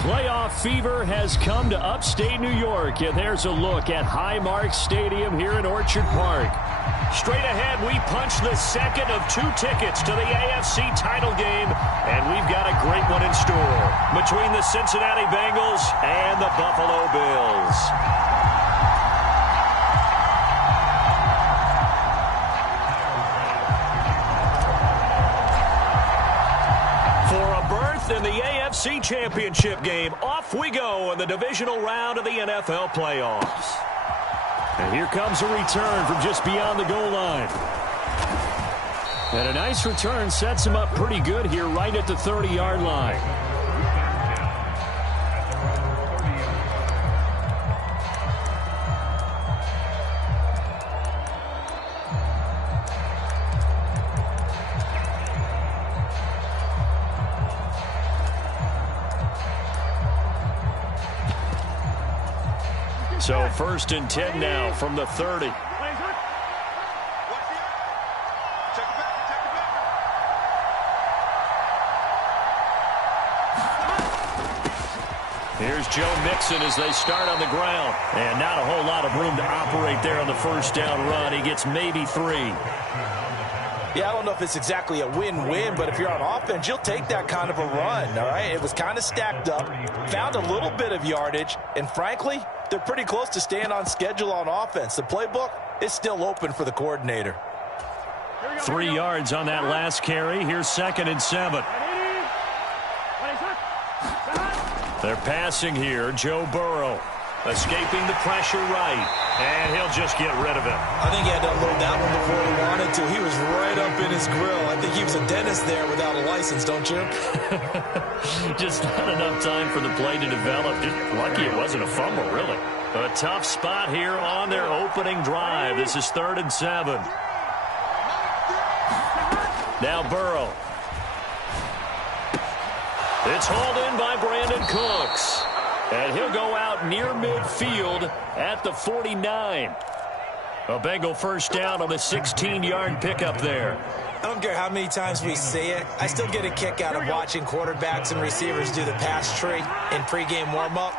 Playoff fever has come to upstate New York, and there's a look at Highmark Stadium here in Orchard Park. Straight ahead, we punch the second of 2 tickets to the AFC title game, and we've got a great one in store between the Cincinnati Bengals and the Buffalo Bills. In the AFC Championship game, off we go in the divisional round of the NFL playoffs. And here comes a return from just beyond the goal line. And a nice return sets him up pretty good here right at the 30-yard line. So 1st and 10 now from the 30. Here's Joe Mixon as they start on the ground. And not a whole lot of room to operate there on the first down run. He gets maybe 3. Yeah, I don't know if it's exactly a win-win, but if you're on offense, you'll take that kind of a run, all right? It was kind of stacked up, found a little bit of yardage, and frankly, they're pretty close to staying on schedule on offense. The playbook is still open for the coordinator. 3 yards on that last carry. Here's 2nd and 7. They're passing here. Joe Burrow escaping the pressure right, and he'll just get rid of it. I think he had to unload that one before he wanted to. He was right up in his grill. I think he was a dentist there without a license, don't you? Just not enough time for the play to develop. Just lucky it wasn't a fumble, really. A tough spot here on their opening drive. This is 3rd and 7. Now Burrow. It's hauled in by Brandon Cooks. And he'll go out near midfield at the 49. A Bengal first down on the 16-yard pickup there. I don't care how many times we say it. I still get a kick out of watching quarterbacks and receivers do the pass tree in pregame warm-up.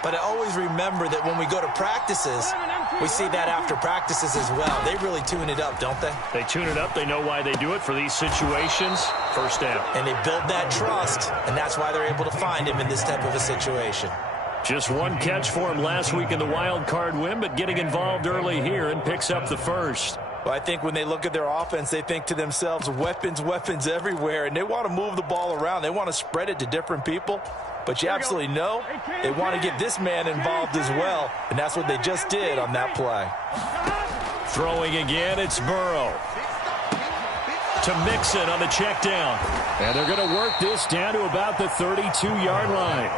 But I always remember that when we go to practices, we see that after practices as well. They really tune it up, don't they? They tune it up. They know why they do it for these situations. First down. And they build that trust, and that's why they're able to find him in this type of a situation. Just one catch for him last week in the wild card win, but getting involved early here and picks up the first. Well, I think when they look at their offense, they think to themselves, weapons, weapons everywhere, and they want to move the ball around. They want to spread it to different people. But you absolutely know they want to get this man involved as well, and that's what they just did on that play. Throwing again, it's Burrow. To Mixon on the check down. And they're going to work this down to about the 32-yard line.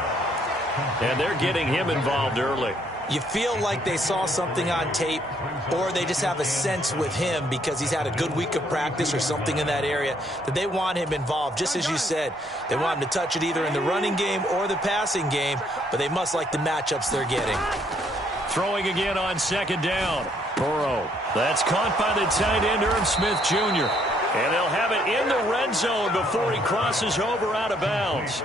And they're getting him involved early. You feel like they saw something on tape, or they just have a sense with him because he's had a good week of practice or something in that area that they want him involved. Just as you said, they want him to touch it either in the running game or the passing game, but they must like the matchups they're getting. Throwing again on 2nd down. Burrow. That's caught by the tight end, Irv Smith Jr. And they'll have it in the red zone before he crosses over out of bounds.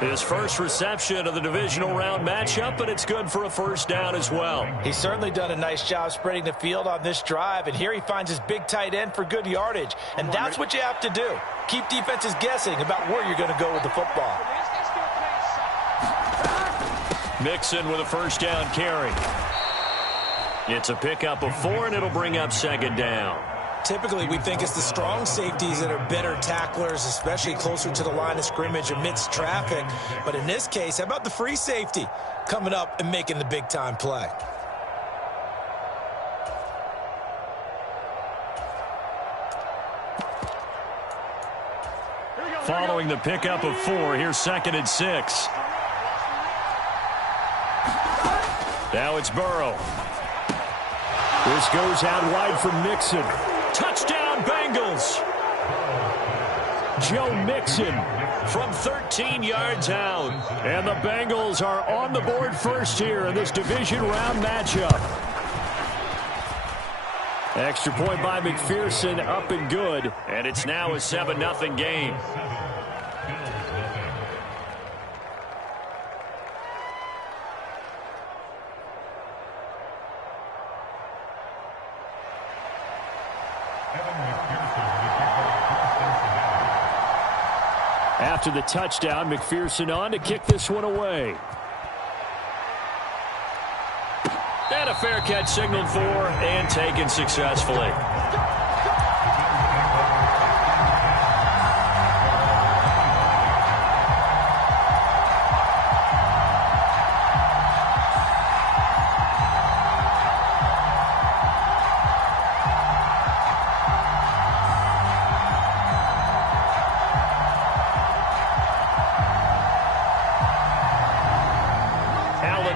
His first reception of the divisional round matchup, but it's good for a first down as well. He's certainly done a nice job spreading the field on this drive, and here he finds his big tight end for good yardage. And that's what you have to do. Keep defenses guessing about where you're going to go with the football. Mixon with a first down carry. It's a pickup of 4, and it'll bring up 2nd down. Typically, we think it's the strong safeties that are better tacklers, especially closer to the line of scrimmage amidst traffic. But in this case, how about the free safety coming up and making the big-time play? Following the pickup of 4, here's 2nd and 6. Now it's Burrow. This goes out wide for Mixon. Touchdown, Bengals! Joe Mixon from 13 yards out. And the Bengals are on the board first here in this division round matchup. Extra point by McPherson, up and good. And it's now a 7-0 game. after the touchdown. McPherson on to kick this one away. And a fair catch signaled for and taken successfully.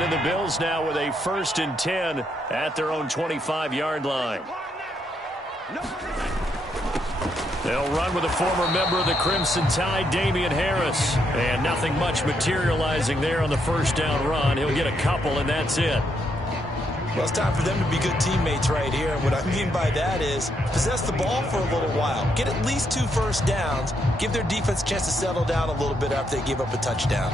The Bills now with a 1st and 10 at their own 25-yard line. They'll run with a former member of the Crimson Tide, Damian Harris. And nothing much materializing there on the first down run. He'll get a couple, and that's it. Well, it's time for them to be good teammates right here. And what I mean by that is possess the ball for a little while. Get at least 2 first downs. Give their defense a chance to settle down a little bit after they give up a touchdown.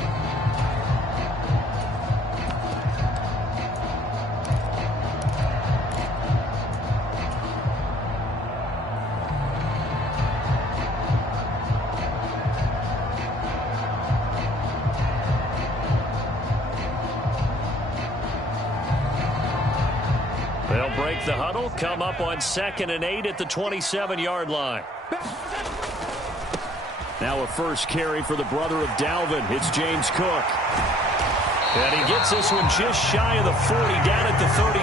They'll break the huddle, come up on 2nd and 8 at the 27-yard line. Now a first carry for the brother of Dalvin. It's James Cook. And he gets this one just shy of the 40, down at the 39.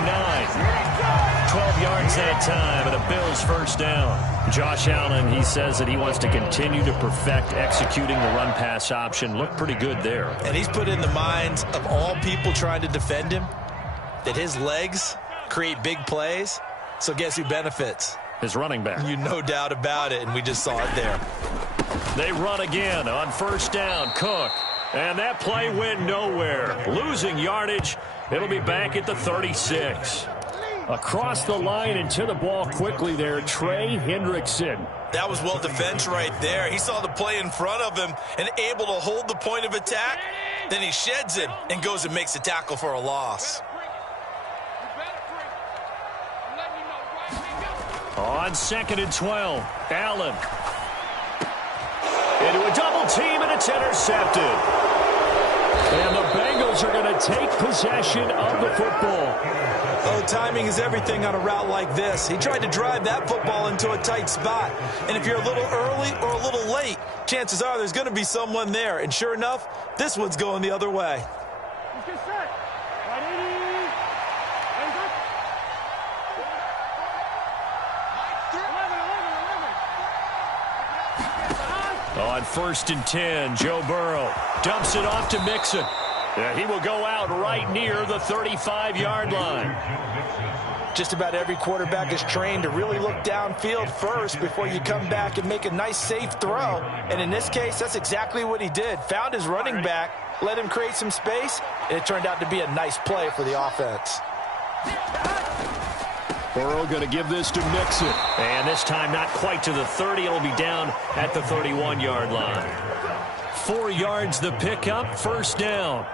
12 yards that time, and a Bills first down. Josh Allen, he says that he wants to continue to perfect executing the run-pass option. Looked pretty good there. And he's put in the minds of all people trying to defend him that his legs create big plays. So guess who benefits? His running back. You no doubt about it, and we just saw it there. They run again on first down. Cook. And that play went nowhere. Losing yardage. It'll be back at the 36. Across the line and to the ball quickly there, Trey Hendrickson. That was well defense right there. He saw the play in front of him and able to hold the point of attack. Then he sheds it and goes and makes a tackle for a loss. On 2nd and 12, Allen. Into a double team, and it's intercepted. And the Bengals are going to take possession of the football. Oh, timing is everything on a route like this. He tried to drive that football into a tight spot. And if you're a little early or a little late, chances are there's going to be someone there. And sure enough, this one's going the other way. On 1st and 10, Joe Burrow dumps it off to Mixon. And he will go out right near the 35-yard line. Just about every quarterback is trained to really look downfield first before you come back and make a nice, safe throw. And in this case, that's exactly what he did. Found his running back, let him create some space, and it turned out to be a nice play for the offense. Burrow going to give this to Mixon. And this time not quite to the 30. It'll be down at the 31-yard line. 4 yards the pickup, first down.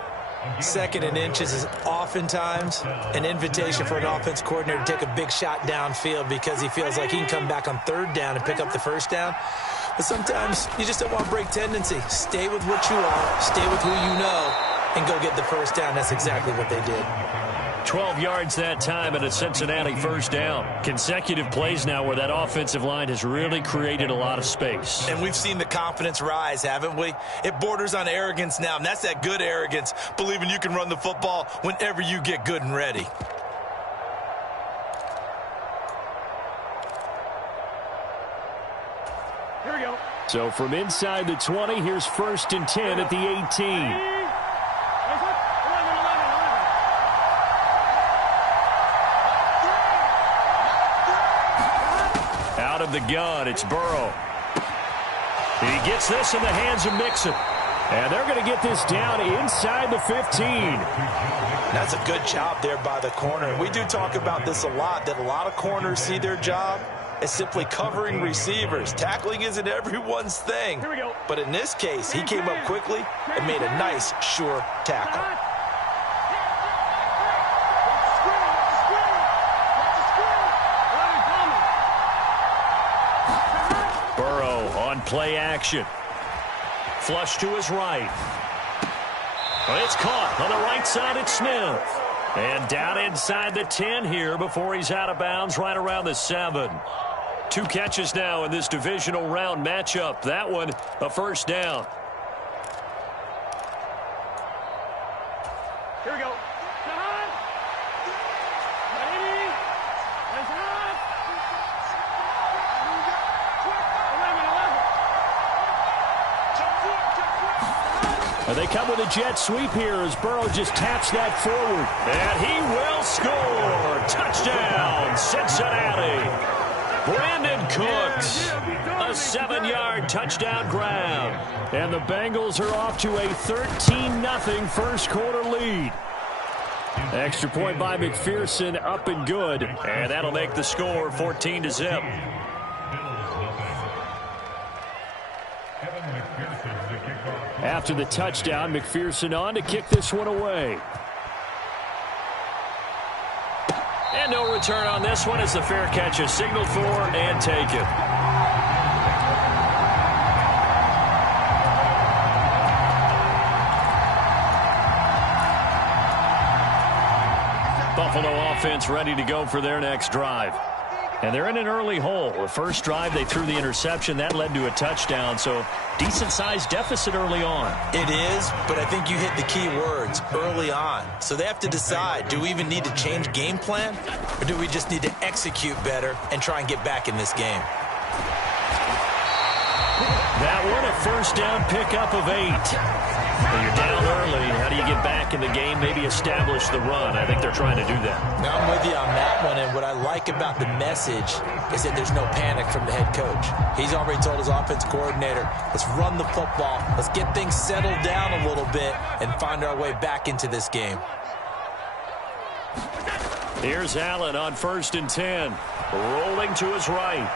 2nd and inches is oftentimes an invitation for an offense coordinator to take a big shot downfield because he feels like he can come back on 3rd down and pick up the first down. But sometimes you just don't want to break tendency. Stay with what you are, stay with who you know, and go get the first down. That's exactly what they did. 12 yards that time and a Cincinnati first down. Consecutive plays now where that offensive line has really created a lot of space. And we've seen the confidence rise, haven't we? It borders on arrogance now, and that's that good arrogance, believing you can run the football whenever you get good and ready. Here we go. So from inside the 20, here's 1st and 10 at the 18. Out of the gun, it's Burrow. He gets this in the hands of Mixon. And they're going to get this down inside the 15. That's a good job there by the corner. We do talk about this a lot, that a lot of corners see their job as simply covering receivers. Tackling isn't everyone's thing. Here we go. But in this case, he came up quickly and made a nice, sure tackle. Burrow on play action. Flush to his right. But it's caught on the right side at Smith. And down inside the 10 here before he's out of bounds right around the 7. 2 catches now in this divisional round matchup. That one a first down. Here we go. They come with a jet sweep here as Burrow just taps that forward. And he will score. Touchdown, Cincinnati. Brandon Cooks, a 7-yard touchdown grab. And the Bengals are off to a 13-0 first quarter lead. Extra point by McPherson, up and good. And that'll make the score 14-0. After the touchdown, McPherson on to kick this one away. And no return on this one as the fair catch is signaled for and taken. Buffalo offense ready to go for their next drive. And they're in an early hole. The first drive, they threw the interception. That led to a touchdown, so decent-sized deficit early on. It is, but I think you hit the key words, early on. So they have to decide, do we even need to change game plan, or do we just need to execute better and try and get back in this game? That one, a first down pickup of 8. When you're down early, how do you get back in the game, maybe establish the run? I think they're trying to do that. Now, I'm with you on that one, and what I like about the message is that there's no panic from the head coach. He's already told his offense coordinator, let's run the football, let's get things settled down a little bit and find our way back into this game. Here's Allen on 1st and 10, rolling to his right.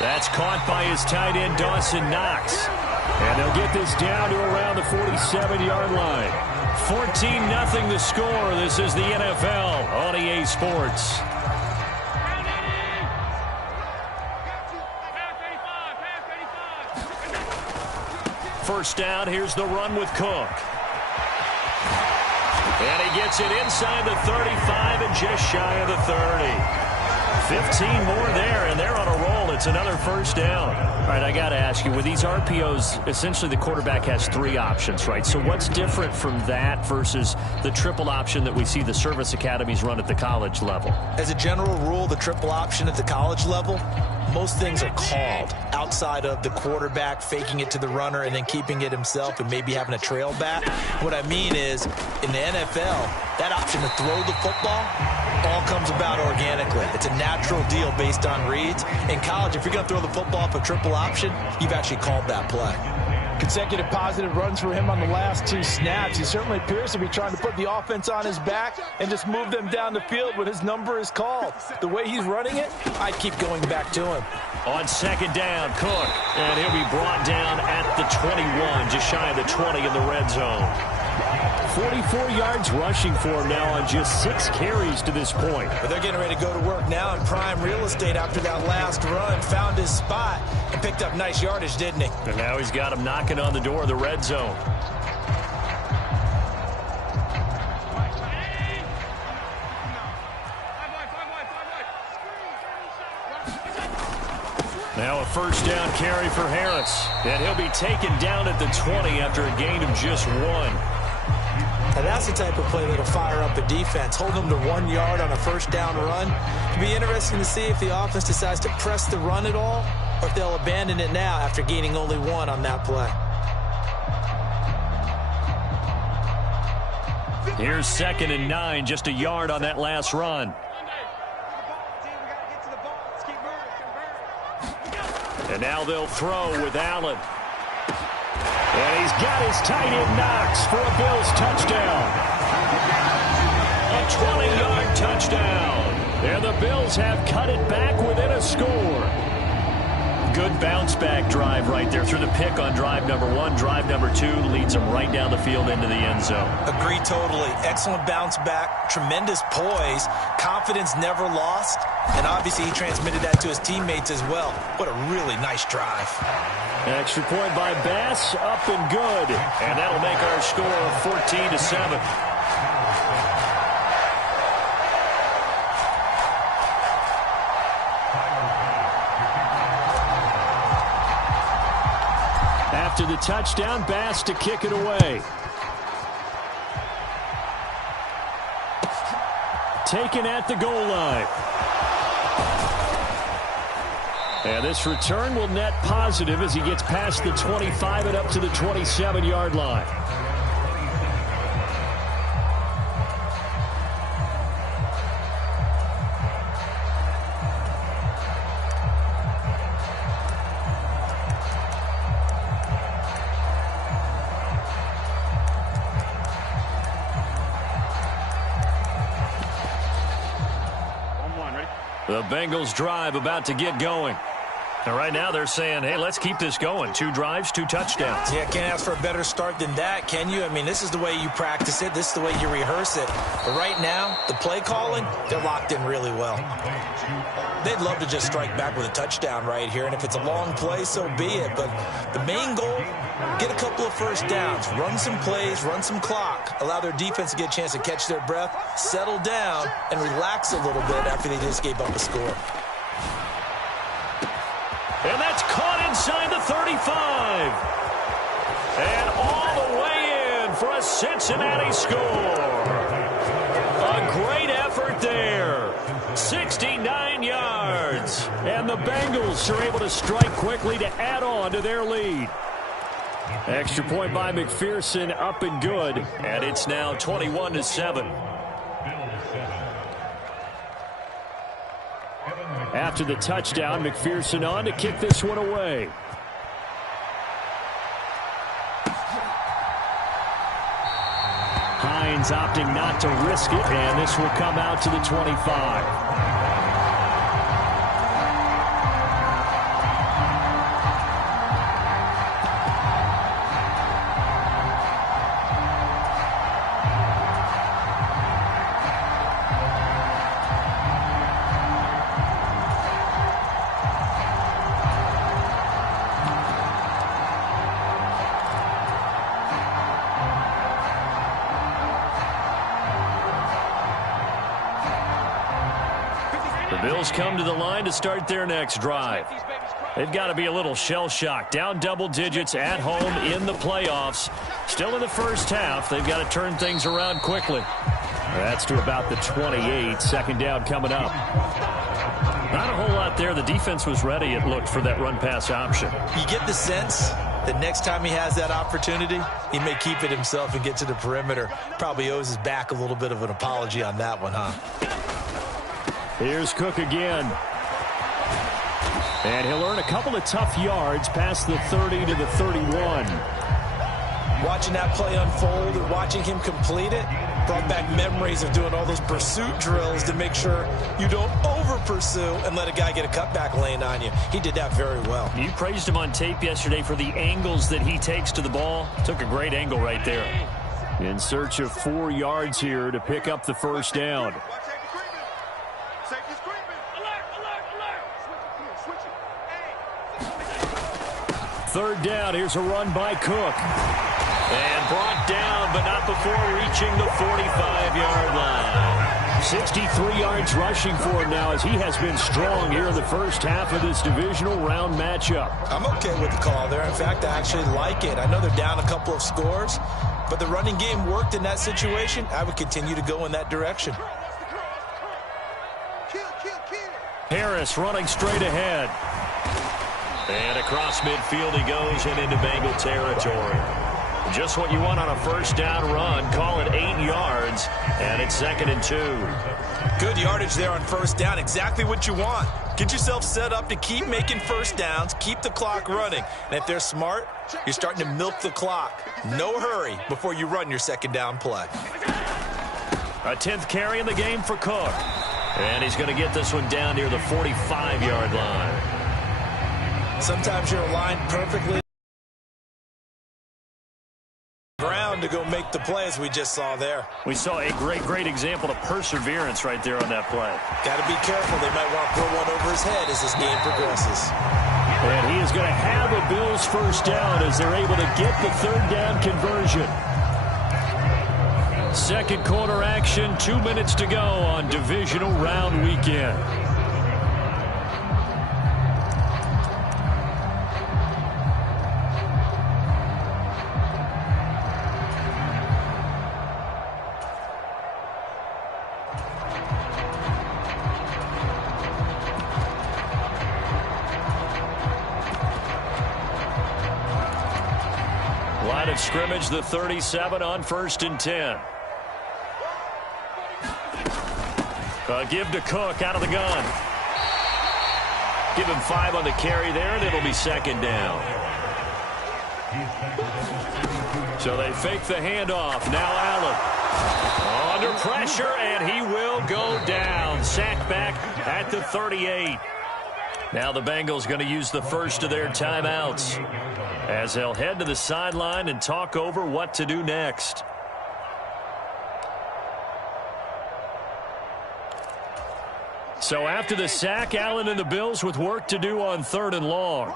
That's caught by his tight end, Dawson Knox. And they'll get this down to around the 47-yard line. 14-0 the score. This is the NFL on EA Sports. First down, here's the run with Cook. And he gets it inside the 35 and just shy of the 30. 15 more there, and they're on a roll. It's another first down. All right, I got to ask you, with these RPOs, essentially the quarterback has 3 options, right? So what's different from that versus the triple option that we see the service academies run at the college level? As a general rule, the triple option at the college level, most things are called outside of the quarterback faking it to the runner and then keeping it himself and maybe having a trail back. What I mean is, in the NFL, that option to throw the football all comes about organically. It's a natural deal based on reads. In college, if you're going to throw the football up a triple option, you've actually called that play. Consecutive positive runs for him on the last 2 snaps. He certainly appears to be trying to put the offense on his back and just move them down the field when his number is called. The way he's running it, I'd keep going back to him. On 2nd down, Cook. And he'll be brought down at the 21, just shy of the 20 in the red zone. 44 yards rushing for him now on just 6 carries to this point. But they're getting ready to go to work now in prime real estate after that last run. Found his spot and picked up nice yardage, didn't he? And now he's got him knocking on the door of the red zone. Now a first down carry for Harris. And he'll be taken down at the 20 after a gain of just 1. Now that's the type of play that'll fire up a defense. Hold them to 1 yard on a first down run. It'll be interesting to see if the offense decides to press the run at all or if they'll abandon it now after gaining only 1 on that play. Here's 2nd and 9, just a yard on that last run. And now they'll throw with Allen. And he's got his tight end Knox for a Bills touchdown. A 20-yard touchdown. And the Bills have cut it back within a score. good bounce-back drive right there through the pick on drive number 1. Drive number 2 leads them right down the field into the end zone. Agree totally. Excellent bounce back, tremendous poise, confidence never lost, and obviously he transmitted that to his teammates as well. What a really nice drive. Extra point by Bass, up and good. And that'll make our score 14-7. After the touchdown, Bass to kick it away. Taken at the goal line. And this return will net positive as he gets past the 25 and up to the 27-yard line. The Bengals drive about to get going. And right now they're saying, hey, let's keep this going. 2 drives, 2 touchdowns. Yeah, can't ask for a better start than that, can you? I mean, this is the way you practice it. This is the way you rehearse it. But right now, the play calling, they're locked in really well. They'd love to just strike back with a touchdown right here. And if it's a long play, so be it. But the main goal, get a couple of first downs, run some plays, run some clock, allow their defense to get a chance to catch their breath, settle down, and relax a little bit after they just gave up a score. And that's caught inside the 35. And all the way in for a Cincinnati score. A great effort there. 69 yards. And the Bengals are able to strike quickly to add on to their lead. Extra point by McPherson, up and good. And it's now 21-7. After the touchdown, McPherson on to kick this one away. Hines opting not to risk it, and this will come out to the 25. Bills come to the line to start their next drive. They've got to be a little shell-shocked. Down double digits at home in the playoffs. Still in the first half. They've got to turn things around quickly. That's to about the 28. Second down coming up. Not a whole lot there. The defense was ready, it looked, for that run-pass option. You get the sense that next time he has that opportunity, he may keep it himself and get to the perimeter. Probably owes his back a little bit of an apology on that one, huh? Here's Cook again. And he'll earn a couple of tough yards past the 30 to the 31. Watching that play unfold and watching him complete it brought back memories of doing all those pursuit drills to make sure you don't over-pursue and let a guy get a cutback lane on you. He did that very well. You praised him on tape yesterday for the angles that he takes to the ball. Took a great angle right there. In search of 4 yards here to pick up the first down. Third down, here's a run by Cook. And brought down, but not before reaching the 45-yard line. 63 yards rushing for him now as he has been strong here in the first half of this divisional round matchup. I'm okay with the call there. In fact, I actually like it. I know they're down a couple of scores, but the running game worked in that situation. I would continue to go in that direction. Harris running straight ahead. And across midfield he goes and into Bengal territory. Just what you want on a first down run. Call it 8 yards, and it's 2nd and 2. Good yardage there on first down. Exactly what you want. Get yourself set up to keep making first downs, keep the clock running. And if they're smart, you're starting to milk the clock. No hurry before you run your second down play. A 10th carry in the game for Cook. And he's going to get this one down near the 45-yard line. Sometimes you're aligned perfectly ground to go make the play, as we just saw there. We saw a great example of perseverance right there on that play. Got to be careful. They might want to throw one over his head as this game progresses. And he is going to have a Bills first down as they're able to get the third down conversion. Second quarter action, 2 minutes to go on divisional round weekend. Line of scrimmage, the 37 on 1st and 10. Give to Cook out of the gun. Give him 5 on the carry there, and it'll be second down. So they fake the handoff. Now Allen. Under pressure, and he will go down. Sacked back at the 38. Now the Bengals going to use the first of their timeouts as they'll head to the sideline and talk over what to do next. So after the sack, Allen and the Bills with work to do on 3rd and long.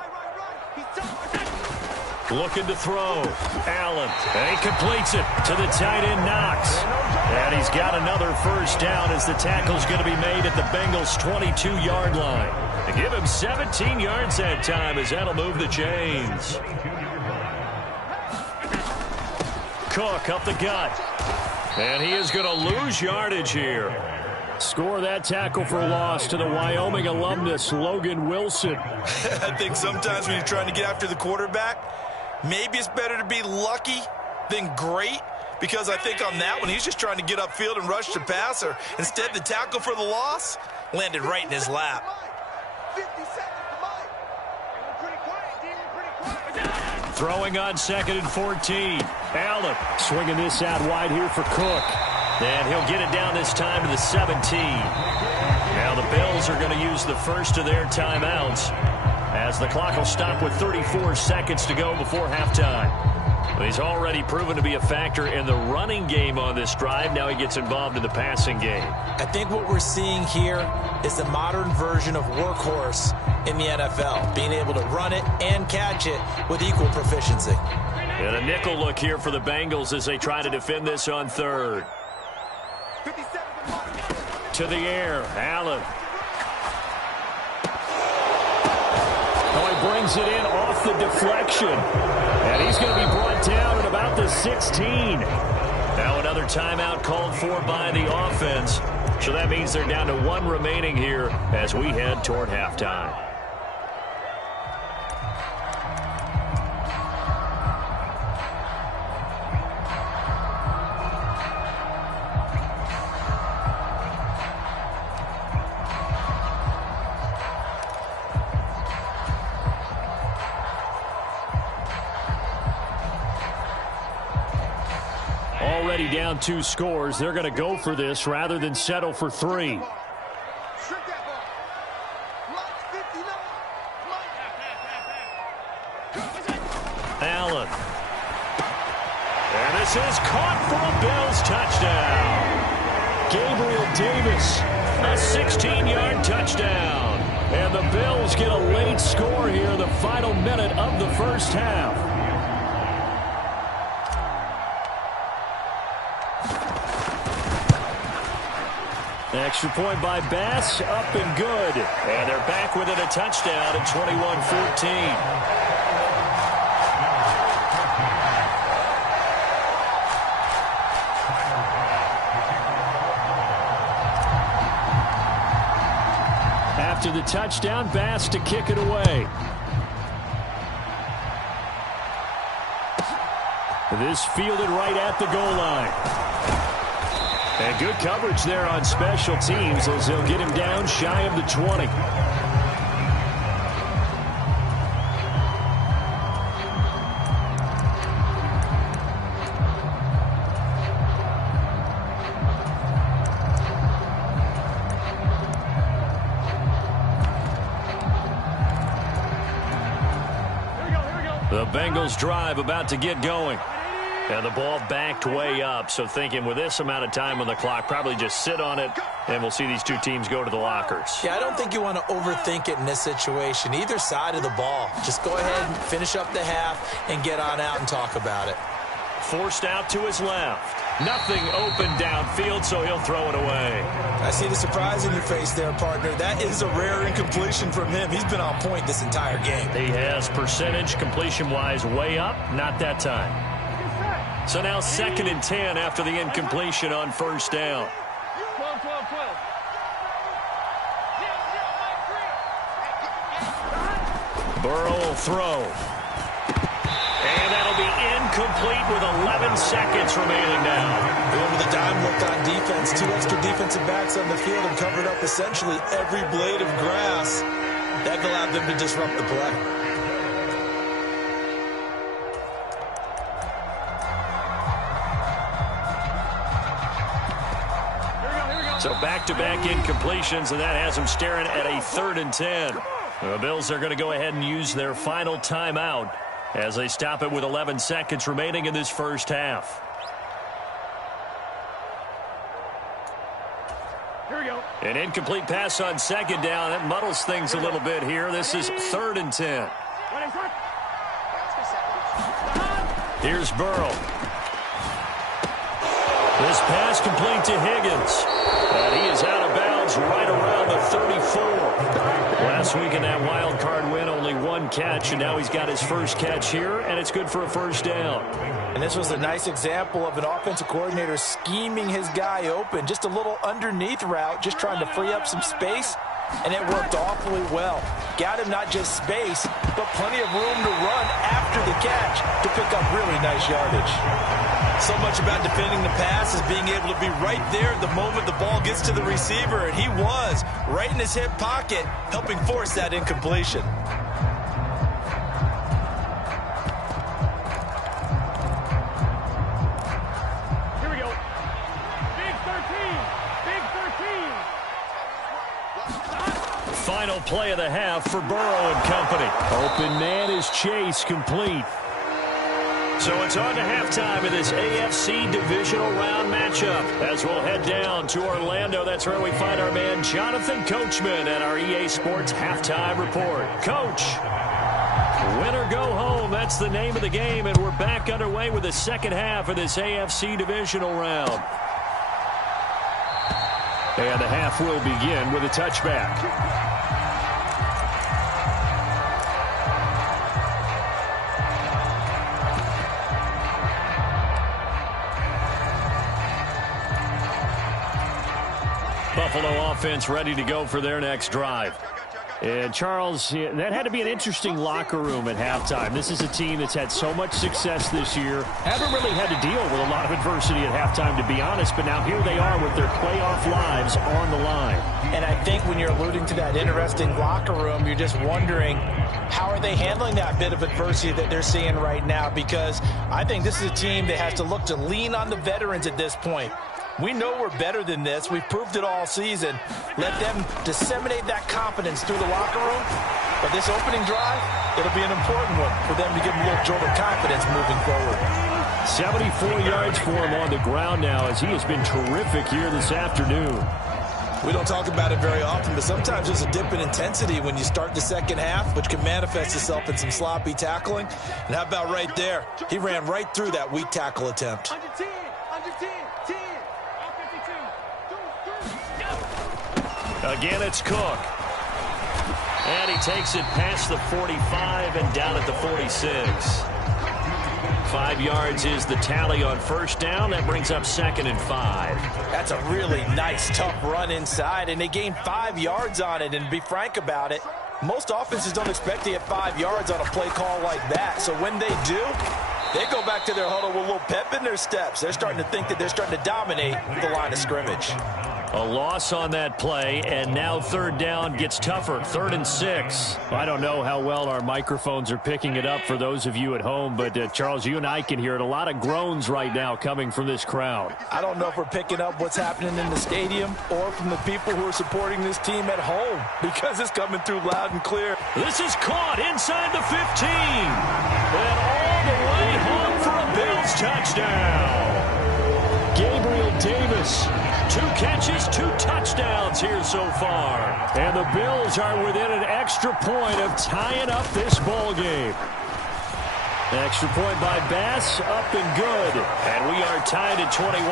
Looking to throw. Allen. And he completes it to the tight end, Knox. And he's got another first down as the tackle's going to be made at the Bengals' 22-yard line. They give him 17 yards that time as that'll move the chains. Cook up the gut. And he is going to lose yardage here. Score that tackle for loss to the Wyoming alumnus, Logan Wilson. I think sometimes when you're trying to get after the quarterback, maybe it's better to be lucky than great, because I think on that one, he's just trying to get upfield and rush the passer. Instead, the tackle for the loss landed right in his lap. Throwing on 2nd and 14. Allen swinging this out wide here for Cook. And he'll get it down this time to the 17. Now the Bills are going to use the first of their timeouts as the clock will stop with 34 seconds to go before halftime. He's already proven to be a factor in the running game on this drive. Now he gets involved in the passing game. I think what we're seeing here is the modern version of workhorse in the NFL, being able to run it and catch it with equal proficiency. And a nickel look here for the Bengals as they try to defend this on 3rd. To the air, Allen. Oh, he brings it in off the deflection. And he's going to be brought down at about the 16. Now another timeout called for by the offense. So that means they're down to 1 remaining here as we head toward halftime. Already down 2 scores. They're going to go for this rather than settle for 3. Allen. And this is caught for a Bills touchdown. Gabriel Davis, a 16-yard touchdown. And the Bills get a late score here in the final minute of the first half. Extra point by Bass, up and good. And they're back within a touchdown at 21-14. After the touchdown, Bass to kick it away. This fielded right at the goal line. And good coverage there on special teams as they'll get him down shy of the 20. Bengals drive about to get going. And the ball backed way up, so thinking with this amount of time on the clock, probably just sit on it, and we'll see these two teams go to the lockers. Yeah, I don't think you want to overthink it in this situation. Either side of the ball. Just go ahead and finish up the half and get on out and talk about it. Forced out to his left. Nothing open downfield, so he'll throw it away. I see the surprise in your face there, partner. That is a rare incompletion from him. He's been on point this entire game. He has percentage completion-wise way up, not that time. So now 2nd and 10 after the incompletion on first down. 12. Burrow will throw. And that'll be incomplete with 11 seconds remaining now. Going with a dime look on defense. 2 extra defensive backs on the field and covered up essentially every blade of grass. That allowed them to disrupt the play. So back-to-back incompletions, and that has them staring at a 3rd and 10. The Bills are going to go ahead and use their final timeout as they stop it with 11 seconds remaining in this first half. Here we go. An incomplete pass on 2nd down. That muddles things a little bit here. This is 3rd and 10. Here's Burrow. This pass complete to Higgins. And he is out of bounds right around the 34. Last week in that wild card win, only 1 catch, and now he's got his first catch here, and it's good for a first down. And this was a nice example of an offensive coordinator scheming his guy open. Just a little underneath route, just trying to free up some space, and it worked awfully well. Got him not just space, but plenty of room to run after the catch to pick up really nice yardage. So much about defending the pass is being able to be right there at the moment the ball gets to the receiver, and he was right in his hip pocket, helping force that incompletion. Here we go. Big 13. Final play of the half for Burrow and company. Open man is Chase, complete. So it's on to halftime in this AFC divisional round matchup. As we'll head down to Orlando, that's where we find our man Jonathan Coachman at our EA Sports Halftime Report. Coach, win or go home, that's the name of the game, and we're back underway with the second half of this AFC divisional round. And the half will begin with a touchback. Buffalo offense ready to go for their next drive. And Charles, that had to be an interesting locker room at halftime. This is a team that's had so much success this year. Haven't really had to deal with a lot of adversity at halftime, to be honest, but now here they are with their playoff lives on the line. And I think when you're alluding to that interesting locker room, you're just wondering, how are they handling that bit of adversity that they're seeing right now? Because I think this is a team that has to look to lean on the veterans at this point. We know we're better than this. We've proved it all season. Let them disseminate that confidence through the locker room. But this opening drive, it'll be an important one for them to give them a little jolt of confidence moving forward. 74 yards for him on the ground now, as he has been terrific here this afternoon. We don't talk about it very often, but sometimes there's a dip in intensity when you start the second half, which can manifest itself in some sloppy tackling. And how about right there? He ran right through that weak tackle attempt. Under 10. Again, it's Cook. And he takes it past the 45 and down at the 46. 5 yards is the tally on first down. That brings up 2nd and 5. That's a really nice, tough run inside, and they gained 5 yards on it. And to be frank about it, most offenses don't expect to get 5 yards on a play call like that. So when they do, they go back to their huddle with a little pep in their steps. They're starting to think that they're starting to dominate the line of scrimmage. A loss on that play, and now 3rd down gets tougher. 3rd and 6. I don't know how well our microphones are picking it up for those of you at home, but Charles, you and I can hear it. A lot of groans right now coming from this crowd. I don't know if we're picking up what's happening in the stadium or from the people who are supporting this team at home, because it's coming through loud and clear. This is caught inside the 15. And all Davis. 2 catches, 2 touchdowns here so far. And the Bills are within an extra point of tying up this ball game. Extra point by Bass, up and good. And we are tied at 21.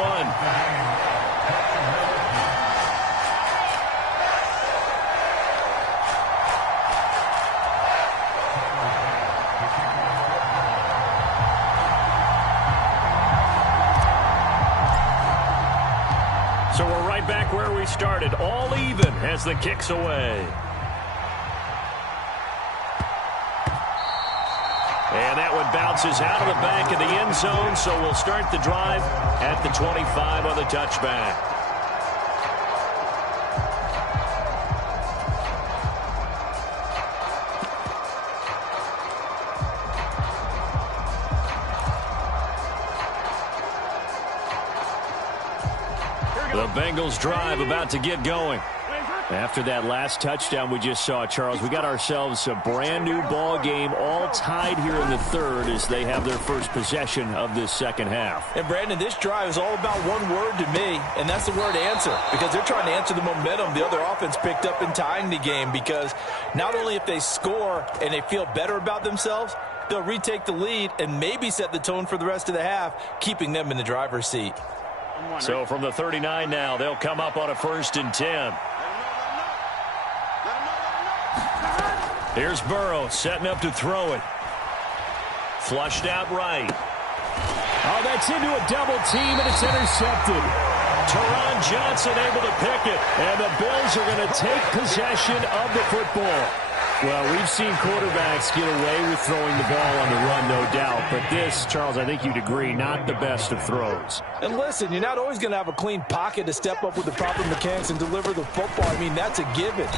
So we're right back where we started, all even as the kick's away. And that one bounces out of the back of the end zone, so we'll start the drive at the 25 on the touchback. The Bengals drive about to get going. After that last touchdown we just saw, Charles, we got ourselves a brand new ball game, all tied here in the third as they have their first possession of this second half. And Brandon, this drive is all about one word to me, and that's the word answer, because they're trying to answer the momentum the other offense picked up in tying the game, because not only if they score and they feel better about themselves, they'll retake the lead and maybe set the tone for the rest of the half, keeping them in the driver's seat. So from the 39 now, they'll come up on a 1st and 10. Here's Burrow setting up to throw it. Flushed out right. Oh, that's into a double team, and it's intercepted. Teron Johnson able to pick it, and the Bills are going to take possession of the football. Well, we've seen quarterbacks get away with throwing the ball on the run, no doubt. But this, Charles, I think you'd agree, not the best of throws. And listen, you're not always going to have a clean pocket to step up with the proper mechanics and deliver the football. I mean, that's a given.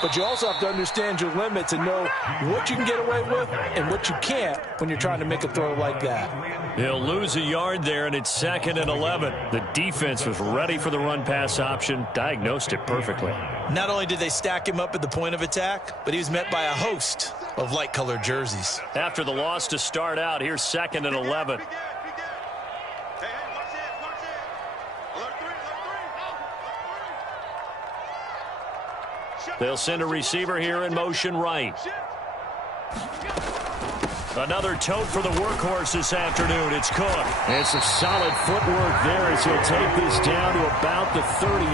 But you also have to understand your limits and know what you can get away with and what you can't when you're trying to make a throw like that. He'll lose a yard there, and it's 2nd and 11. The defense was ready for the run-pass option, diagnosed it perfectly. Not only did they stack him up at the point of attack, but he was met by a host of light-colored jerseys. After the loss to start out, here's 2nd and 11. They'll send a receiver here in motion right. Another tote for the workhorse this afternoon. It's Cook. And some solid footwork there as he'll take this down to about the 38.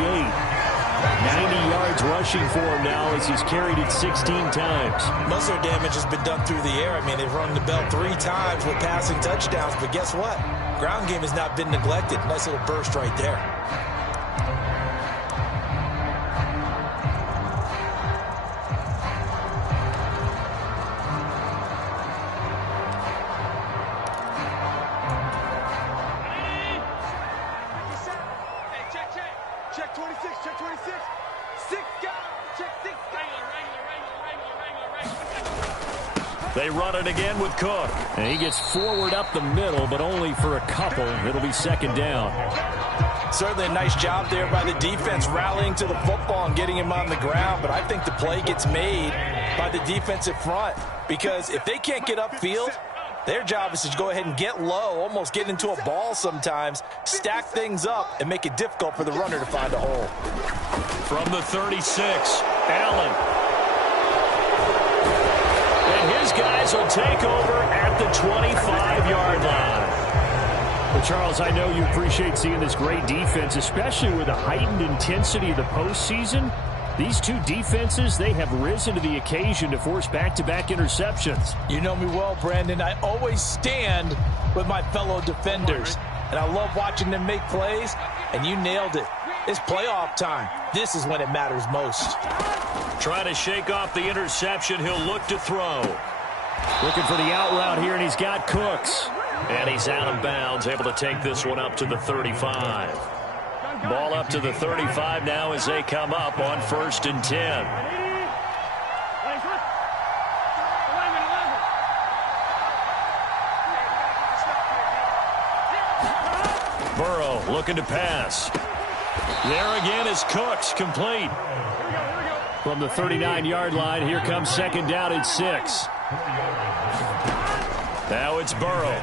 90 yards rushing for him now as he's carried it 16 times. Most of their damage has been done through the air. I mean, they've rung the bell 3 times with passing touchdowns, but guess what? Ground game has not been neglected. Nice little burst right there. Check 26, check 26. 6 guys. Check 6 guys. Regular. They run it again with Cook. And he gets forward up the middle, but only for a couple. It'll be 2nd down. Certainly a nice job there by the defense rallying to the football and getting him on the ground. But I think the play gets made by the defensive front, because if they can't get upfield, their job is to go ahead and get low, almost get into a ball sometimes, stack things up, and make it difficult for the runner to find a hole. From the 36, Allen. And his guys will take over at the 25-yard line. Well, Charles, I know you appreciate seeing this great defense, especially with the heightened intensity of the postseason. These two defenses, they have risen to the occasion to force back-to-back interceptions. You know me well, Brandon. I always stand with my fellow defenders, and I love watching them make plays, and you nailed it. It's playoff time. This is when it matters most. Trying to shake off the interception. He'll look to throw. Looking for the out route here, and he's got Cooks. And he's out of bounds, able to take this one up to the 35. Ball up to the 35 now as they come up on 1st and 10. Burrow looking to pass. There again is Cooks, complete. From the 39-yard line, here comes 2nd down and 6. Now it's Burrow.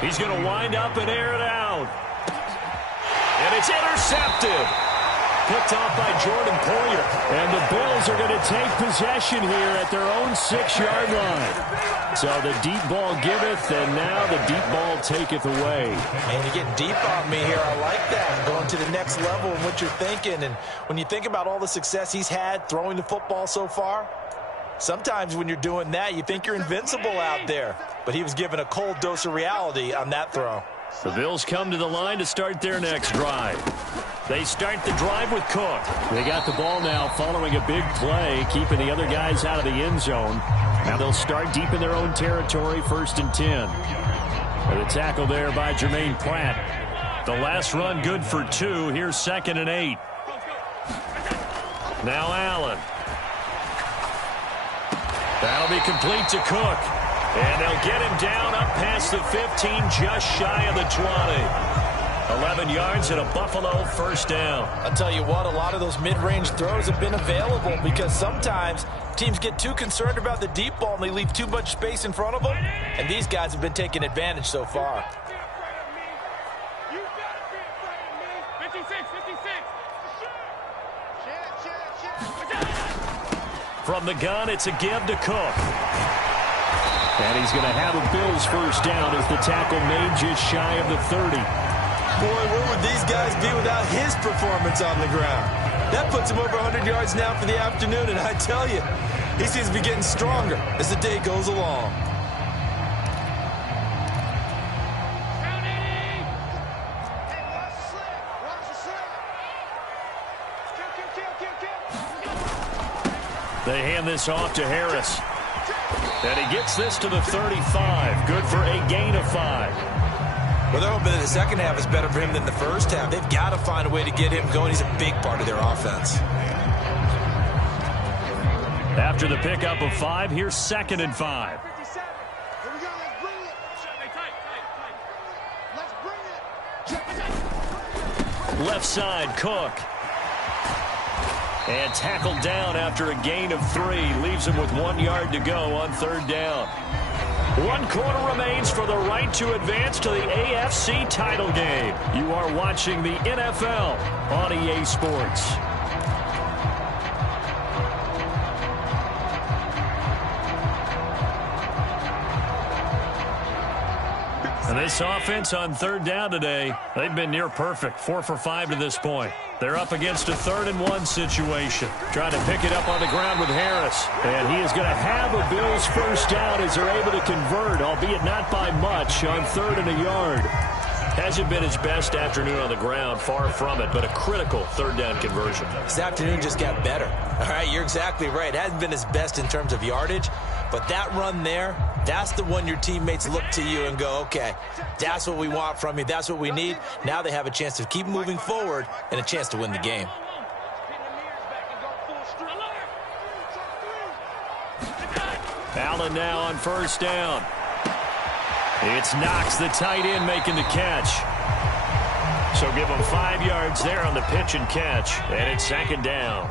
He's going to wind up and air it out. And it's intercepted. Picked off by Jordan Poyer. And the Bills are going to take possession here at their own 6-yard line. So the deep ball giveth, and now the deep ball taketh away. And you're getting deep on me here. I like that. Going to the next level in what you're thinking. And when you think about all the success he's had throwing the football so far, sometimes when you're doing that, you think you're invincible out there. But he was given a cold dose of reality on that throw. The Bills come to the line to start their next drive. They start the drive with Cook. They got the ball now following a big play, keeping the other guys out of the end zone. Now they'll start deep in their own territory, 1st and 10. The tackle there by Jermaine Pratt. The last run good for 2. Here's 2nd and 8. Now Allen. That'll be complete to Cook. And they'll get him down up past the 15, just shy of the 20. 11 yards and a Buffalo 1st down. I'll tell you what, a lot of those mid-range throws have been available because sometimes teams get too concerned about the deep ball and they leave too much space in front of them. And these guys have been taking advantage so far. From the gun, it's a give to Cook. And he's going to have a Bills 1st down as the tackle made just shy of the 30. Boy, where would these guys be without his performance on the ground? That puts him over 100 yards now for the afternoon, and I tell you, he seems to be getting stronger as the day goes along. They hand this off to Harris. And he gets this to the 35. Good for a gain of 5. Well, they're hoping that the second half is better for him than the first half. They've got to find a way to get him going. He's a big part of their offense. After the pickup of 5, here's 2nd and 5. Left side, Cook. And tackled down after a gain of 3. Leaves him with 1 yard to go on 3rd down. 1 quarter remains for the right to advance to the AFC title game. You are watching the NFL on EA Sports. And this offense on 3rd down today, they've been near perfect. 4 for 5 to this point. They're up against a 3rd and 1 situation. Trying to pick it up on the ground with Harris. And he is going to have a Bills 1st down as they're able to convert, albeit not by much, on 3rd and a yard. Hasn't been his best afternoon on the ground, far from it, but a critical 3rd down conversion. This afternoon just got better. All right, you're exactly right. It hasn't been his best in terms of yardage, but that run there, that's the one your teammates look to you and go, okay, that's what we want from you. That's what we need. Now they have a chance to keep moving forward and a chance to win the game. Allen now on 1st down. It's Knox, the tight end, making the catch. So give him 5 yards there on the pitch and catch. And it's 2nd down.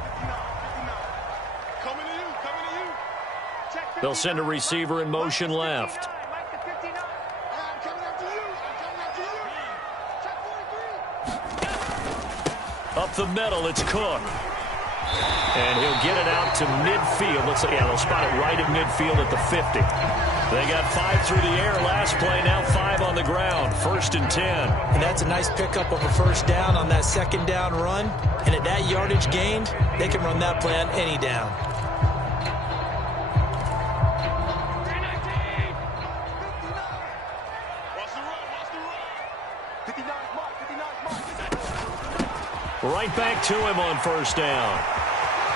They'll send a receiver in motion left. Up the middle, it's Cook. And he'll get it out to midfield. Looks like, yeah, they'll spot it right at midfield at the 50. They got 5 through the air last play, now 5 on the ground. 1st and 10. And that's a nice pickup of a 1st down on that 2nd down run. And at that yardage gained, they can run that play on any down. Right back to him on 1st down.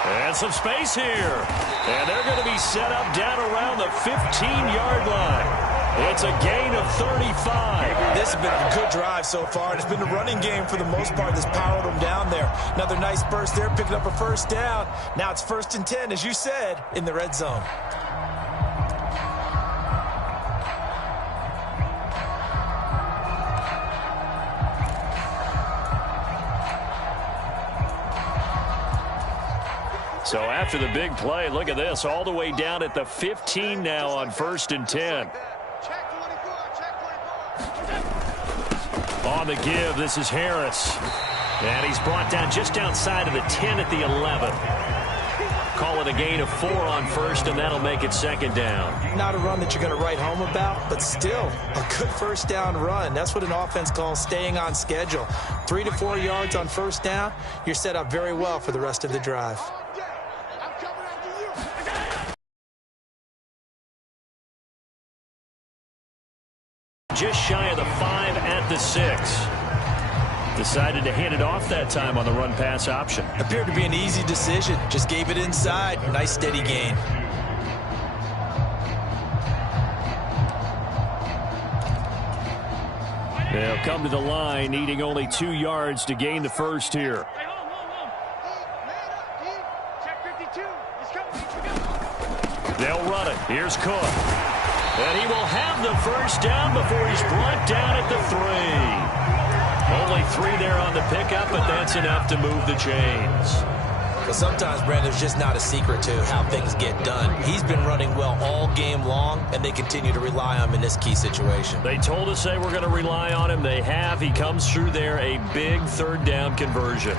And some space here. And they're going to be set up down around the 15-yard line. It's a gain of 35. This has been a good drive so far, and it's been the running game for the most part that's powered them down there. Another nice burst there, picking up a 1st down. Now it's 1st and 10, as you said, in the red zone. So after the big play, look at this, all the way down at the 15 now on 1st and 10. On the give, this is Harris. And he's brought down just outside of the 10 at the 11. Call it a gain of 4 on first, and that'll make it second down. Not a run that you're going to write home about, but still a good first down run. That's what an offense calls staying on schedule. 3 to 4 yards on first down, you're set up very well for the rest of the drive. Just shy of the 5 at the 6. Decided to hand it off that time on the run-pass option. Appeared to be an easy decision. Just gave it inside. Nice steady gain. They'll come to the line, needing only 2 yards to gain the first here. They'll run it. Here's Cook. And he will have the first down before he's brought down at the 3. Only 3 there on the pickup, but that's enough to move the chains. But sometimes, Brandon, there's just not a secret to how things get done. He's been running well all game long, and they continue to rely on him in this key situation. They told us they were going to rely on him. They have. He comes through there, a big third down conversion.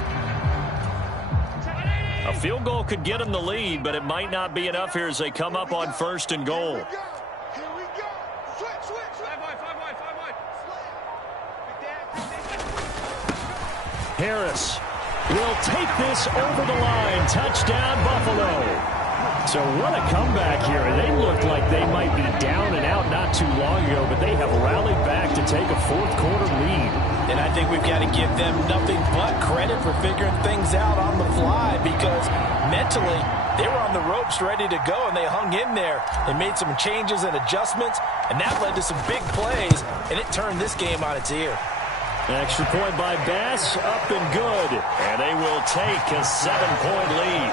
A field goal could get him the lead, but it might not be enough here as they come up on first and goal. Harris will take this over the line. Touchdown, Buffalo. So what a comeback here. They looked like they might be down and out not too long ago, but they have rallied back to take a fourth-quarter lead. And I think we've got to give them nothing but credit for figuring things out on the fly, because mentally they were on the ropes ready to go, and they hung in there and made some changes and adjustments, and that led to some big plays, and it turned this game on its ear. Extra point by Bass, up and good. And they will take a 7-point lead.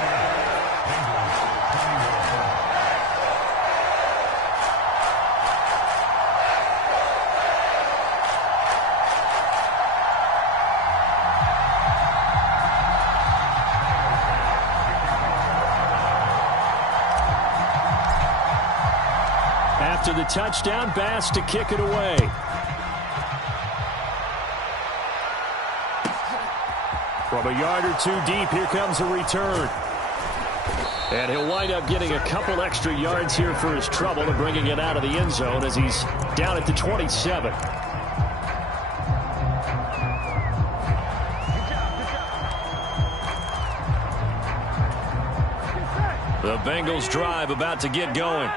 After the touchdown, Bass to kick it away. From a yard or 2 deep, here comes a return. And he'll wind up getting a couple extra yards here for his trouble and bringing it out of the end zone as he's down at the 27. The Bengals drive about to get going.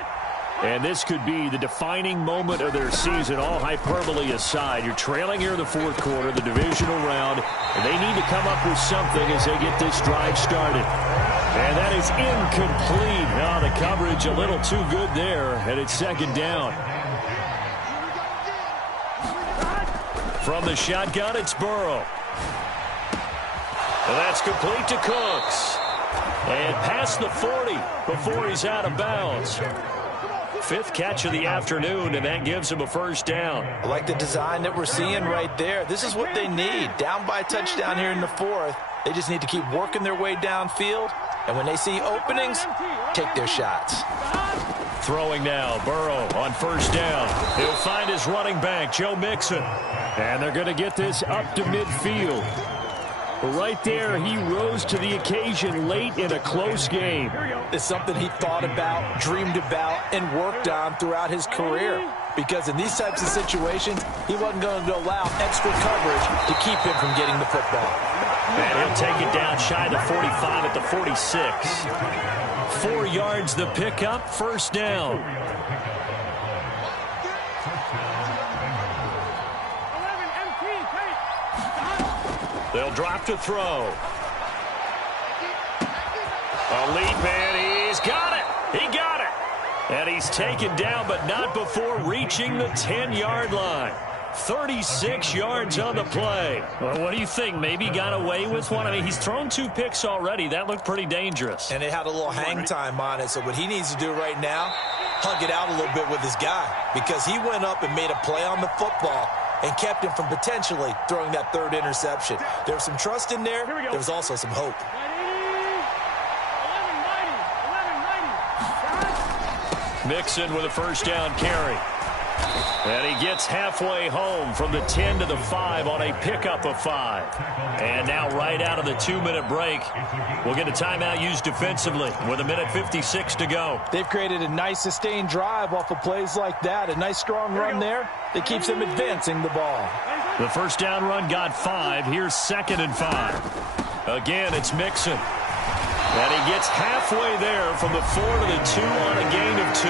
And this could be the defining moment of their season, all hyperbole aside. You're trailing here in the fourth quarter, the divisional round, and they need to come up with something as they get this drive started. And that is incomplete. Now the coverage a little too good there, and it's second down. From the shotgun, it's Burrow. And that's complete to Cooks. And past the 40 before he's out of bounds. 5th catch of the afternoon, and that gives him a first down. I like the design that we're seeing right there. This is what they need. Down by a touchdown here in the 4th. They just need to keep working their way downfield, and when they see openings, take their shots. Throwing now, Burrow on first down. He'll find his running back, Joe Mixon. And they're going to get this up to midfield. Right there, he rose to the occasion late in a close game. It's something he thought about, dreamed about, and worked on throughout his career. Because in these types of situations, he wasn't going to allow extra coverage to keep him from getting the football. And he'll take it down shy of the 45 at the 46. 4 yards the pickup, first down. They'll drop to throw. Elite man, he's got it. He got it. And he's taken down, but not before reaching the 10-yard line. 36 yards on the play. Well, what do you think? Maybe got away with one? I mean, he's thrown 2 picks already. That looked pretty dangerous. And it had a little hang time on it. So what he needs to do right now, hug it out a little bit with his guy. Because he went up and made a play on the football and kept him from potentially throwing that 3rd interception. There was some trust in there. There was also some hope. Mixon with a first down carry. And he gets halfway home from the 10 to the 5 on a pickup of 5. And now right out of the 2-minute break, we'll get a timeout used defensively with 1:56 to go. They've created a nice sustained drive off of plays like that. A nice strong run there that keeps them advancing the ball. The first down run got 5. Here's 2nd and 5. Again, it's Mixon. And he gets halfway there from the 4 to the 2 on a gain of 2.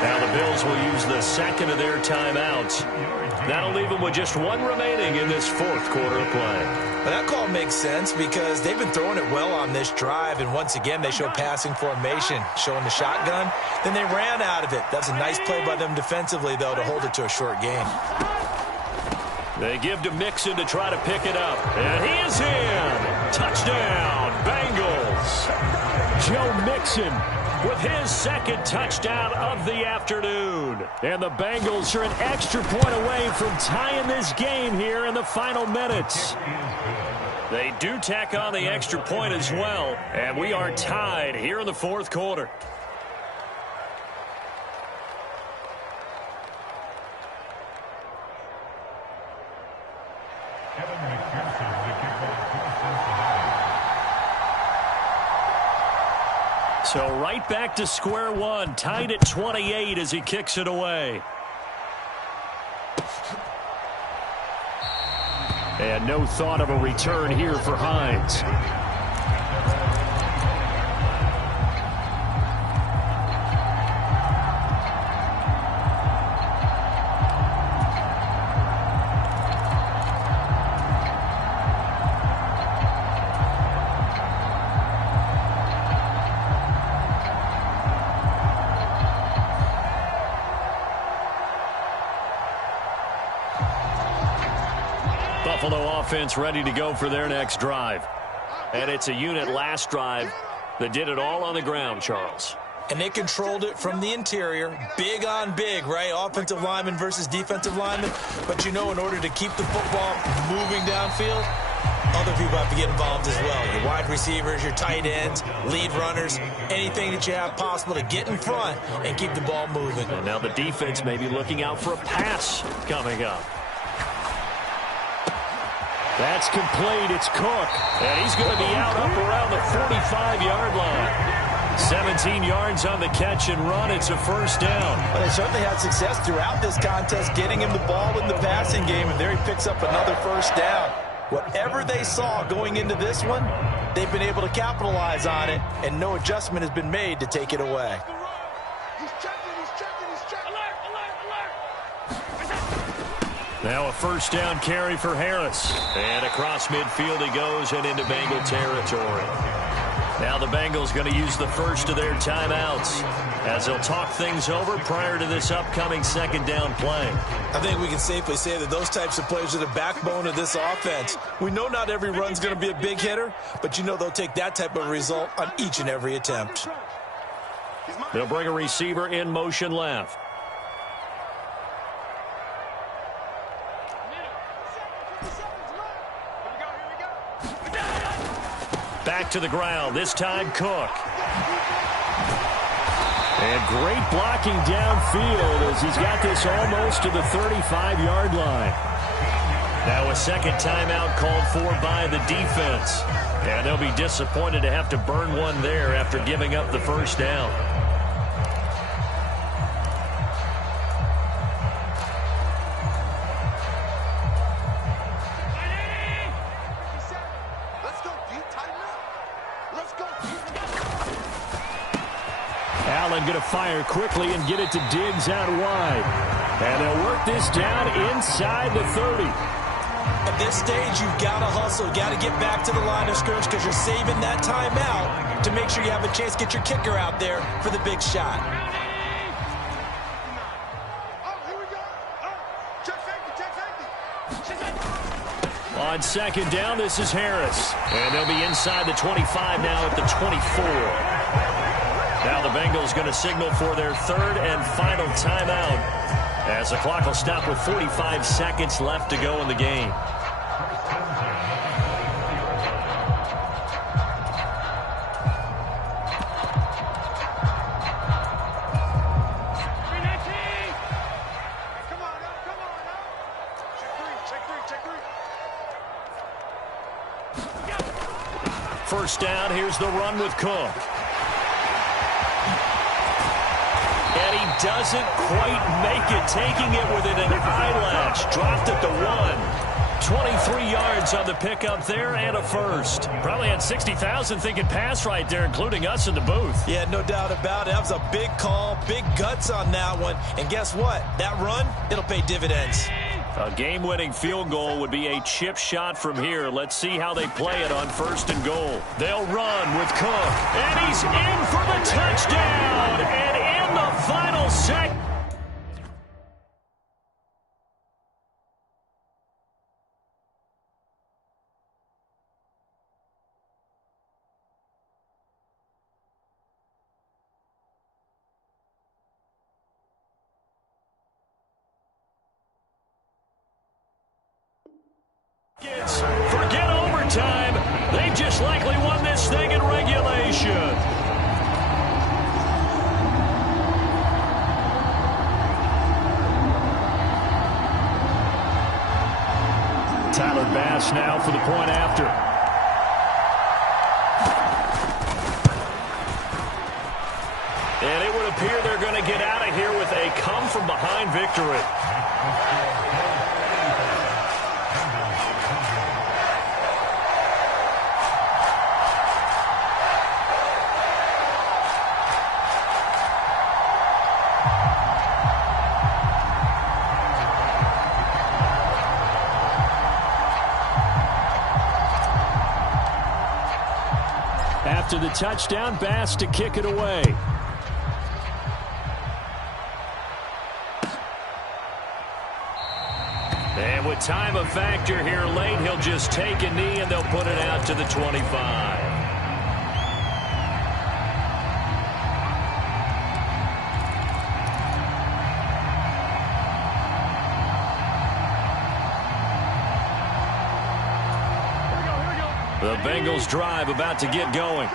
Now the Bills will use the second of their timeouts. That'll leave them with just 1 remaining in this 4th quarter of play. Well, that call makes sense because they've been throwing it well on this drive, and once again they show passing formation, showing the shotgun. Then they ran out of it. That's a nice play by them defensively, though, to hold it to a short gain. They give to Mixon to try to pick it up. And he is in. Touchdown, Bengals. Joe Mixon with his 2nd touchdown of the afternoon. And the Bengals are an extra point away from tying this game here in the final minutes. They do tack on the extra point as well. And we are tied here in the 4th quarter. So right back to square one, tied at 28 as he kicks it away. And no thought of a return here for Hines. Buffalo offense ready to go for their next drive. And it's a unit last drive that did it all on the ground, Charles. And they controlled it from the interior, big on big, right? Offensive lineman versus defensive lineman. But, you know, in order to keep the football moving downfield, other people have to get involved as well. Your wide receivers, your tight ends, lead runners, anything that you have possible to get in front and keep the ball moving. And now the defense may be looking out for a pass coming up. That's complete. It's Cook. And he's going to be out up around the 45-yard line. 17 yards on the catch and run. It's a first down. Well, they certainly had success throughout this contest getting him the ball in the passing game, and there he picks up another first down. Whatever they saw going into this one, they've been able to capitalize on it, and no adjustment has been made to take it away. Now a first down carry for Harris. And across midfield he goes and into Bengal territory. Now the Bengals going to use the first of their timeouts as they'll talk things over prior to this upcoming second down play. I think we can safely say that those types of plays are the backbone of this offense. We know not every run's going to be a big hitter, but you know they'll take that type of result on each and every attempt. They'll bring a receiver in motion left. Back to the ground, this time Cook. And great blocking downfield as he's got this almost to the 35-yard line. Now a second timeout called for by the defense. And they'll be disappointed to have to burn one there after giving up the first down. Allen going to fire quickly and get it to Diggs out wide. And they'll work this down inside the 30. At this stage, you've got to hustle. You've got to get back to the line of scrimmage because you're saving that timeout to make sure you have a chance to get your kicker out there for the big shot. On second down, this is Harris. And they'll be inside the 25 now at the 24. Now the Bengals going to signal for their third and final timeout as the clock will stop with 45 seconds left to go in the game. first down. Here's the run with Cook. And he doesn't quite make it, taking it within an eyelash. Dropped at the 1. 23 yards on the pickup there and a first. Probably had 60,000 thinking pass right there, including us in the booth. Yeah, no doubt about it. That was a big call, big guts on that one. And guess what? That run, it'll pay dividends. A game-winning field goal would be a chip shot from here. Let's see how they play it on 1st and goal. They'll run with Cook. And he's in for the touchdown. And in the final second. Forget overtime. They just likely won this thing in regulation. Tyler Bass now for the point after. And it would appear they're going to get out of here with a come-from-behind victory. After the touchdown, Bass to kick it away. And with time a factor here late, he'll just take a knee and they'll put it out to the 25. The Bengals drive about to get going.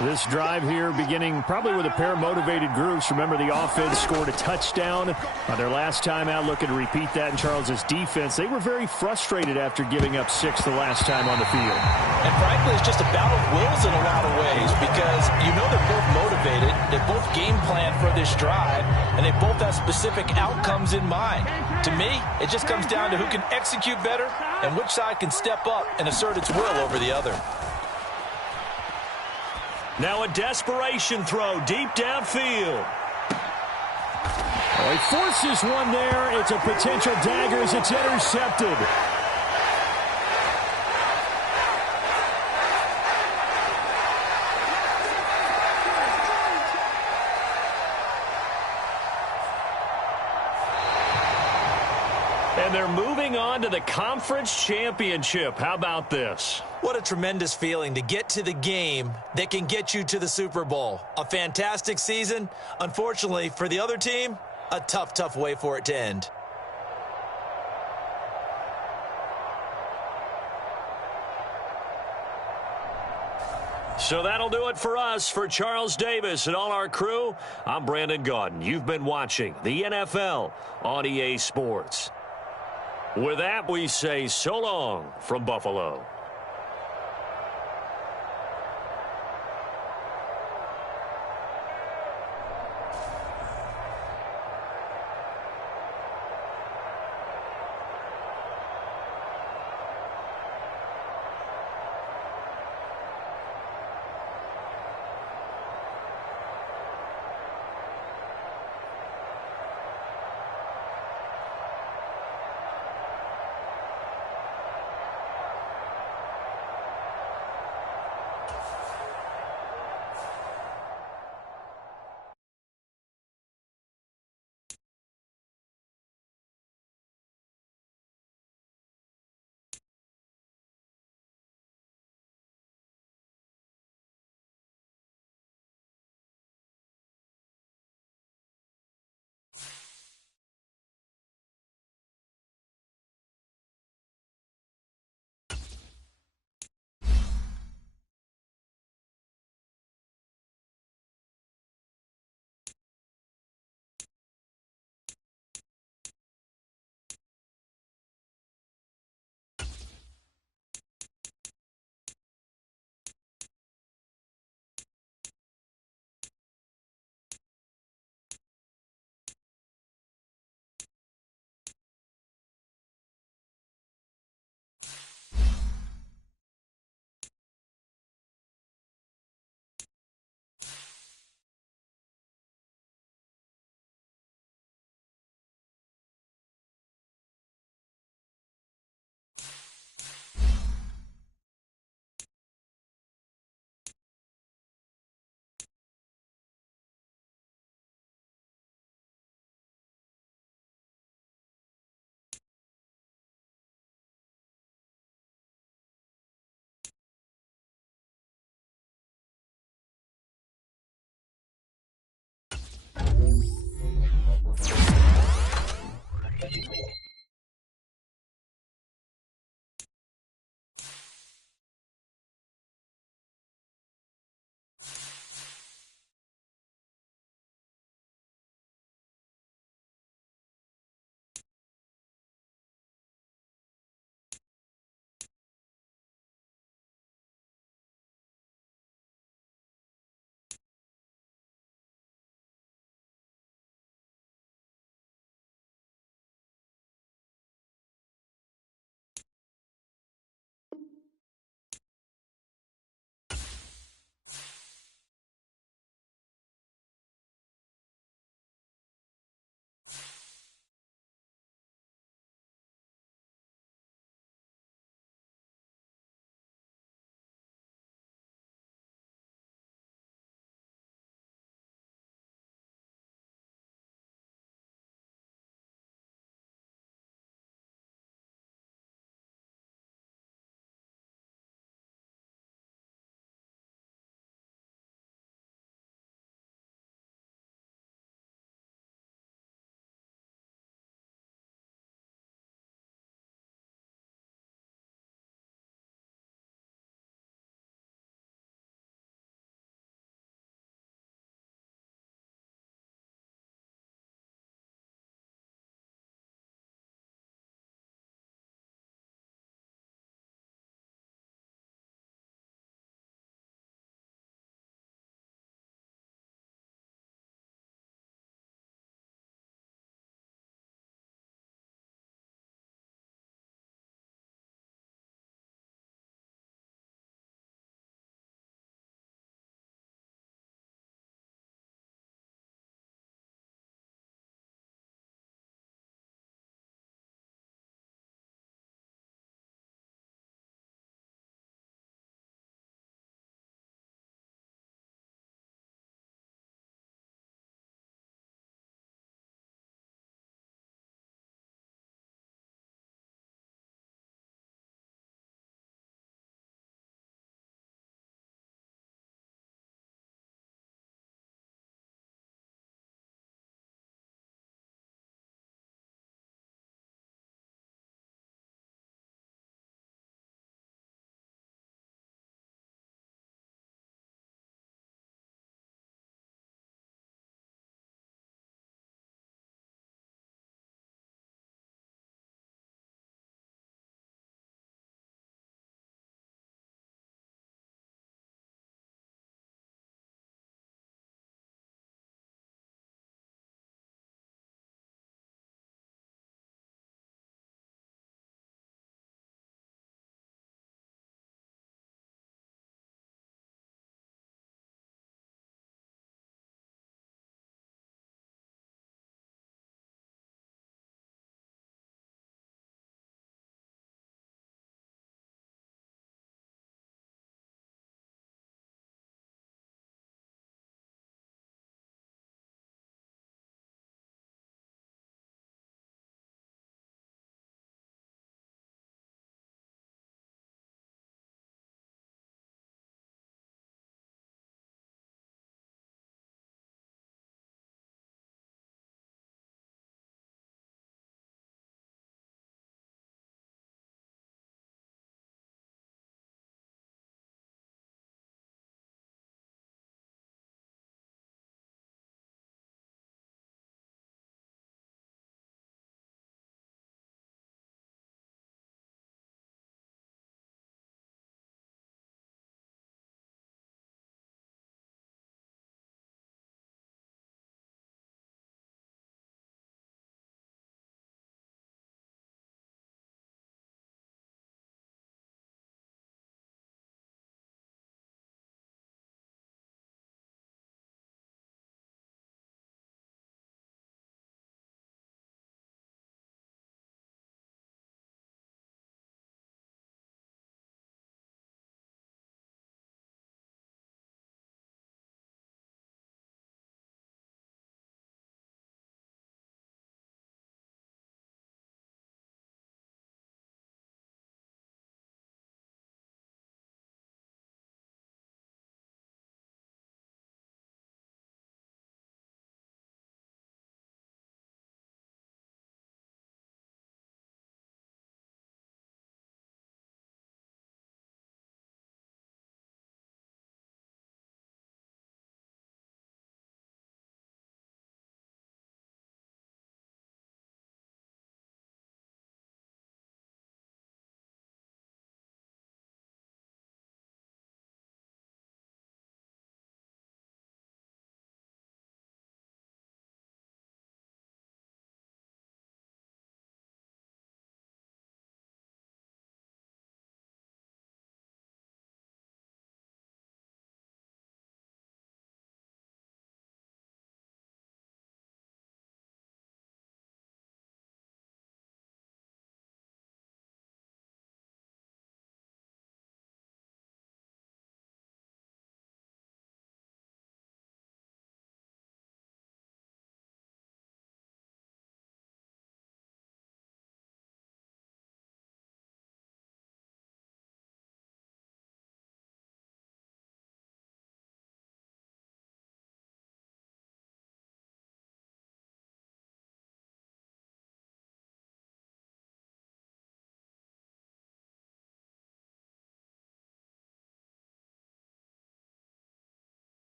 This drive here beginning probably with a pair of motivated groups. Remember, the offense scored a touchdown on their last time out, looking to repeat that in Charles's defense. They were very frustrated after giving up 6 the last time on the field. And frankly, it's just a battle of wills in a lot of ways because you know they're both motivated. They both game plan for this drive, and they both have specific outcomes in mind. To me, it just comes down to who can execute better and which side can step up and assert its will over the other. Now a desperation throw deep downfield. Oh, he forces one there. It's a potential dagger as it's intercepted. And they're moving on to the conference championship. How about this? What a tremendous feeling to get to the game that can get you to the Super Bowl. A fantastic season. Unfortunately, for the other team, a tough, tough way for it to end. So that'll do it for us. For Charles Davis and all our crew, I'm Brandon Gaudin. You've been watching the NFL on EA Sports. With that, we say so long from Buffalo.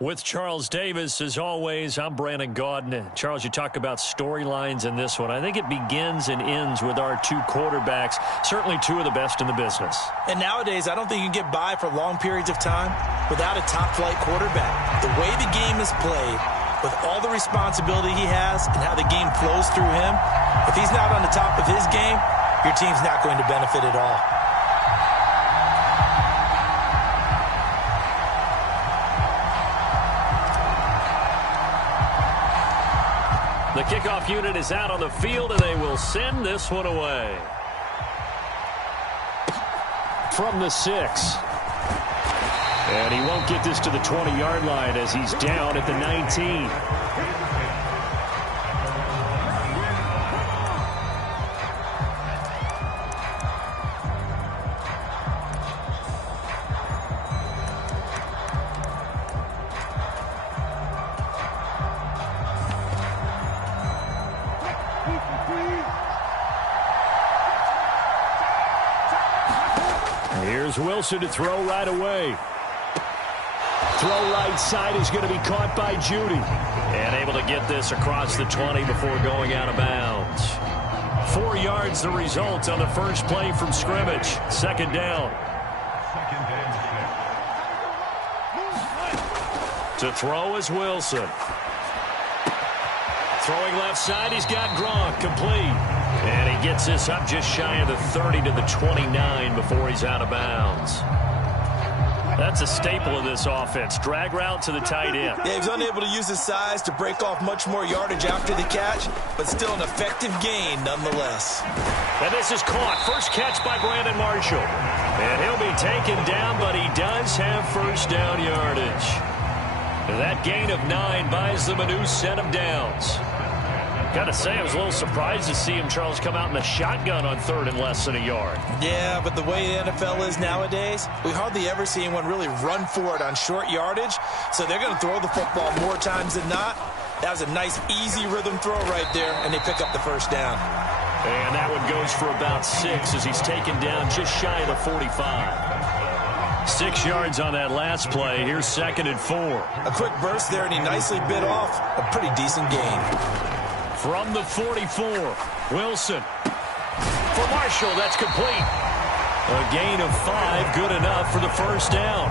With Charles Davis, as always, I'm Brandon Gaudin. Charles, you talk about storylines in this one. I think it begins and ends with our two quarterbacks, certainly two of the best in the business. And nowadays, I don't think you can get by for long periods of time without a top-flight quarterback. The way the game is played, with all the responsibility he has and how the game flows through him, if he's not on the top of his game, your team's not going to benefit at all. The kickoff unit is out on the field, and they will send this one away. From the 6. And he won't get this to the 20-yard line as he's down at the 19. Here's Wilson to throw right away. Throw right side is going to be caught by Judy. And able to get this across the 20 before going out of bounds. 4 yards the result on the first play from scrimmage. Second down. To throw is Wilson. Throwing left side, he's got Gronk complete. And he gets this up just shy of the 30 to the 29 before he's out of bounds. That's a staple of this offense. Drag route to the tight end. Yeah, he was unable to use his size to break off much more yardage after the catch, but still an effective gain nonetheless. And this is caught. First catch by Brandon Marshall. And he'll be taken down, but he does have first down yardage. That gain of 9 buys them a new set of downs. Got to say, I was a little surprised to see him, Charles, come out in the shotgun on third and less than a yard. Yeah, but the way the NFL is nowadays, we hardly ever see anyone really run for it on short yardage. So they're going to throw the football more times than not. That was a nice, easy rhythm throw right there, and they pick up the first down. And that one goes for about 6 as he's taken down just shy of the 45. 6 yards on that last play. Here's 2nd and 4. A quick burst there, and he nicely bit off a pretty decent gain. From the 44, Wilson. For Marshall, that's complete. A gain of 5, good enough for the first down.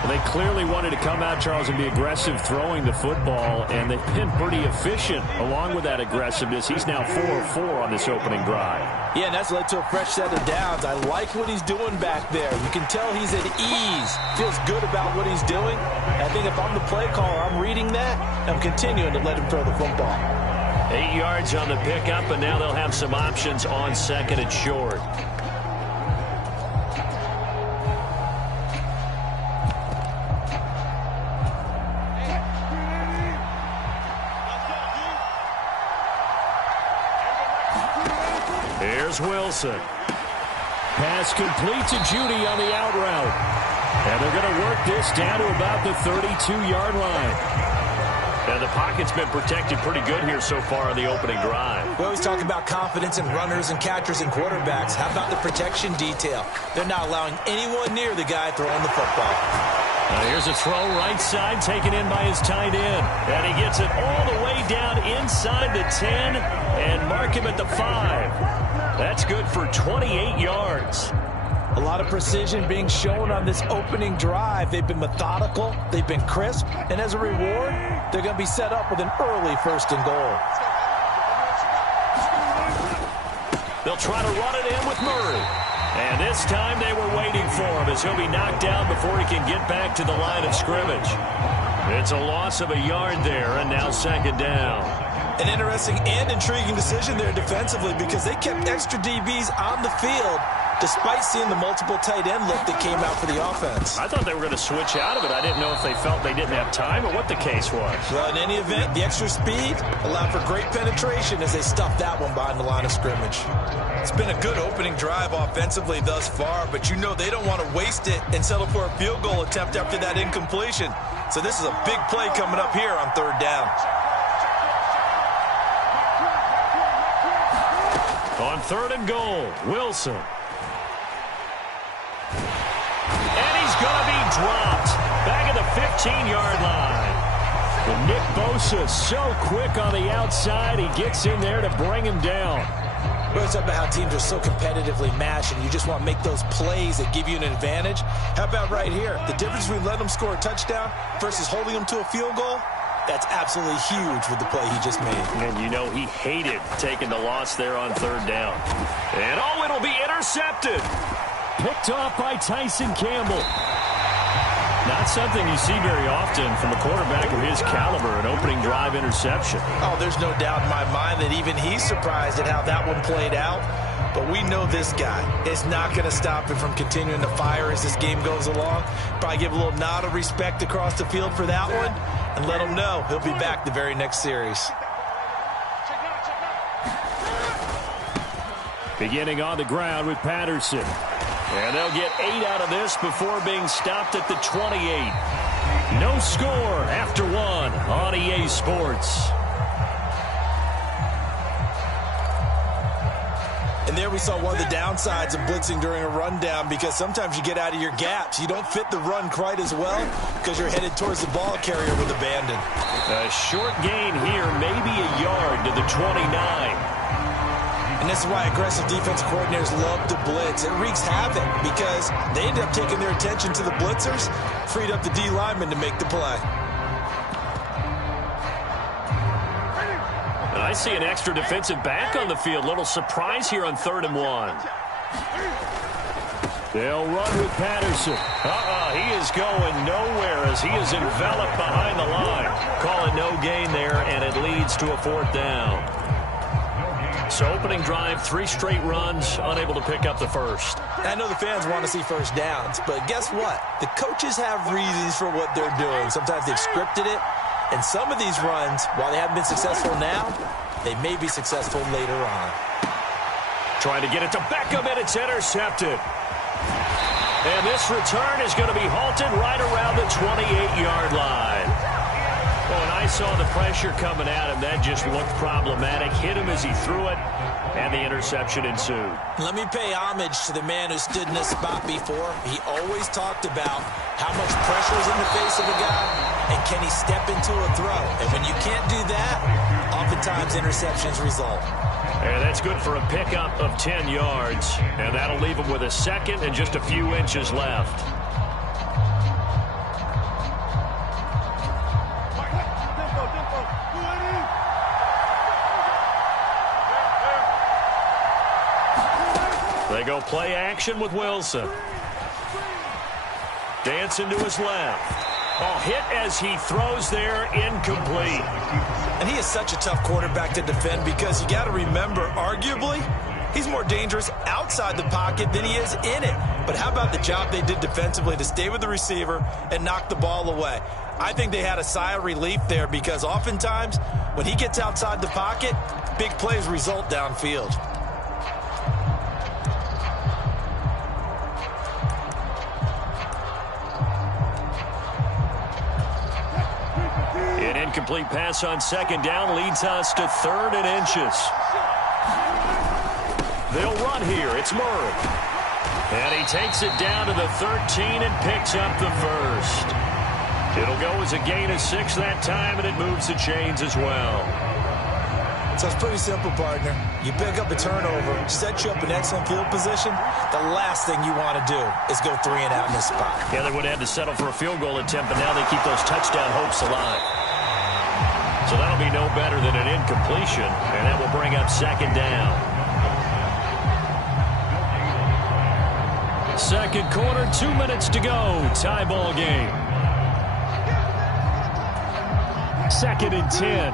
Well, they clearly wanted to come out, Charles, and be aggressive throwing the football, and they've been pretty efficient along with that aggressiveness. He's now 4 of 4 on this opening drive. Yeah, and that's led to a fresh set of downs. I like what he's doing back there. You can tell he's at ease. Feels good about what he's doing. I think if I'm the play caller, I'm reading that, and I'm continuing to let him throw the football. 8 yards on the pickup, and now they'll have some options on 2nd and short. Here's Wilson. Pass complete to Judy on the out route. And they're going to work this down to about the 32-yard line. And the pocket's been protected pretty good here so far in the opening drive. We always talk about confidence in runners and catchers and quarterbacks. How about the protection detail? They're not allowing anyone near the guy throwing the football. Now here's a throw right side taken in by his tight end. And he gets it all the way down inside the 10 and mark him at the 5. That's good for 28 yards. A lot of precision being shown on this opening drive. They've been methodical, they've been crisp, and as a reward, they're going to be set up with an early 1st and goal. They'll try to run it in with Murray. And this time they were waiting for him as he'll be knocked down before he can get back to the line of scrimmage. It's a loss of a yard there, and now 2nd down. An interesting and intriguing decision there defensively because they kept extra DBs on the field despite seeing the multiple tight end look that came out for the offense. I thought they were going to switch out of it. I didn't know if they felt they didn't have time or what the case was. Well, in any event, the extra speed allowed for great penetration as they stuffed that one behind the line of scrimmage. It's been a good opening drive offensively thus far, but you know they don't want to waste it and settle for a field goal attempt after that incompletion. So this is a big play coming up here on 3rd down. On 3rd and goal, Wilson. And he's going to be dropped. back at the 15-yard line. And Nick Bosa so quick on the outside. He gets in there to bring him down. Well, it's about how teams are so competitively matched, and you just want to make those plays that give you an advantage. How about right here? The difference between letting them score a touchdown versus holding them to a field goal, that's absolutely huge with the play he just made. And you know he hated taking the loss there on third down. And oh, it'll be intercepted. Picked off by Tyson Campbell. Not something you see very often from a quarterback of his caliber, an opening drive interception. Oh, there's no doubt in my mind that even he's surprised at how that one played out. But we know this guy is not going to stop him from continuing to fire as this game goes along. Probably give a little nod of respect across the field for that one and let him know he'll be back the very next series. Beginning on the ground with Patterson. And they'll get 8 out of this before being stopped at the 28. No score after 1 on EA Sports. And there we saw one of the downsides of blitzing during a rundown, because sometimes you get out of your gaps. You don't fit the run quite as well because you're headed towards the ball carrier with abandon. A short gain here, maybe a yard to the 29. And this is why aggressive defensive coordinators love to blitz. It wreaks havoc because they end up taking their attention to the blitzers, freed up the D lineman to make the play. And I see an extra defensive back on the field. Little surprise here on 3rd and 1. They'll run with Patterson. He is going nowhere as he is enveloped behind the line. Call it no gain there, and it leads to a 4th down. So opening drive, 3 straight runs, unable to pick up the first. I know the fans want to see first downs, but guess what? The coaches have reasons for what they're doing. Sometimes they've scripted it, and some of these runs, while they haven't been successful now, they may be successful later on. Trying to get it to Beckham, and it's intercepted. And this return is going to be halted right around the 28-yard line. Well, when I saw the pressure coming at him, that just looked problematic. Hit him as he threw it, and the interception ensued. Let me pay homage to the man who stood in this spot before. He always talked about how much pressure is in the face of a guy, and can he step into a throw. And when you can't do that, oftentimes interceptions result. And that's good for a pickup of 10 yards, and that'll leave him with a second and just a few inches left. They go play action with Wilson. Dancing to his left. Oh, hit as he throws there, incomplete. And he is such a tough quarterback to defend because you got to remember, arguably, he's more dangerous outside the pocket than he is in it. But how about the job they did defensively to stay with the receiver and knock the ball away? I think they had a sigh of relief there because oftentimes when he gets outside the pocket, big plays result downfield. An incomplete pass on 2nd down leads us to 3rd and inches. They'll run here. It's Murray. And he takes it down to the 13 and picks up the first. It'll go as a gain of 6 that time, and it moves the chains as well. So it's pretty simple, partner. You pick up a turnover, set you up in excellent field position. The last thing you want to do is go 3 and out in this spot. Yeah, they would have had to settle for a field goal attempt, but now they keep those touchdown hopes alive. So that'll be no better than an incompletion, and that will bring up 2nd down. 2nd quarter, 2 minutes to go. Tie ball game. 2nd and 10.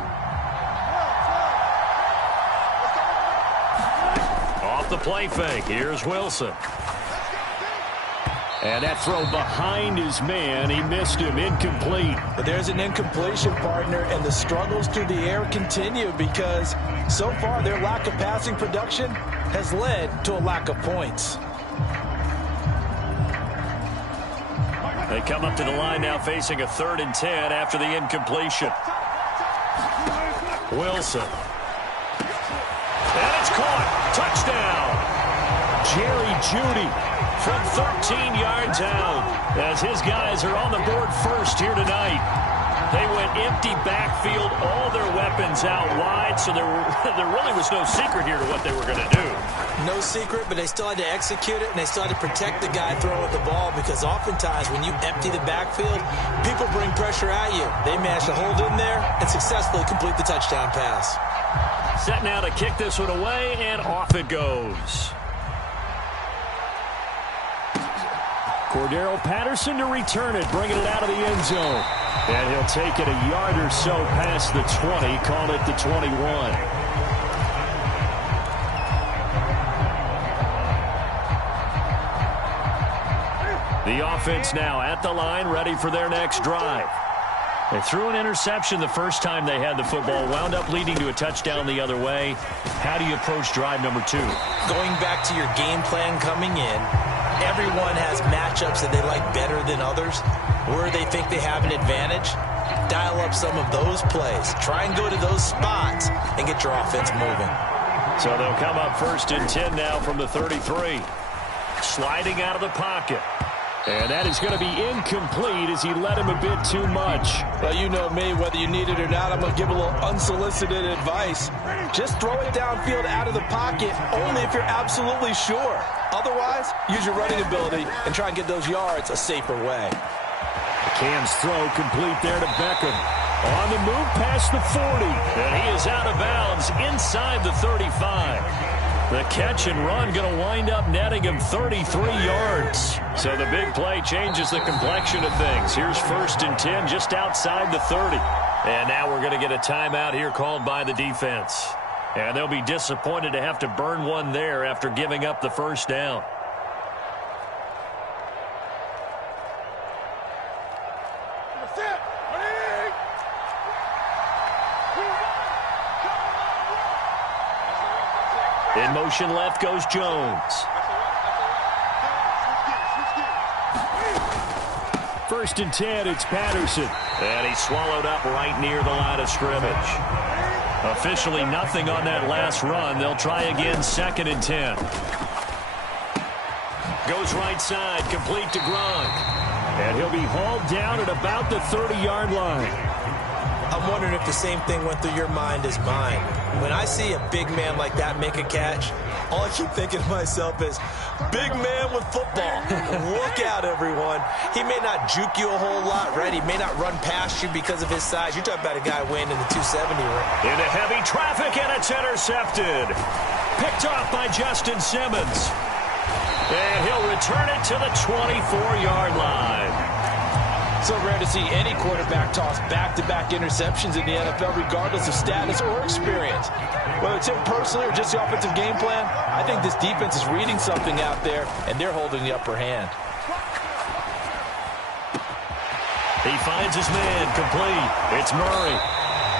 Off the play fake. Here's Wilson. And that throw behind his man. He missed him. Incomplete. But there's an incompletion, partner, and the struggles through the air continue because so far their lack of passing production has led to a lack of points. They come up to the line now facing a 3rd and 10 after the incompletion. Wilson. And it's caught. Touchdown. Jerry Jeudy from 13 yards out as his guys are on the board first here tonight. They went empty backfield, all their weapons out wide, so there really was no secret here to what they were going to do. No secret, but they still had to execute it, and they still had to protect the guy throwing the ball, because oftentimes when you empty the backfield, people bring pressure at you. They managed to hold in there and successfully complete the touchdown pass. Set now to kick this one away, and off it goes. Cordero Patterson to return it, bringing it out of the end zone. And he'll take it a yard or so past the 20, call it the 21. The offense now at the line, ready for their next drive. They threw an interception the first time they had the football, wound up leading to a touchdown the other way. How do you approach drive number 2? Going back to your game plan coming in, everyone has matchups that they like better than others, where they think they have an advantage. Dial up some of those plays. Try and go to those spots and get your offense moving. So they'll come up 1st and 10 now from the 33. Sliding out of the pocket. And that is going to be incomplete as he led him a bit too much. Well, you know me, whether you need it or not, I'm going to give a little unsolicited advice. Just throw it downfield out of the pocket only if you're absolutely sure. Otherwise, use your running ability and try and get those yards a safer way. Cam's throw complete there to Beckham. On the move past the 40. And he is out of bounds inside the 35. The catch and run going to wind up netting him 33 yards. So the big play changes the complexion of things. Here's 1st and 10 just outside the 30. And now we're going to get a timeout here called by the defense. And they'll be disappointed to have to burn one there after giving up the first down. In motion left goes Jones. 1st and 10, it's Patterson. And he's swallowed up right near the line of scrimmage. Officially nothing on that last run. They'll try again 2nd and 10. Goes right side, complete to Gronk. And he'll be hauled down at about the 30-yard line. I'm wondering if the same thing went through your mind as mine. When I see a big man like that make a catch, all I keep thinking to myself is, big man with football. Look out, everyone. He may not juke you a whole lot, right? He may not run past you because of his size. You're talking about a guy weighing in the 270 range. Into heavy traffic, and it's intercepted. Picked off by Justin Simmons. And he'll return it to the 24-yard line. So rare to see any quarterback toss back-to-back interceptions in the NFL, regardless of status or experience. Whether it's him personally or just the offensive game plan, I think this defense is reading something out there, and they're holding the upper hand. He finds his man, complete. It's Murray.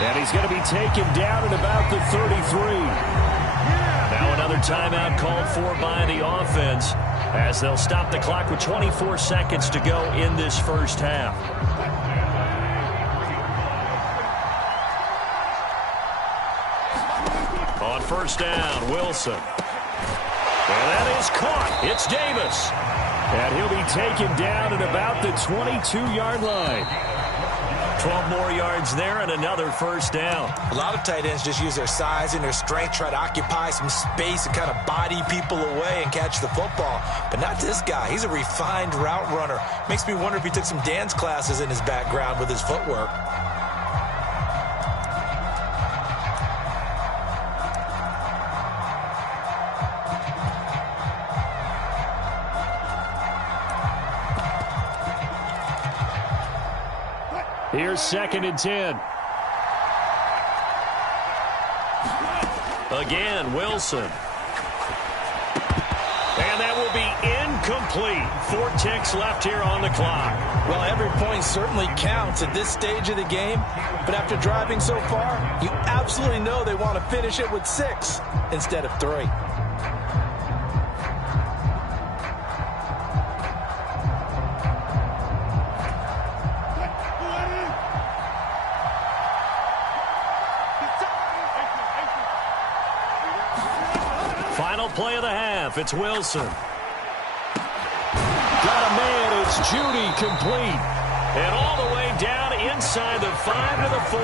And he's going to be taken down at about the 33. Now another timeout called for by the offense, as they'll stop the clock with 24 seconds to go in this first half. On 1st down, Wilson. And that is caught. It's Davis. And he'll be taken down at about the 22-yard line. 12 more yards there and another 1st down. A lot of tight ends just use their size and their strength, try to occupy some space and kind of body people away and catch the football. But not this guy. He's a refined route runner. Makes me wonder if he took some dance classes in his background with his footwork. Here's 2nd and 10. Again, Wilson. And that will be incomplete. 4 ticks left here on the clock. Well, every point certainly counts at this stage of the game. But after driving so far, you absolutely know they want to finish it with 6 instead of 3. Final play of the half. half. It's Wilson. Got a man. It's Judy complete. And all the way down inside the 5 to the 4.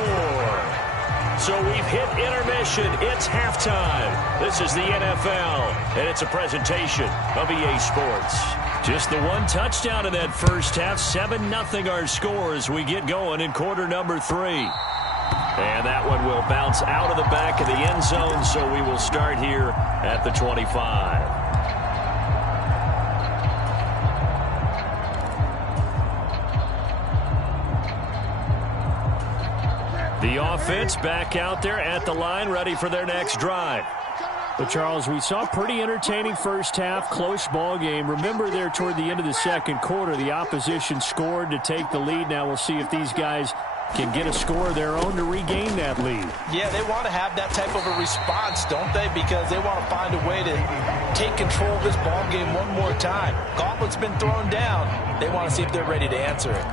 So we've hit intermission. It's halftime. This is the NFL, and it's a presentation of EA Sports. Just the one touchdown in that first half. 7-0 our score as we get going in quarter number 3. And that one will bounce out of the back of the end zone, so we will start here at the 25. The offense back out there at the line, ready for their next drive. But, Charles, we saw a pretty entertaining first half, close ball game. Remember there toward the end of the second quarter, the opposition scored to take the lead. Now we'll see if these guys can get a score of their own to regain that lead. Yeah, they want to have that type of a response, don't they? Because they want to find a way to take control of this ball game one more time. Gauntlet's been thrown down. They want to see if they're ready to answer it.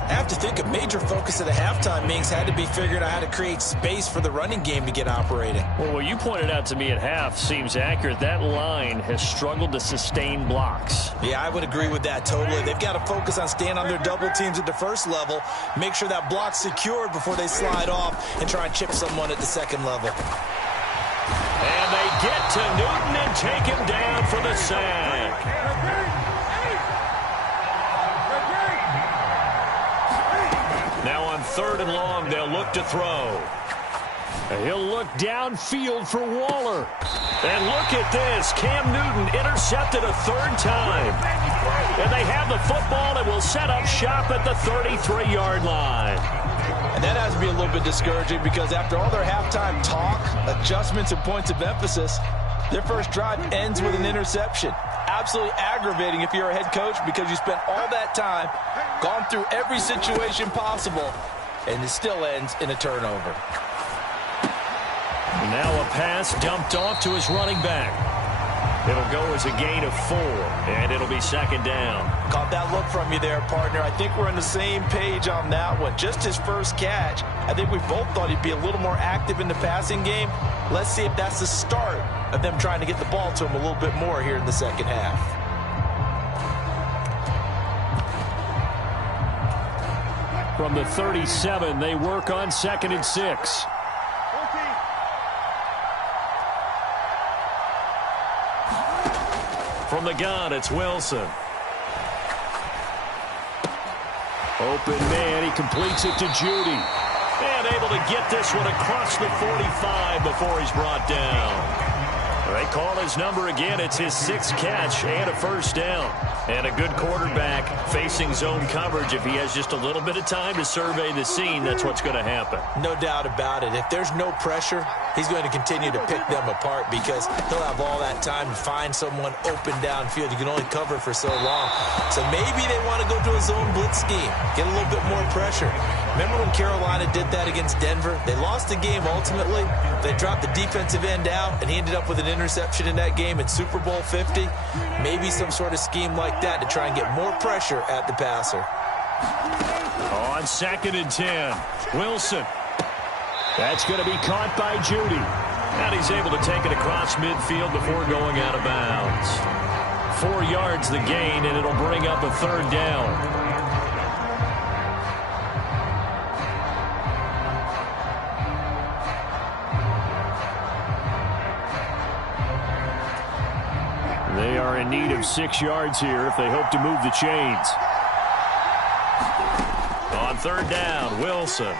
I have to think a major focus of the halftime meetings had to be figuring out how to create space for the running game to get operating. Well, what you pointed out to me at half seems accurate. That line has struggled to sustain blocks. Yeah, I would agree with that totally. They've got to focus on staying on their double teams at the first level, make sure that block's secured before they slide off and try and chip someone at the second level. And they get to Newton and take him down for the sack. Now on 3rd and long, they'll look to throw. And he'll look downfield for Waller. And look at this. Cam Newton intercepted a 3rd time. And they have the football and will set up shop at the 33-yard line. And that has to be a little bit discouraging because after all their halftime talk, adjustments, and points of emphasis, their first drive ends with an interception. Absolutely aggravating if you're a head coach because you spent all that time, gone through every situation possible, and it still ends in a turnover. Now a pass dumped off to his running back. It'll go as a gain of 4, and it'll be 2nd down. Caught that look from you there, partner. I think we're on the same page on that one. Just his first catch. I think we both thought he'd be a little more active in the passing game. Let's see if that's the start of them trying to get the ball to him a little bit more here in the second half. From the 37, they work on 2nd and 6. From the gun, it's Wilson. Open man, he completes it to Judy. And able to get this one across the 45 before he's brought down. They call his number again. It's his 6th catch and a 1st down. And a good quarterback facing zone coverage. If he has just a little bit of time to survey the scene, that's what's going to happen. No doubt about it. If there's no pressure, he's going to continue to pick them apart because he'll have all that time to find someone open downfield. You can only cover for so long. So maybe they want to go to a zone blitz scheme, get a little bit more pressure. Remember when Carolina did that against Denver? They lost the game ultimately. They dropped the defensive end out, and he ended up with an interception in that game in Super Bowl 50. Maybe some sort of scheme like that to try and get more pressure at the passer. On 2nd and 10, Wilson. That's going to be caught by Judy. And he's able to take it across midfield before going out of bounds. 4 yards the gain, and it'll bring up a 3rd down. They are in need of 6 yards here if they hope to move the chains. On 3rd down, Wilson. And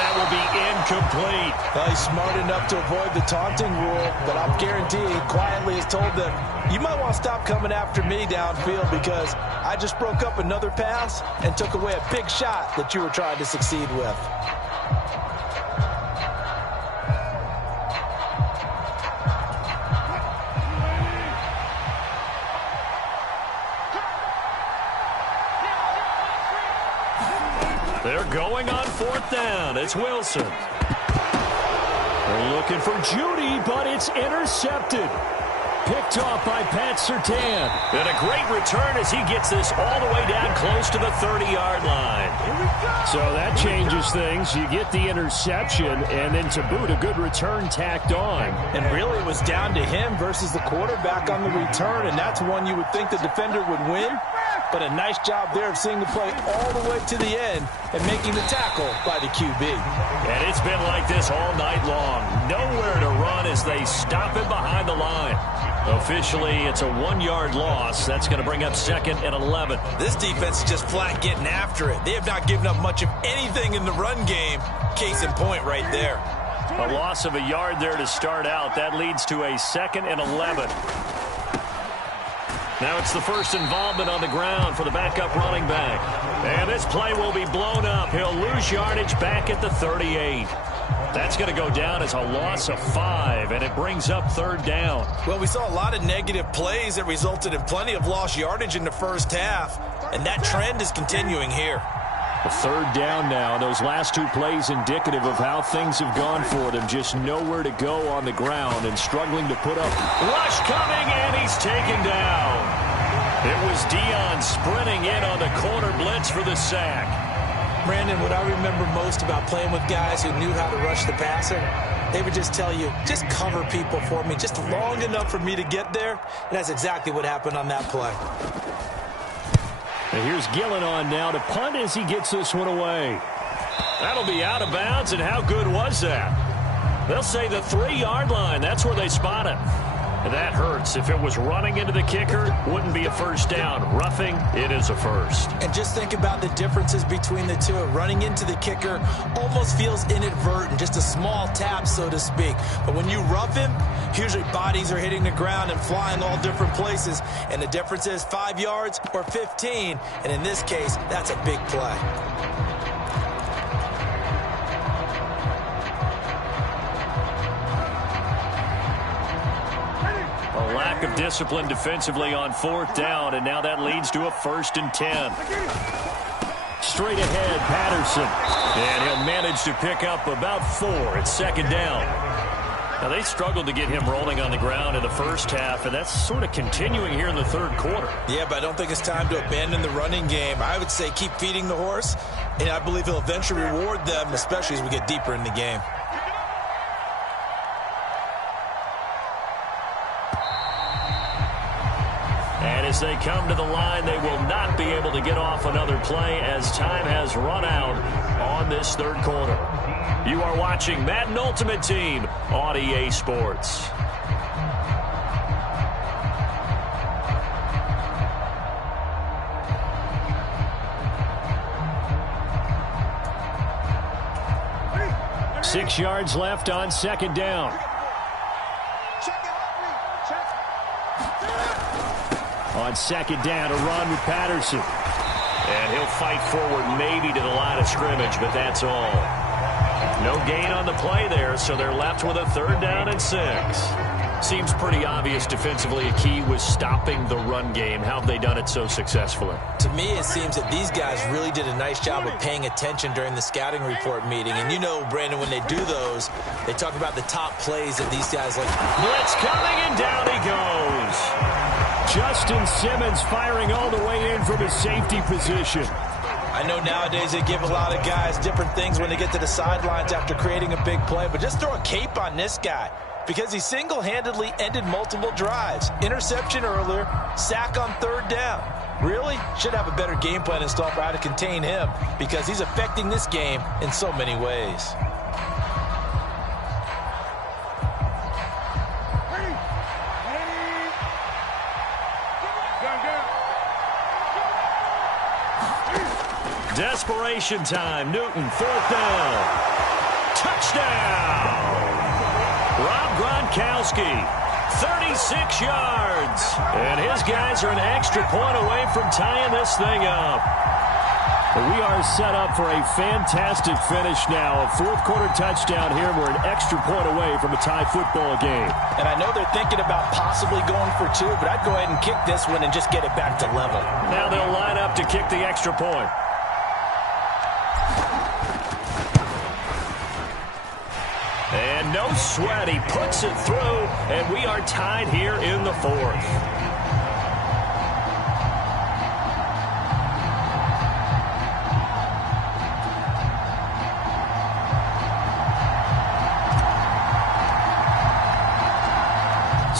that will be incomplete. Well, he's smart enough to avoid the taunting rule, but I'll guarantee he quietly has told them, you might want to stop coming after me downfield because I just broke up another pass and took away a big shot that you were trying to succeed with. They're going on 4th down. It's Wilson. They're looking for Judy, but it's intercepted. Picked off by Pat Surtain. And a great return as he gets this all the way down close to the 30-yard line. So that changes things. You get the interception, and then to boot, a good return tacked on. And really it was down to him versus the quarterback on the return, and that's one you would think the defender would win. But a nice job there of seeing the play all the way to the end and making the tackle by the QB. And it's been like this all night long. Nowhere to run as they stop him behind the line. Officially, it's a 1-yard loss. That's going to bring up 2nd and 11. This defense is just flat getting after it. They have not given up much of anything in the run game. Case in point right there. A loss of a yard there to start out. That leads to a 2nd and 11. Now it's the first involvement on the ground for the backup running back. And this play will be blown up. He'll lose yardage back at the 38. That's going to go down as a loss of 5, and it brings up 3rd down. Well, we saw a lot of negative plays that resulted in plenty of lost yardage in the first half, and that trend is continuing here. A 3rd down now. Those last 2 plays indicative of how things have gone for them. Just nowhere to go on the ground and struggling to put up. Rush coming, and he's taken down. It was Dion sprinting in on the corner blitz for the sack. Brandon, what I remember most about playing with guys who knew how to rush the passer, they would just tell you, just cover people for me, just long enough for me to get there. And that's exactly what happened on that play. And here's Gillen on now to punt as he gets this one away. That'll be out of bounds, and how good was that? They'll say the 3-yard line. That's where they spot it. And that hurts. If it was running into the kicker, wouldn't be a first down. Roughing, it is a first. And just think about the differences between the two. Running into the kicker almost feels inadvertent, just a small tap, so to speak. But when you rough him, usually bodies are hitting the ground and flying all different places. And the difference is 5 yards or 15. And in this case, that's a big play. A lack of discipline defensively on 4th down, and now that leads to a 1st and 10. Straight ahead, Patterson. And he'll manage to pick up about 4 at 2nd down. Now, they struggled to get him rolling on the ground in the first half, and that's sort of continuing here in the 3rd quarter. Yeah, but I don't think it's time to abandon the running game. I would say keep feeding the horse, and I believe he'll eventually reward them, especially as we get deeper in the game. And as they come to the line, they will not be able to get off another play as time has run out on this 3rd quarter. You are watching Madden Ultimate Team on EA Sports. Six yards left on 2nd down. On 2nd down, a run with Patterson. And he'll fight forward maybe to the line of scrimmage, but that's all. No gain on the play there, so they're left with a 3rd down and 6. Seems pretty obvious defensively a key was stopping the run game. How have they done it so successfully? To me, it seems that these guys really did a nice job of paying attention during the scouting report meeting. And you know, Brandon, when they do those, they talk about the top plays that these guys like. Blitz coming, and down he goes. Justin Simmons firing all the way in from his safety position. I know nowadays they give a lot of guys different things when they get to the sidelines after creating a big play, but just throw a cape on this guy because he single-handedly ended multiple drives. Interception earlier, sack on 3rd down. Really should have a better game plan installed for how to contain him because he's affecting this game in so many ways. Desperation time. Newton, 4th down. Touchdown! Rob Gronkowski, 36 yards. And his guys are an extra point away from tying this thing up. We are set up for a fantastic finish now. A 4th quarter touchdown here. We're an extra point away from a tie football game. And I know they're thinking about possibly going for 2, but I'd go ahead and kick this one and just get it back to level. Now they'll line up to kick the extra point. And no no sweat. He puts it through, and we are tied here in the fourth.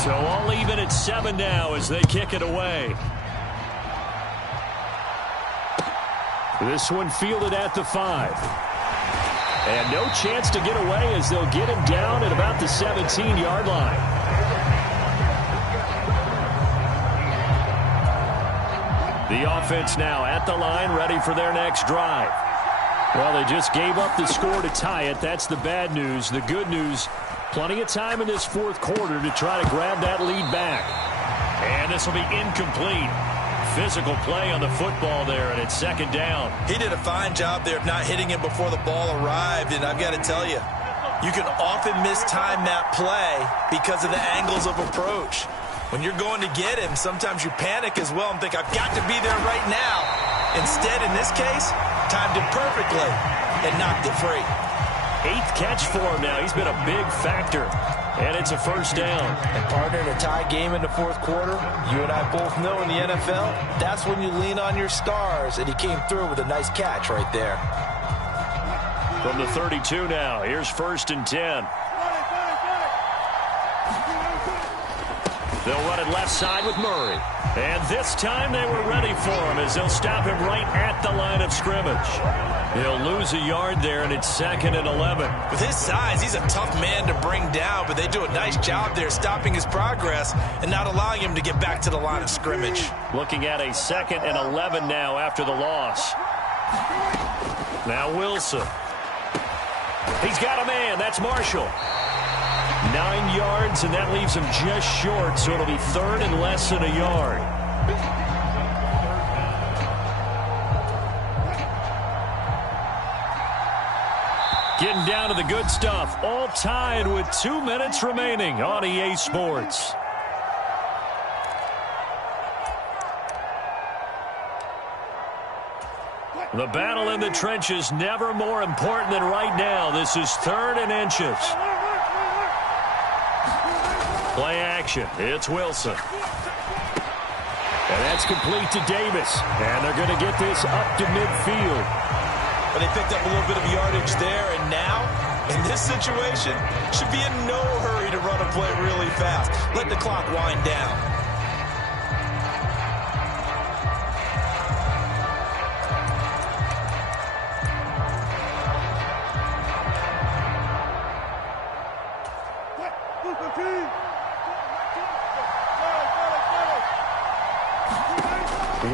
So all even at 7 now as they kick it away. This one fielded at the 5. And no chance to get away as they'll get him down at about the 17-yard line. The offense now at the line, ready for their next drive. Well, they just gave up the score to tie it. That's the bad news. The good news, plenty of time in this fourth quarter to try to grab that lead back. And this will be incomplete. Physical play on the football there, and it's second down. He did a fine job there of not hitting him before the ball arrived, and I've got to tell you, you can often mistime that play because of the angles of approach. When you're going to get him, sometimes you panic as well and think, I've got to be there right now. Instead, in this case, timed it perfectly and knocked it free. 8th catch for him now. He's been a big factor. And it's a first down. And partner, in a tie game in the fourth quarter, you and I both know in the NFL, that's when you lean on your stars. And he came through with a nice catch right there. From the 32 now, here's 1st and 10. They'll run it left side with Murray. And this time they were ready for him as they'll stop him right at the line of scrimmage. He'll lose a yard there, and it's 2nd and 11. With his size, he's a tough man to bring down, but they do a nice job there stopping his progress and not allowing him to get back to the line of scrimmage. Looking at a 2nd and 11 now after the loss. Now Wilson. He's got a man. That's Marshall. 9 yards, and that leaves him just short, so it'll be 3rd and less than a yard. Getting down to the good stuff. All tied with 2 minutes remaining on EA Sports. The battle in the trenches never more important than right now. This is 3rd and inches. Play action. It's Wilson. And that's complete to Davis. And they're going to get this up to midfield. But they picked up a little bit of yardage there, and now, in this situation, should be in no hurry to run a play really fast. Let the clock wind down.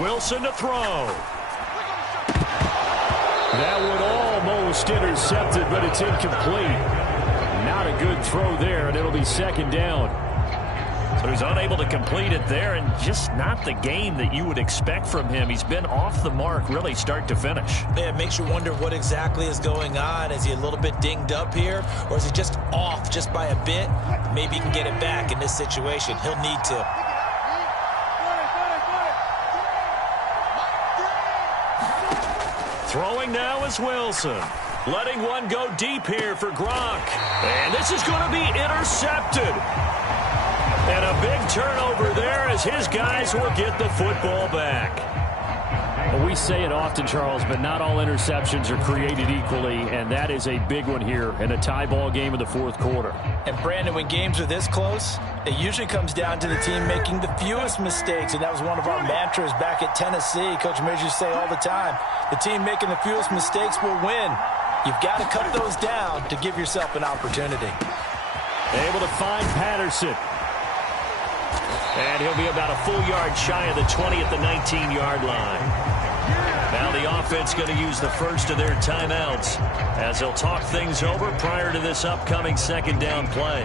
Wilson to throw. That would almost intercept it, but it's incomplete. Not a good throw there, and it'll be 2nd down. So he's unable to complete it there, and just not the game that you would expect from him. He's been off the mark really start to finish. Yeah, it makes you wonder what exactly is going on. Is he a little bit dinged up here, or is he just off just by a bit? Maybe he can get it back in this situation. He'll need to. Throwing now is Wilson. Letting one go deep here for Gronk. And this is going to be intercepted. And a big turnover there as his guys will get the football back. Well, we say it often, Charles, but not all interceptions are created equally, and that is a big one here in a tie ball game in the fourth quarter. And, Brandon, when games are this close, it usually comes down to the team making the fewest mistakes, and that was one of our mantras back at Tennessee. Coach Majors used to say all the time, the team making the fewest mistakes will win. You've got to cut those down to give yourself an opportunity. Able to find Patterson. And he'll be about a full yard shy of the 20 at the 19-yard line. Now the offense going to use the first of their timeouts as they'll talk things over prior to this upcoming 2nd down play.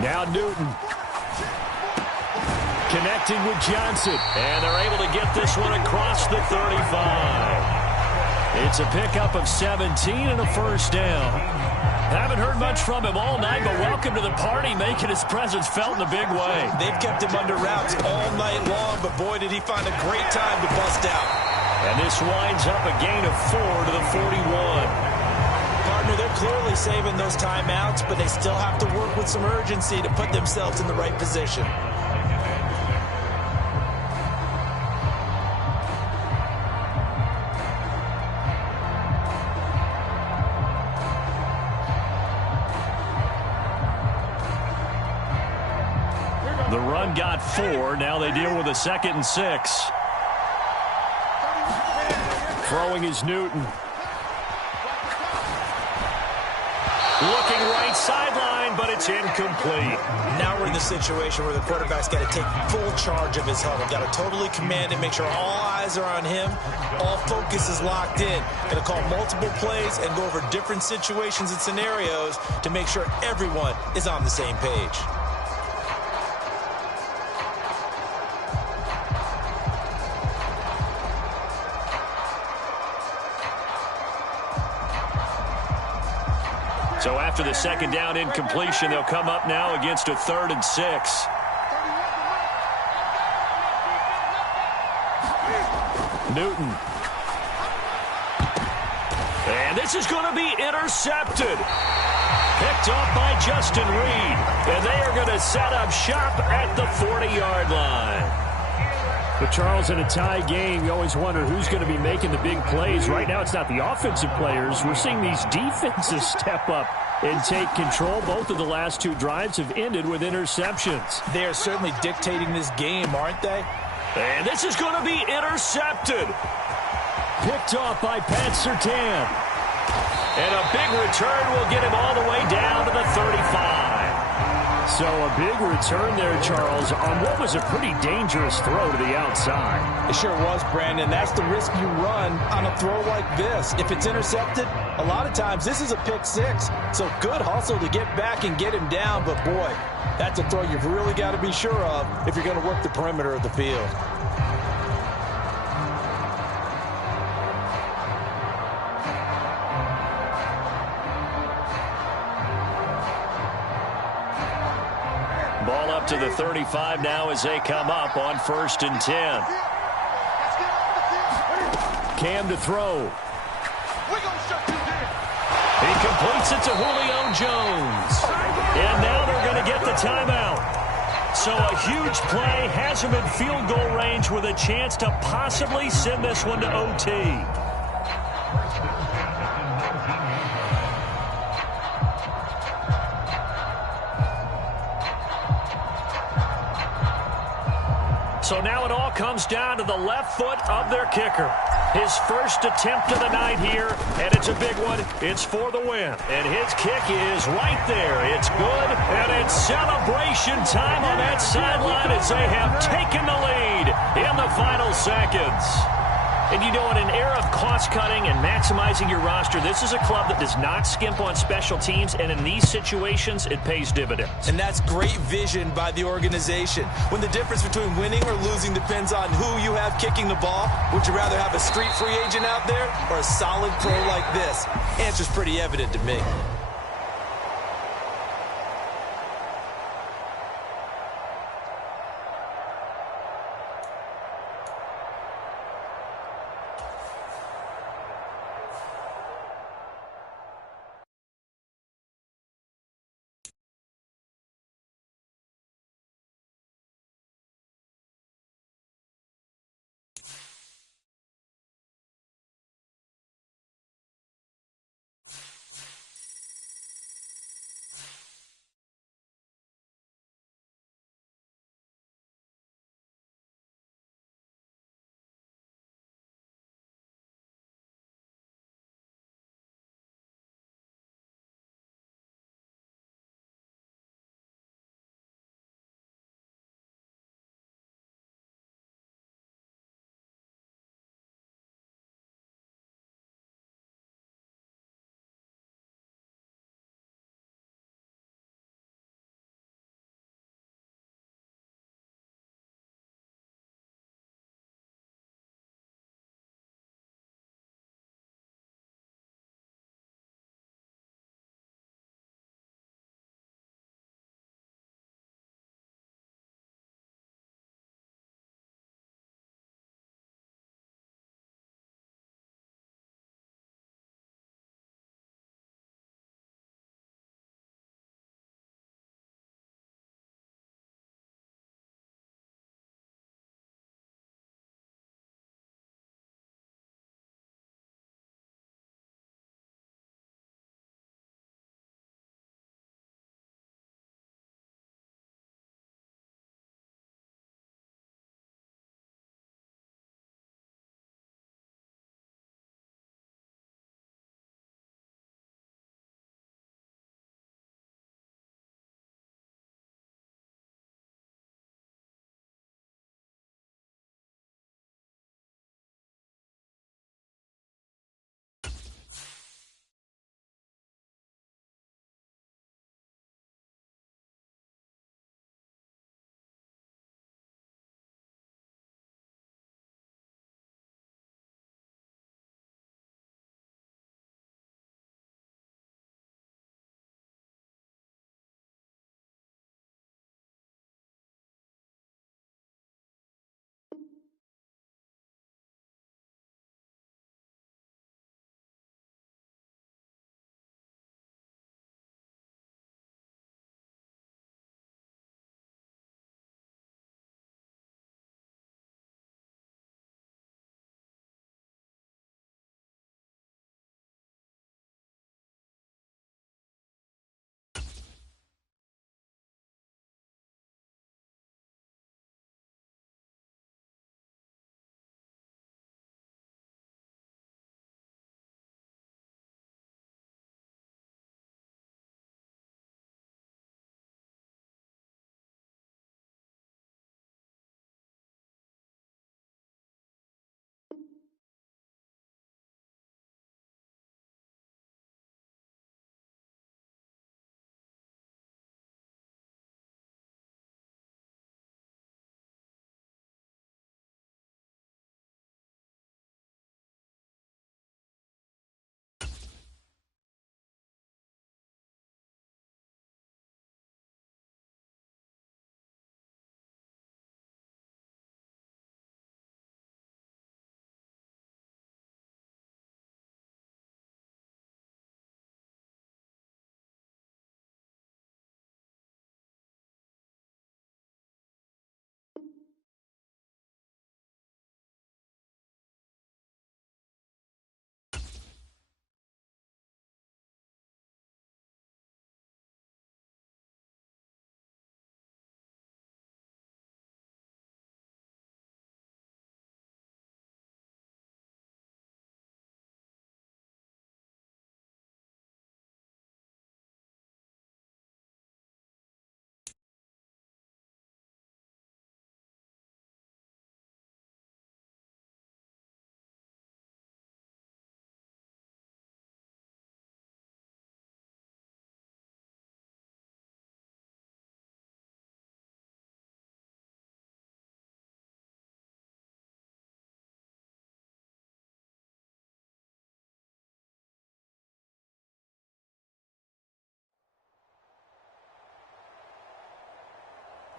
Now Newton. Connecting with Johnson, and they're able to get this one across the 35. It's a pickup of 17 and a first down. Haven't heard much from him all night, but welcome to the party, making his presence felt in a big way. They've kept him under wraps all night long, but boy, did he find a great time to bust out. And this winds up a gain of 4 to the 41. Partner, they're clearly saving those timeouts, but they still have to work with some urgency to put themselves in the right position. The run got 4. Now they deal with a 2nd and 6. Throwing is Newton. Looking right sideline, but it's incomplete. Now we're in the situation where the quarterback's got to take full charge of his huddle. Got to totally command it, make sure all eyes are on him. All focus is locked in. Got to call multiple plays and go over different situations and scenarios to make sure everyone is on the same page. So after the 2nd down incompletion, they'll come up now against a 3rd and 6. Newton. And this is going to be intercepted. Picked off by Justin Reed. And they are going to set up shop at the 40-yard line. But Charles, in a tie game, you always wonder who's going to be making the big plays. Right now, it's not the offensive players. We're seeing these defenses step up and take control. Both of the last 2 drives have ended with interceptions. They are certainly dictating this game, aren't they? And this is going to be intercepted. Picked off by Pat Surtain. And a big return will get him all the way down to the 35. So a big return there, Charles, on what was a pretty dangerous throw to the outside. It sure was, Brandon. That's the risk you run on a throw like this. If it's intercepted, a lot of times this is a pick 6. So good hustle to get back and get him down. But, boy, that's a throw you've really got to be sure of if you're going to work the perimeter of the field. Ball up to the 35 now as they come up on 1st and 10. Cam to throw. He completes it to Julio Jones. And now they're going to get the timeout. So a huge play has him in field goal range with a chance to possibly send this one to OT. So now it all comes down to the left foot of their kicker. His first attempt of the night here, and it's a big one. It's for the win. And his kick is right there. It's good, and it's celebration time on that sideline as they have taken the lead in the final seconds. And you know, in an era of cost-cutting and maximizing your roster, this is a club that does not skimp on special teams, and in these situations, it pays dividends. And that's great vision by the organization. When the difference between winning or losing depends on who you have kicking the ball, would you rather have a street free agent out there or a solid pro like this? Answer's pretty evident to me.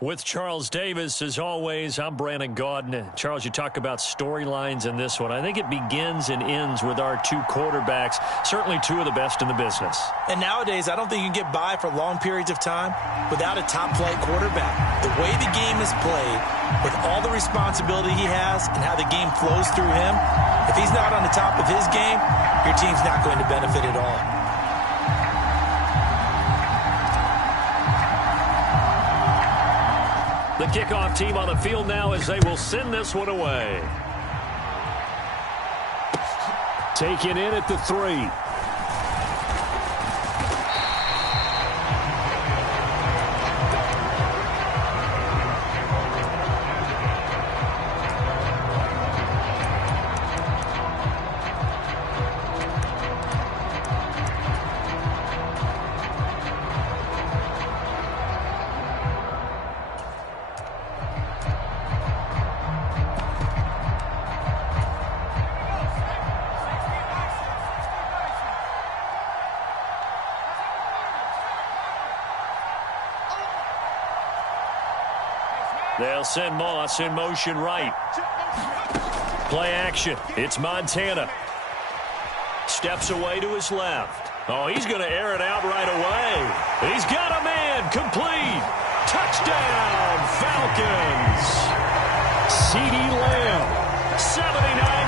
With Charles Davis, as always, I'm Brandon Gaudin. Charles, you talk about storylines in this one. I think it begins and ends with our two quarterbacks, certainly two of the best in the business. And nowadays, I don't think you can get by for long periods of time without a top-flight quarterback. The way the game is played, with all the responsibility he has and how the game flows through him, if he's not on the top of his game, your team's not going to benefit at all. The kickoff team on the field now as they will send this one away. Taken in at the 3. They'll send Moss in motion right. Play action. It's Montana. Steps away to his left. Oh, he's going to air it out right away. He's got a man. Complete. Touchdown, Falcons. CeeDee Lamb, 79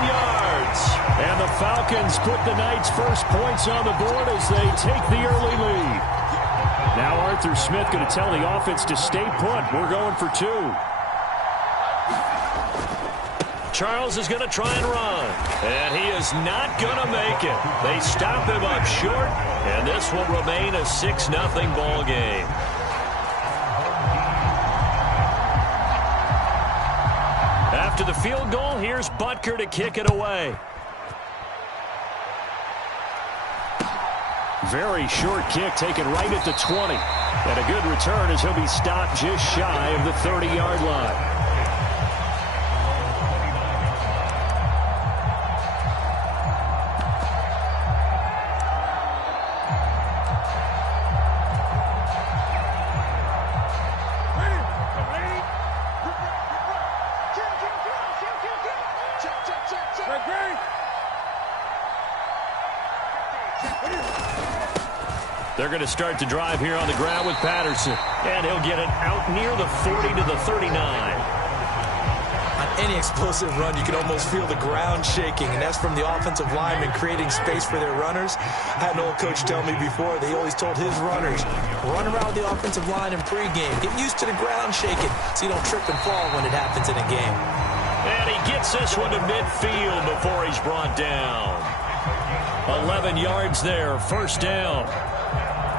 yards. And the Falcons put the Knights' first points on the board as they take the early lead. Now Arthur Smith going to tell the offense to stay put. We're going for 2. Charles is going to try and run. And he is not going to make it. They stop him up short. And this will remain a 6-0 ball game. After the field goal, here's Butker to kick it away. Very short kick taken right at the 20. And a good return as he'll be stopped just shy of the 30-yard line. They're going to start to drive here on the ground with Patterson. And he'll get it out near the 40 to the 39. On any explosive run, you can almost feel the ground shaking, and that's from the offensive linemen creating space for their runners. I had an old coach tell me before, they always told his runners, run around the offensive line in pregame. Get used to the ground shaking so you don't trip and fall when it happens in a game. And he gets this one to midfield before he's brought down. 11 yards there, first down.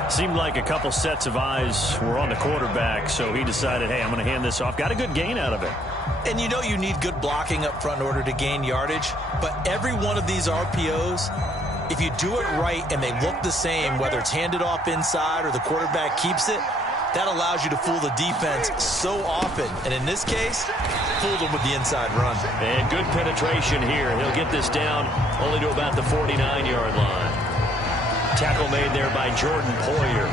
Seemed like a couple sets of eyes were on the quarterback, so he decided, hey, I'm going to hand this off. Got a good gain out of it. And you know you need good blocking up front in order to gain yardage, but every one of these RPOs, if you do it right and they look the same, whether it's handed off inside or the quarterback keeps it, that allows you to fool the defense so often. And in this case, fooled them with the inside run. And good penetration here. He'll get this down only to about the 49-yard line. Tackle made there by Jordan Poyer.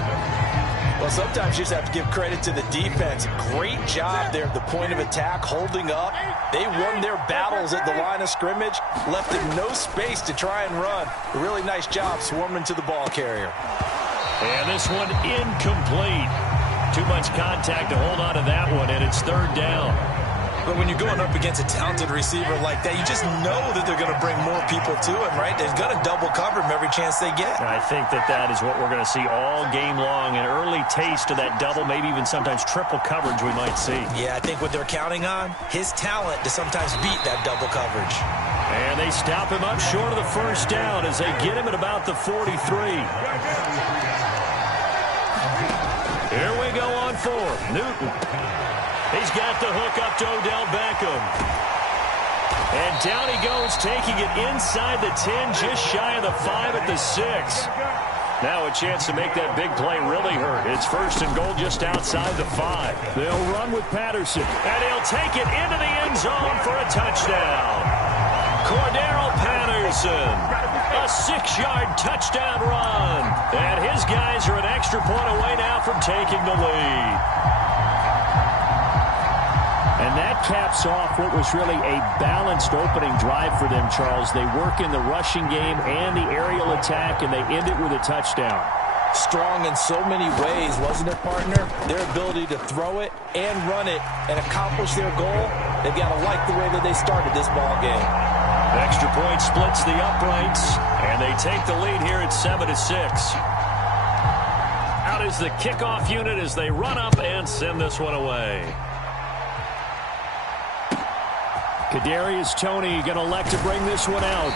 Well, sometimes you just have to give credit to the defense. Great job there at the point of attack, holding up. They won their battles at the line of scrimmage, left them no space to try and run. A really nice job swarming to the ball carrier. And this one incomplete. Too much contact to hold on to that one, and it's third down. But when you're going up against a talented receiver like that, you just know that they're going to bring more people to him, right? They're going to double cover him every chance they get. I think that is what we're going to see all game long. An early taste of that double, maybe even sometimes triple coverage we might see. Yeah, I think what they're counting on, his talent to sometimes beat that double coverage. And they stop him up short of the first down as they get him at about the 43. Here we go on fourth. Newton. He's got the hook up to Odell Beckham. And down he goes, taking it inside the 10, just shy of the 5 at the 6. Now a chance to make that big play really hurt. It's first and goal just outside the 5. They'll run with Patterson, and he'll take it into the end zone for a touchdown. Cordero Patterson, a 6-yard touchdown run. And his guys are an extra point away now from taking the lead. And that caps off what was really a balanced opening drive for them, Charles. They work in the rushing game and the aerial attack, and they end it with a touchdown. Strong in so many ways, wasn't it, partner? Their ability to throw it and run it and accomplish their goal, they've got to like the way that they started this ball game. The extra point splits the uprights, and they take the lead here at 7-6. Out is the kickoff unit as they run up and send this one away. Kadarius Toney going to elect to bring this one out.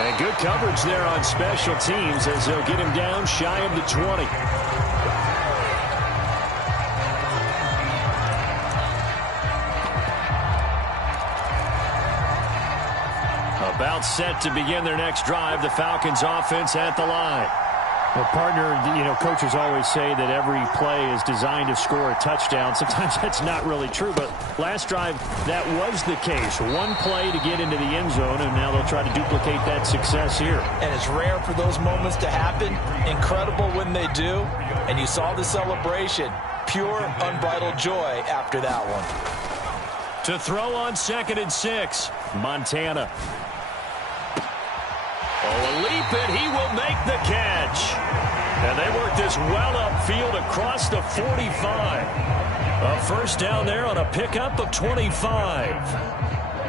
And good coverage there on special teams as they'll get him down shy of the 20. About set to begin their next drive. The Falcons offense at the line. Well, partner, coaches always say that every play is designed to score a touchdown. Sometimes that's not really true, but last drive, that was the case. One play to get into the end zone, and now they'll try to duplicate that success here. And it's rare for those moments to happen. Incredible when they do. And you saw the celebration. Pure, unbridled joy after that one. To throw on 2nd and 6, Montana. Oh, a leap, and he will make the catch. And they work this well upfield across the 45. A first down there on a pickup of 25.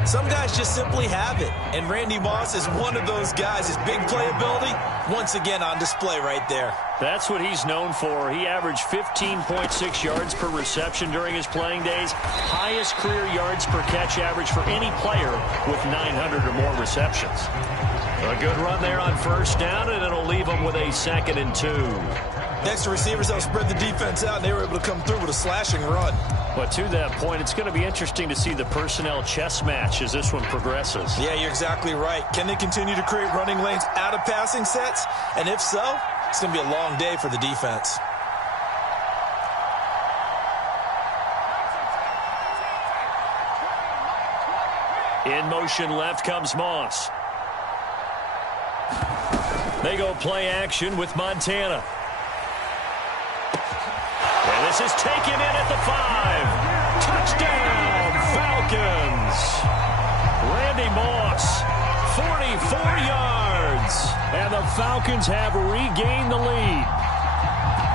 Some guys just simply have it. And Randy Moss is one of those guys. His big playability, once again on display right there. That's what he's known for. He averaged 15.6 yards per reception during his playing days. Highest career yards per catch average for any player with 900 or more receptions. A good run there on first down, and it'll leave them with a 2nd and 2. Next to receivers, they'll spread the defense out, and they were able to come through with a slashing run. But to that point, it's going to be interesting to see the personnel chess match as this one progresses. Yeah, you're exactly right. Can they continue to create running lanes out of passing sets? And if so, it's going to be a long day for the defense. In motion left comes Moss. They go play action with Montana. And this is taken in at the 5. Touchdown, Falcons. Randy Moss, 44 yards. And the Falcons have regained the lead.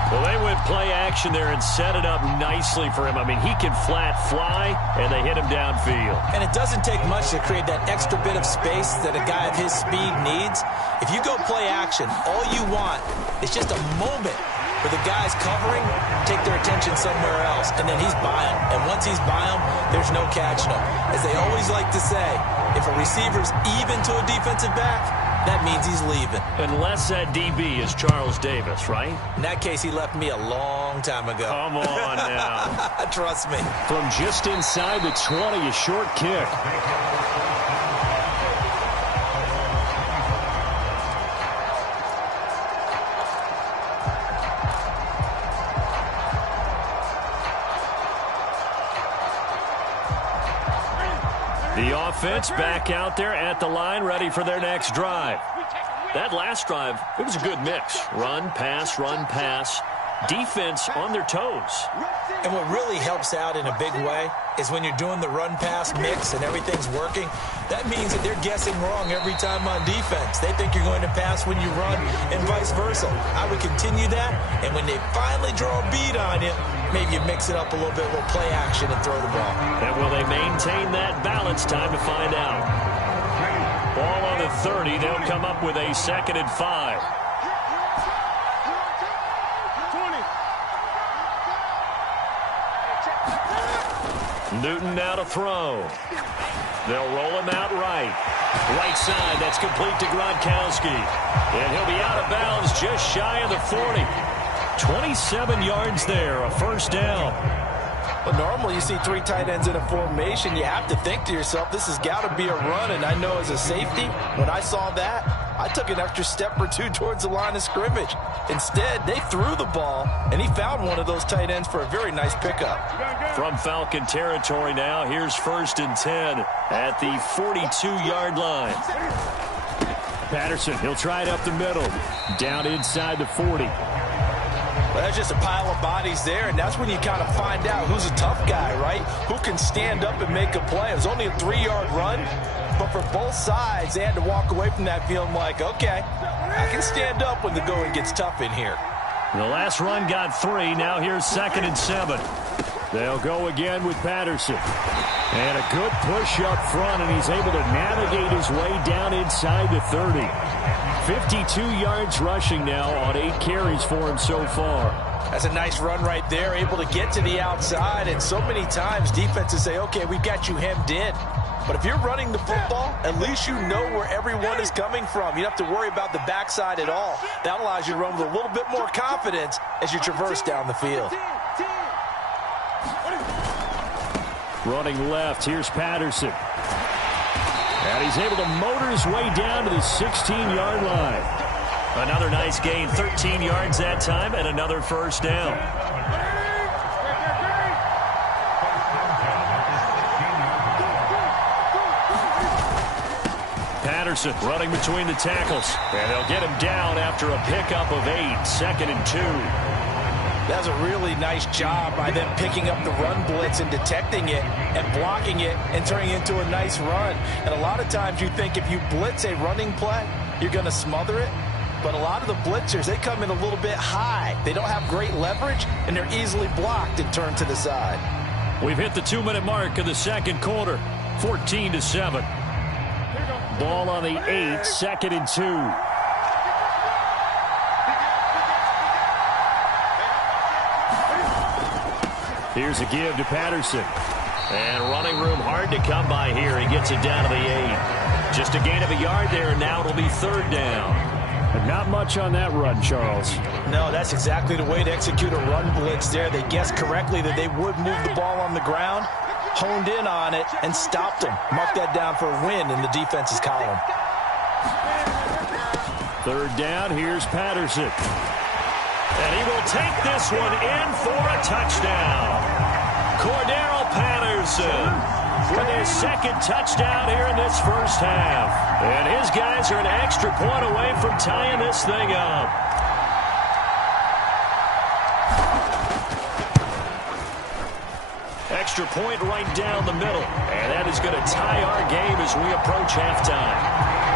Well, they went play action there and set it up nicely for him. I mean, he can flat fly, and they hit him downfield. And it doesn't take much to create that extra bit of space that a guy of his speed needs. If you go play action, all you want is just a moment where the guys covering take their attention somewhere else, and then he's by him. And once he's by him, there's no catching him. As they always like to say, if a receiver's even to a defensive back, that means he's leaving. Unless that DB is Charles Davis, right? In that case, he left me a long time ago. Come on now. Trust me. From just inside the 20, a short kick. The offense back out there at the line, ready for their next drive. That last drive, it was a good mix. Run, pass, defense on their toes. And what really helps out in a big way is when you're doing the run-pass mix and everything's working, that means that they're guessing wrong every time on defense. They think you're going to pass when you run and vice versa. I would continue that, and when they finally draw a bead on you, maybe you mix it up a little bit, a little play action and throw the ball. And will they maintain that balance? Time to find out. Ball on the 30. They'll come up with a 2nd and 5. Newton now to throw. They'll roll him out right. Right side, that's complete to Gronkowski. And he'll be out of bounds just shy of the 40. 27 yards there, a first down. But normally you see 3 tight ends in a formation. You have to think to yourself, this has got to be a run. And I know as a safety, when I saw that, I took an extra step or 2 towards the line of scrimmage. Instead, they threw the ball, and he found one of those tight ends for a very nice pickup. From Falcon territory now, here's 1st and 10 at the 42-yard line. Patterson, he'll try it up the middle. Down inside the 40. That's just a pile of bodies there, and that's when you kind of find out who's a tough guy, right? Who can stand up and make a play. It was only a 3-yard run, but for both sides, they had to walk away from that feeling like, okay, I can stand up when the going gets tough in here. The last run got 3. Now here's 2nd and 7. They'll go again with Patterson. And a good push up front, and he's able to navigate his way down inside the 30. 52 yards rushing now on 8 carries for him so far. That's a nice run right there, able to get to the outside. And so many times defenses say, okay, we've got you hemmed in. But if you're running the football, at least you know where everyone is coming from. You don't have to worry about the backside at all. That allows you to run with a little bit more confidence as you traverse down the field. Running left, here's Patterson. And he's able to motor his way down to the 16-yard line. Another nice gain, 13 yards that time, and another first down. Patterson running between the tackles. And they'll get him down after a pickup of 8, 2nd and 2. That's a really nice job by them picking up the run blitz and detecting it and blocking it and turning it into a nice run. And a lot of times you think if you blitz a running play, you're going to smother it. But a lot of the blitzers, they come in a little bit high. They don't have great leverage, and they're easily blocked and turned to the side. We've hit the 2-minute mark of the second quarter, 14-7. Ball on the 8, 2nd and 2. Here's a give to Patterson. And running room hard to come by here. He gets it down to the 8. Just a gain of a yard there, and now it'll be 3rd down. But not much on that run, Charles. No, that's exactly the way to execute a run blitz there. They guessed correctly that they would move the ball on the ground, honed in on it, and stopped them. Mark that down for a win in the defense's column. 3rd down, here's Patterson. And he will take this one in for a touchdown. Cordero Patterson with his 2nd touchdown here in this first half. And his guys are an extra point away from tying this thing up. Extra point right down the middle. And that is going to tie our game as we approach halftime.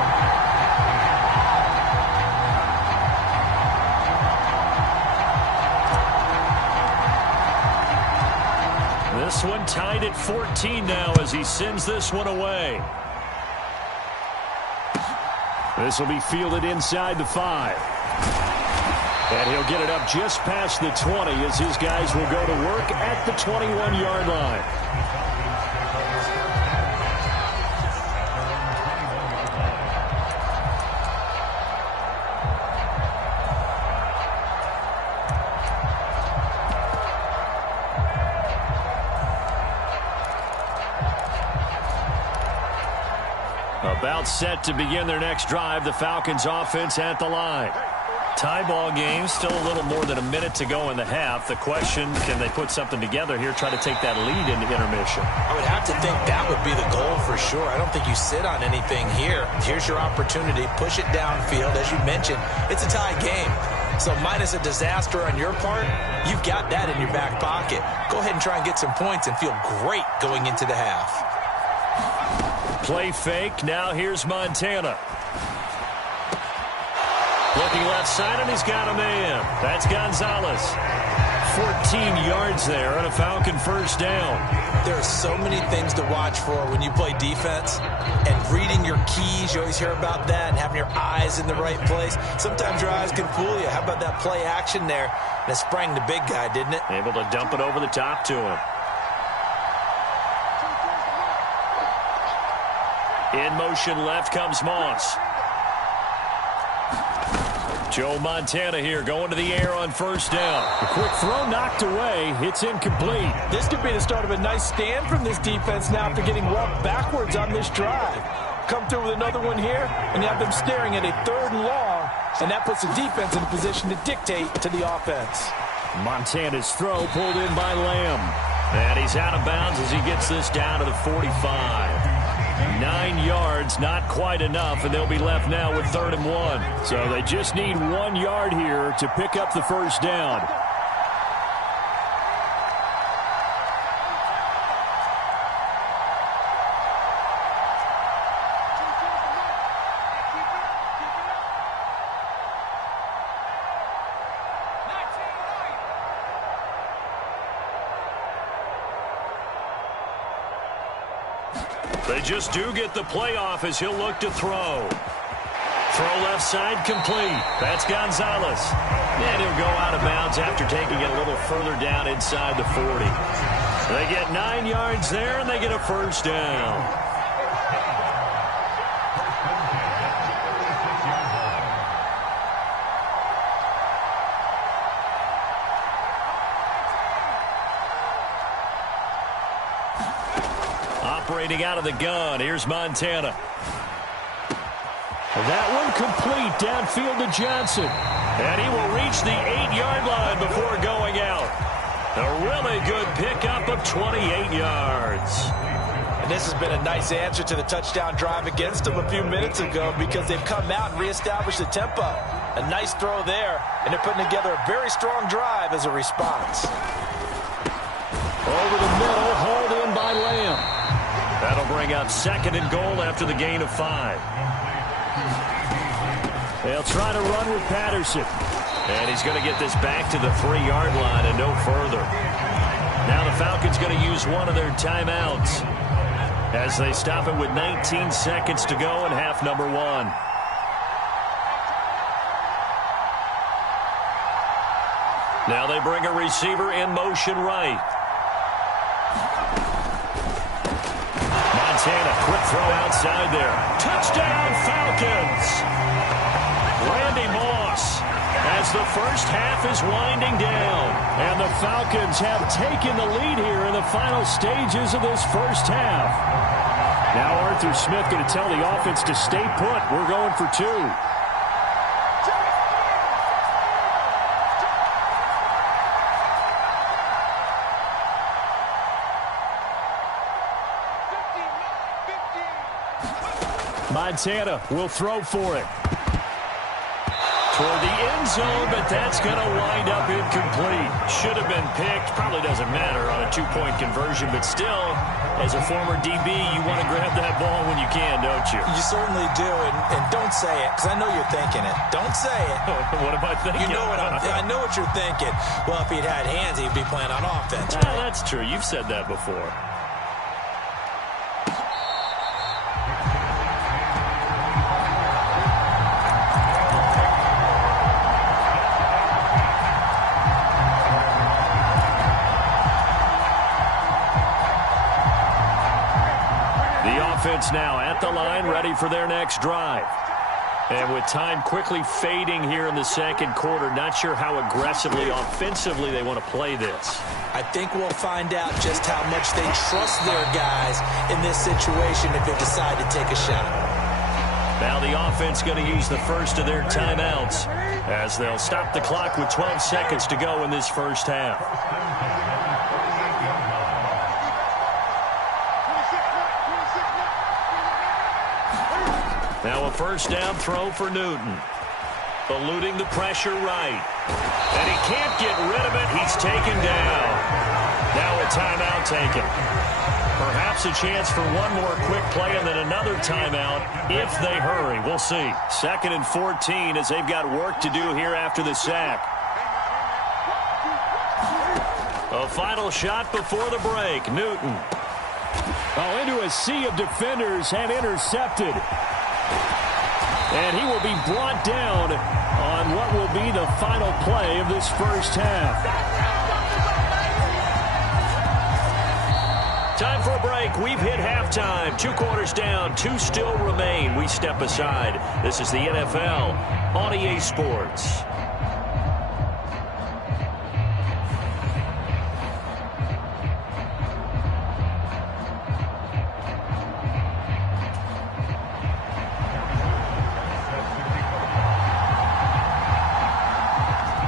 This one tied at 14 now as he sends this one away. This will be fielded inside the 5. And he'll get it up just past the 20 as his guys will go to work at the 21-yard line. About set to begin their next drive. The Falcons offense at the line. Tie ball game, still a little more than a minute to go in the half. The question, can they put something together here, try to take that lead into intermission? I would have to think that would be the goal for sure. I don't think you sit on anything here. Here's your opportunity. Push it downfield. As you mentioned, it's a tie game. So minus a disaster on your part, you've got that in your back pocket. Go ahead and try and get some points and feel great going into the half. Play fake. Now here's Montana. Looking left side, and he's got a man. That's Gonzalez. 14 yards there on a Falcon first down. There are so many things to watch for when you play defense. And reading your keys, you always hear about that, and having your eyes in the right place. Sometimes your eyes can fool you. How about that play action there? And it sprang the big guy, didn't it? Able to dump it over the top to him. In motion left comes Moss. Joe Montana here going to the air on first down. A quick throw knocked away. It's incomplete. This could be the start of a nice stand from this defense now after getting walked backwards on this drive. Come through with another one here, and you have them staring at a 3rd and long, and that puts the defense in a position to dictate to the offense. Montana's throw pulled in by Lamb. And he's out of bounds as he gets this down to the 45. 9 yards, not quite enough, and they'll be left now with 3rd and 1. So they just need 1 yard here to pick up the first down. They just do get the playoff as he'll look to throw. Throw left side complete. That's Gonzalez. And he'll go out of bounds after taking it a little further down inside the 40. They get 9 yards there, and they get a first down. Operating out of the gun, here's Montana. That one complete downfield to Johnson. And he will reach the 8-yard line before going out. A really good pickup of 28 yards. And this has been a nice answer to the touchdown drive against them a few minutes ago because they've come out and reestablished the tempo. A nice throw there, and they're putting together a very strong drive as a response. Over the middle, hauled in by Lamb. That'll bring up 2nd and goal after the gain of 5. They'll try to run with Patterson. And he's going to get this back to the 3-yard line and no further. Now the Falcons going to use one of their timeouts as they stop it with 19 seconds to go in half number 1. Now they bring a receiver in motion right. Montana, quick throw outside there. Touchdown Falcons! Randy Moss as the first half is winding down. And the Falcons have taken the lead here in the final stages of this first half. Now Arthur Smith going to tell the offense to stay put. We're going for 2. Montana will throw for it. Toward the end zone, but that's going to wind up incomplete. Should have been picked. Probably doesn't matter on a 2-point conversion, but still, as a former DB, you want to grab that ball when you can, don't you? You certainly do, and don't say it, because I know you're thinking it. Don't say it. What am I thinking? You know what I know what you're thinking. Well, if he'd had hands, he'd be playing on offense. Right? That's true. You've said that before. Offense now at the line, ready for their next drive. And with time quickly fading here in the second quarter, not sure how aggressively, offensively they want to play this. I think we'll find out just how much they trust their guys in this situation if they decide to take a shot. Now the offense going to use the first of their timeouts as they'll stop the clock with 12 seconds to go in this first half. Now a first down throw for Newton. Eluding the pressure right. And he can't get rid of it. He's taken down. Now a timeout taken. Perhaps a chance for one more quick play and then another timeout if they hurry. We'll see. 2nd and 14 as they've got work to do here after the sack. A final shot before the break. Newton. Oh, into a sea of defenders and intercepted. And he will be brought down on what will be the final play of this first half. Time for a break. We've hit halftime. 2 quarters down. 2 still remain. We step aside. This is the NFL on EA Sports.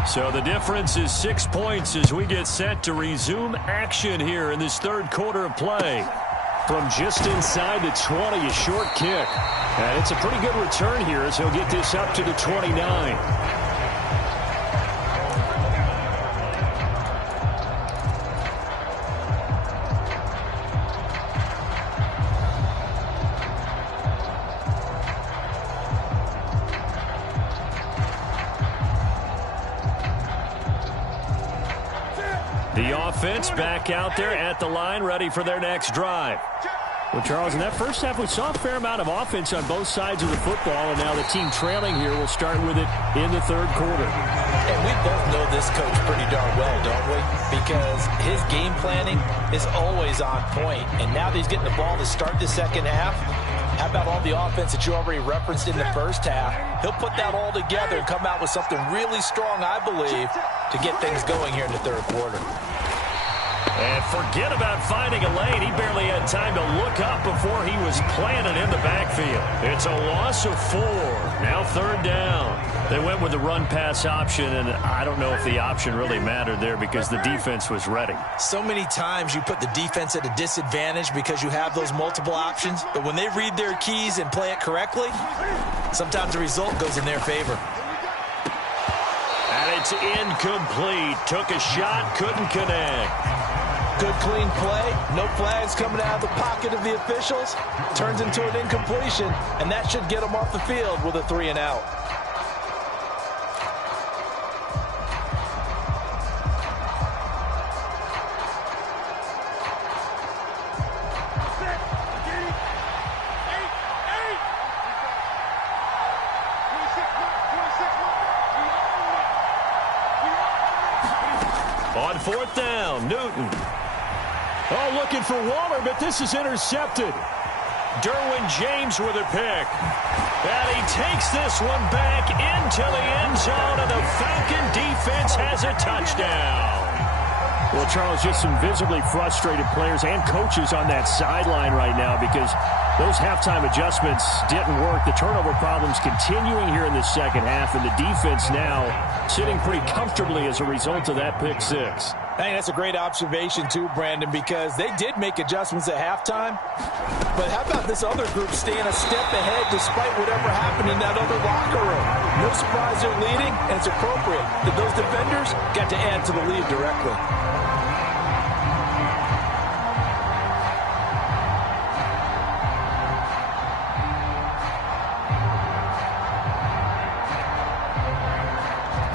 So the difference is 6 points as we get set to resume action here in this third quarter of play. From just inside the 20, a short kick. And it's a pretty good return here as he'll get this up to the 29. The offense back out there at the line, ready for their next drive. Well, Charles, in that first half, we saw a fair amount of offense on both sides of the football, and now the team trailing here will start with it in the third quarter. And we both know this coach pretty darn well, don't we? Because his game planning is always on point. And now that he's getting the ball to start the second half, how about all the offense that you already referenced in the first half? He'll put that all together and come out with something really strong, I believe, to get things going here in the third quarter. And forget about finding a lane. He barely had time to look up before he was planted in the backfield. It's a loss of 4. Now third down. They went with the run-pass option, and I don't know if the option really mattered there because the defense was ready. So many times you put the defense at a disadvantage because you have those multiple options, but when they read their keys and play it correctly, sometimes the result goes in their favor. And it's incomplete. Took a shot, couldn't connect. Good, clean play. No flags coming out of the pocket of the officials. Turns into an incompletion, and that should get them off the field with a 3-and-out. On fourth down, Newton. Oh, looking for Waller, but this is intercepted. Derwin James with a pick. And he takes this one back into the end zone, and the Falcon defense has a touchdown. Well, Charles, just some visibly frustrated players and coaches on that sideline right now because those halftime adjustments didn't work. The turnover problems continuing here in the second half, and the defense now sitting pretty comfortably as a result of that pick six. I think that's a great observation too, Brandon, because they did make adjustments at halftime. But how about this other group staying a step ahead despite whatever happened in that other locker room? No surprise they're leading, and it's appropriate that those defenders got to add to the lead directly.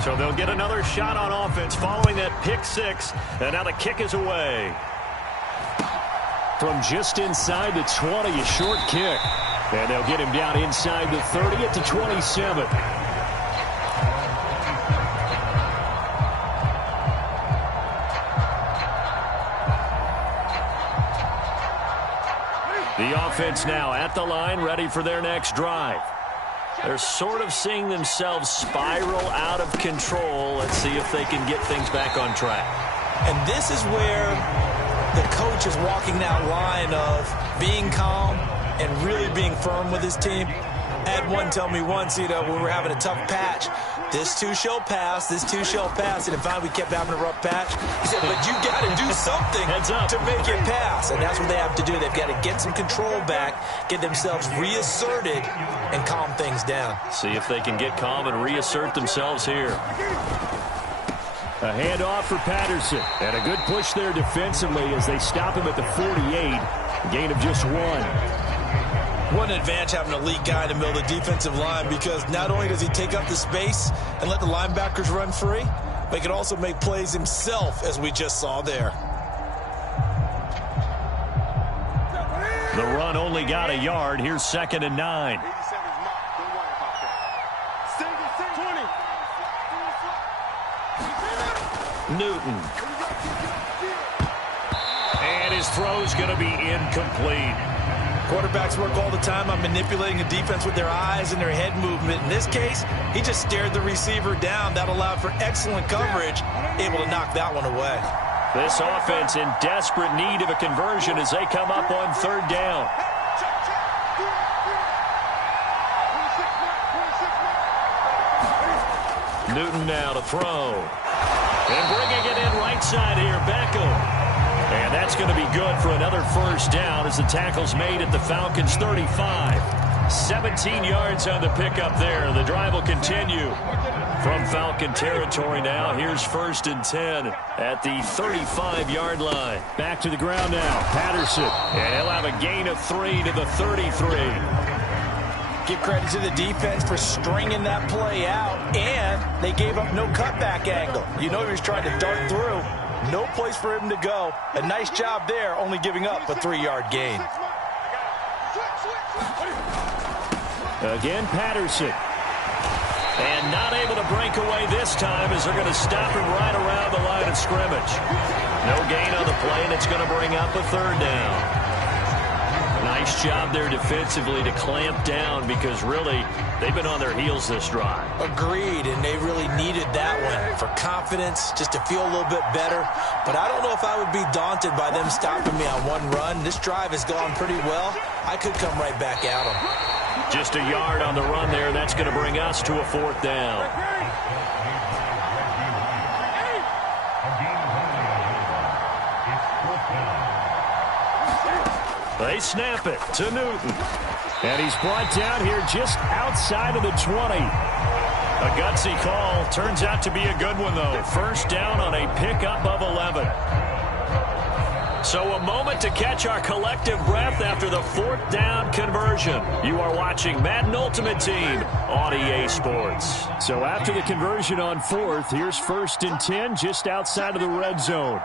So they'll get another shot on offense following that pick six. And now the kick is away. From just inside the 20, a short kick. And they'll get him down inside the 30 at the 27. The offense now at the line, ready for their next drive. They're sort of seeing themselves spiral out of control. Let's see if they can get things back on track. And this is where the coach is walking that line of being calm and really being firm with his team. I had one tell me once, when we were having a tough patch, this too shall pass, this too shall pass. And finally we kept having a rough patch. He said, but you got to do something to make it pass. And that's what they have to do. They've got to get some control back, get themselves reasserted, and calm things down. See if they can get calm and reassert themselves here. A handoff for Patterson. And a good push there defensively as they stop him at the 48. Gain of just 1. What an advantage having an elite guy in the middle of the defensive line, because not only does he take up the space and let the linebackers run free, but he can also make plays himself, as we just saw there. The run only got a yard. Here's 2nd and 9. Newton. And his throw's going to be incomplete. Quarterbacks work all the time on manipulating the defense with their eyes and their head movement. In this case, he just stared the receiver down. That allowed for excellent coverage, able to knock that one away. This offense in desperate need of a conversion as they come up on 3rd down. Newton now to throw. And bringing it in right side here, Beckham. And that's going to be good for another 1st down as the tackle's made at the Falcons' 35. 17 yards on the pickup there. The drive will continue from Falcon territory now. Here's 1st and 10 at the 35-yard line. Back to the ground now. Patterson. And he'll have a gain of 3 to the 33. Give credit to the defense for stringing that play out, and they gave up no cutback angle. You know he was trying to dart through. No place for him to go. A nice job there, only giving up a 3-yard gain. Again, Patterson. And not able to break away this time as they're going to stop him right around the line of scrimmage. No gain on the play, and it's going to bring up a third down. Nice job there defensively to clamp down because really they've been on their heels this drive. Agreed, and they really needed that one for confidence, just to feel a little bit better. But I don't know if I would be daunted by them stopping me on one run. This drive has gone pretty well. I could come right back at them. Just a yard on the run there. That's going to bring us to a fourth down. They snap it to Newton. And he's brought down here just outside of the 20. A gutsy call. Turns out to be a good one, though. First down on a pickup of 11. So a moment to catch our collective breath after the fourth down conversion. You are watching Madden Ultimate Team on EA Sports. So after the conversion on fourth, here's 1st and 10 just outside of the red zone.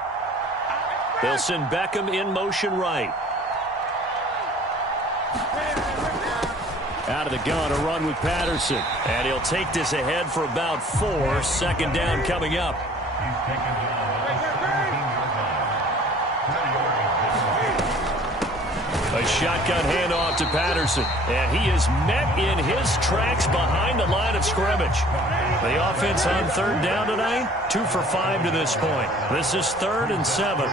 They'll send Beckham in motion right. Out of the gun, a run with Patterson. And he'll take this ahead for about 4. 2nd down coming up. A shotgun handoff to Patterson. And he is met in his tracks behind the line of scrimmage. The offense on 3rd down tonight, 2 for 5 to this point. This is 3rd and 7.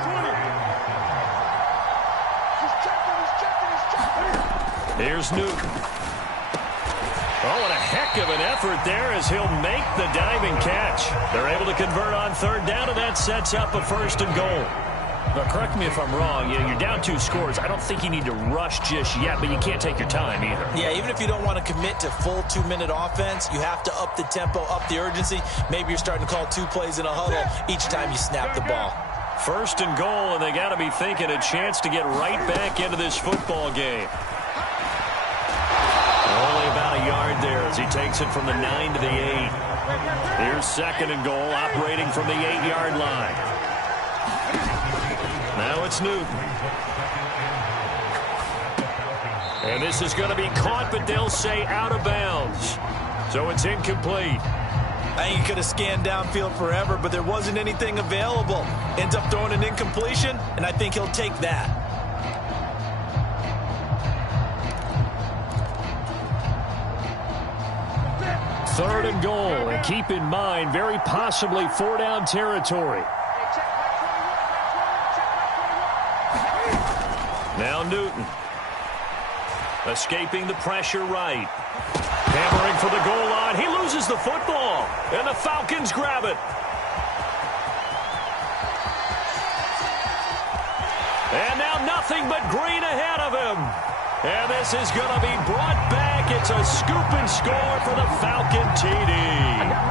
Here's Newton. Oh, and a heck of an effort there as he'll make the diving catch. They're able to convert on 3rd down, and that sets up a 1st and goal. Now, correct me if I'm wrong. You're down 2 scores. I don't think you need to rush just yet, but you can't take your time either. Yeah, even if you don't want to commit to full 2-minute offense, you have to up the tempo, up the urgency. Maybe you're starting to call 2 plays in a huddle each time you snap the ball. 1st and goal, and they got to be thinking a chance to get right back into this football game. Only about a yard there as he takes it from the 9 to the 8. Here's 2nd and goal, operating from the 8-yard line. Now it's Newton. And this is going to be caught, but they'll say out of bounds. So it's incomplete. I think he could have scanned downfield forever, but there wasn't anything available. Ends up throwing an incompletion, and I think he'll take that. 3rd and goal, and keep in mind, very possibly 4-down territory. Now Newton. Escaping the pressure right. Hammering for the goal line. He loses the football, and the Falcons grab it. And now nothing but green ahead of him. And this is going to be brought back. It's a scoop and score for the Falcon TD.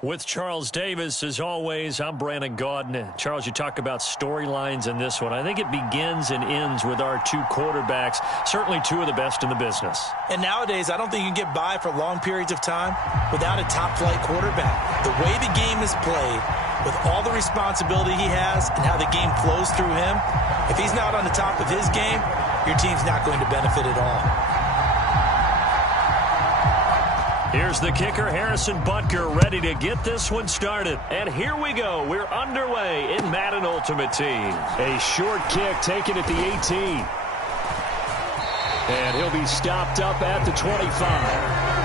With Charles Davis, as always, I'm Brandon Gaudin. Charles, you talk about storylines in this one. I think it begins and ends with our two quarterbacks, certainly two of the best in the business. And nowadays, I don't think you can get by for long periods of time without a top-flight quarterback. The way the game is played, with all the responsibility he has and how the game flows through him, if he's not on the top of his game, your team's not going to benefit at all. Here's the kicker, Harrison Butker, ready to get this one started. And here we go. We're underway in Madden Ultimate Team. A short kick taken at the 18. And he'll be stopped up at the 25.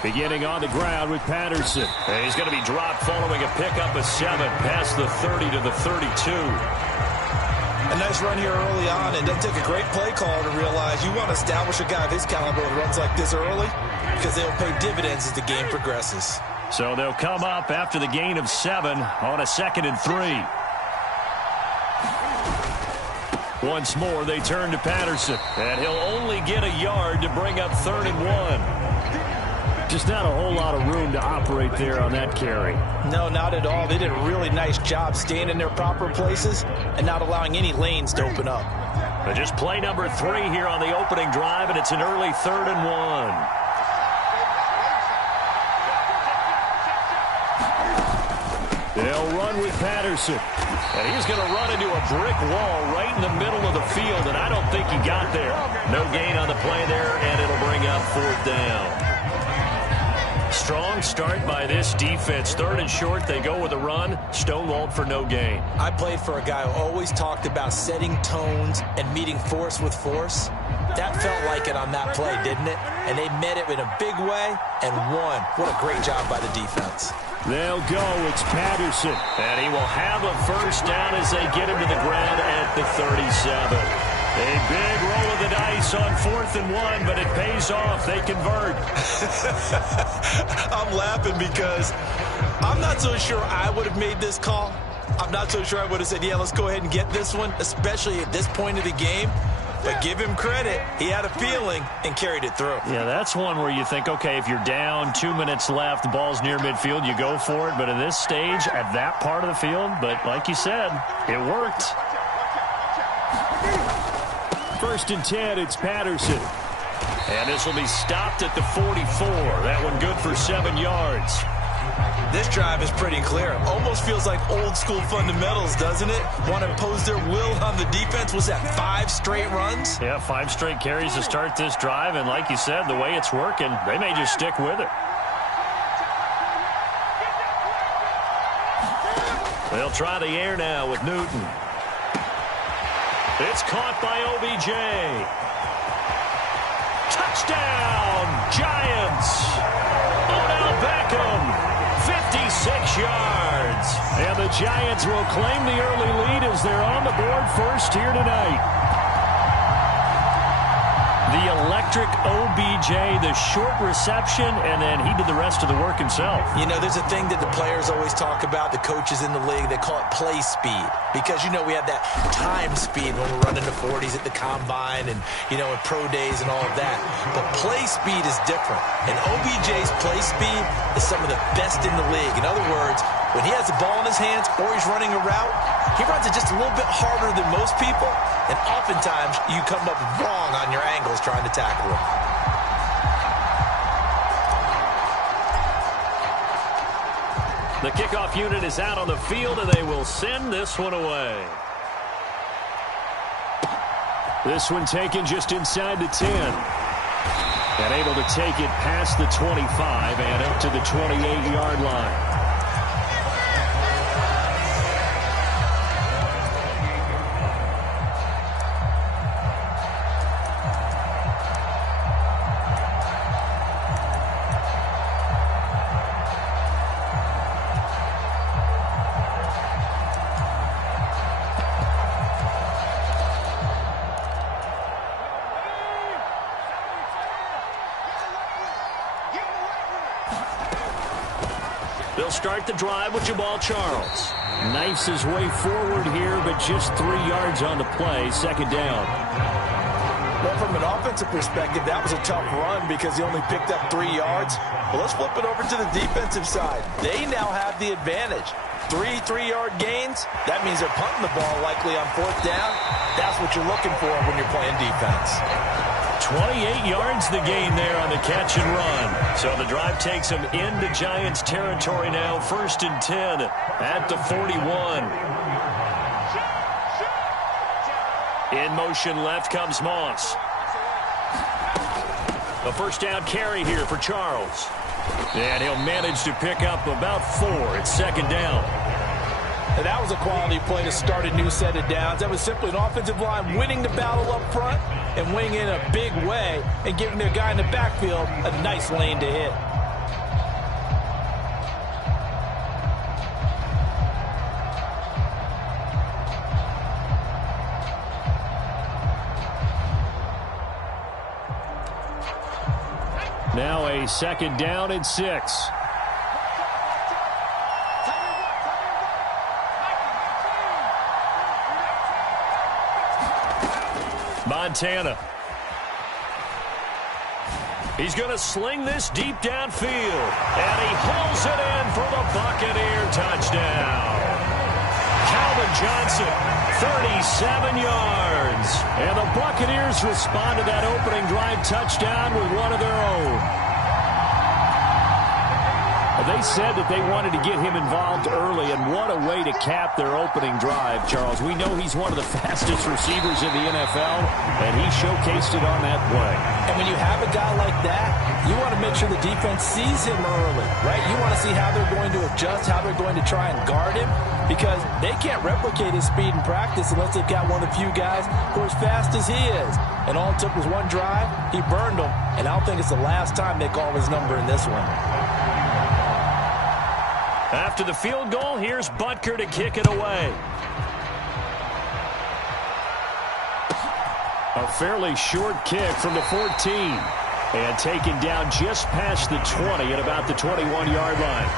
Beginning on the ground with Patterson. And he's going to be dropped following a pickup of 7 past the 30 to the 32. A nice run here early on. It doesn't take a great play call to realize you want to establish a guy of his caliber that runs like this early because they'll pay dividends as the game progresses. So they'll come up after the gain of 7 on a 2nd and 3. Once more, they turn to Patterson. And he'll only get a yard to bring up 3rd and 1. Just not a whole lot of room to operate there on that carry. No, not at all. They did a really nice job staying in their proper places and not allowing any lanes to open up. But just play number 3 here on the opening drive, and it's an early 3rd and 1. They'll run with Patterson. And he's going to run into a brick wall right in the middle of the field, and I don't think he got there. No gain on the play there, and it'll bring up 4th down. Strong start by this defense. 3rd and short, they go with a run. Stonewalled for no gain. I played for a guy who always talked about setting tones and meeting force with force. That felt like it on that play, didn't it? And they met it in a big way and won. What a great job by the defense. They'll go. It's Patterson. And he will have a first down as they get him to the ground at the 37. A big roll of the dice on 4th and 1, but it pays off. They convert. I'm laughing because I'm not so sure I would have made this call. I'm not so sure I would have said, yeah, let's go ahead and get this one, especially at this point of the game. But give him credit. He had a feeling and carried it through. Yeah, that's one where you think, okay, if you're down, 2 minutes left, the ball's near midfield, you go for it. But at this stage, at that part of the field, but like you said, it worked. 1st and 10, it's Patterson. And this will be stopped at the 44. That one good for 7 yards. This drive is pretty clear. Almost feels like old school fundamentals, doesn't it? Want to impose their will on the defense. Was that 5 straight runs? Yeah, 5 straight carries to start this drive. And like you said, the way it's working, they may just stick with it. They'll try the air now with Newton. It's caught by OBJ. Touchdown, Giants. Odell Beckham, 56 yards. And the Giants will claim the early lead as they're on the board first here tonight. The electric OBJ, the short reception, and then he did the rest of the work himself. You know, there's a thing that the players always talk about, the coaches in the league, they call it play speed. Because, you know, we have that time speed when we're running the 40s at the combine and, you know, in pro days and all of that. But play speed is different. And OBJ's play speed is some of the best in the league. In other words, when he has the ball in his hands or he's running a route, he runs it just a little bit harder than most people. And oftentimes, you come up wrong on your angles trying to tackle him. The kickoff unit is out on the field, and they will send this one away. This one taken just inside the 10. And able to take it past the 25 and up to the 28-yard line. He'll start the drive with Jamal Charles. Knifes his way forward here, but just 3 yards on the play. Second down. Well, from an offensive perspective, that was a tough run because he only picked up 3 yards. But let's flip it over to the defensive side. They now have the advantage. 3 3-yard gains, that means they're punting the ball likely on 4th down. That's what you're looking for when you're playing defense. 28 yards the gain there on the catch and run. So the drive takes them into Giants territory now. 1st and 10 at the 41. In motion left comes Moss. A 1st down carry here for Charles. And he'll manage to pick up about 4. It's 2nd down. And that was a quality play to start a new set of downs. That was simply an offensive line winning the battle up front and winning in a big way and giving their guy in the backfield a nice lane to hit. Now a 2nd down and 6. Montana. He's going to sling this deep downfield. And he hauls it in for the Buccaneer touchdown. Calvin Johnson, 37 yards. And the Buccaneers respond to that opening drive touchdown with one of their own. They said that they wanted to get him involved early, and what a way to cap their opening drive, Charles. We know he's one of the fastest receivers in the NFL, and he showcased it on that play. And when you have a guy like that, you want to make sure the defense sees him early, right? You want to see how they're going to adjust, how they're going to try and guard him, because they can't replicate his speed in practice unless they've got one of the few guys who are as fast as he is. And all it took was one drive. He burned them, and I don't think it's the last time they call his number in this one. After the field goal, here's Butker to kick it away. A fairly short kick from the 14. And taken down just past the 20 at about the 21-yard line.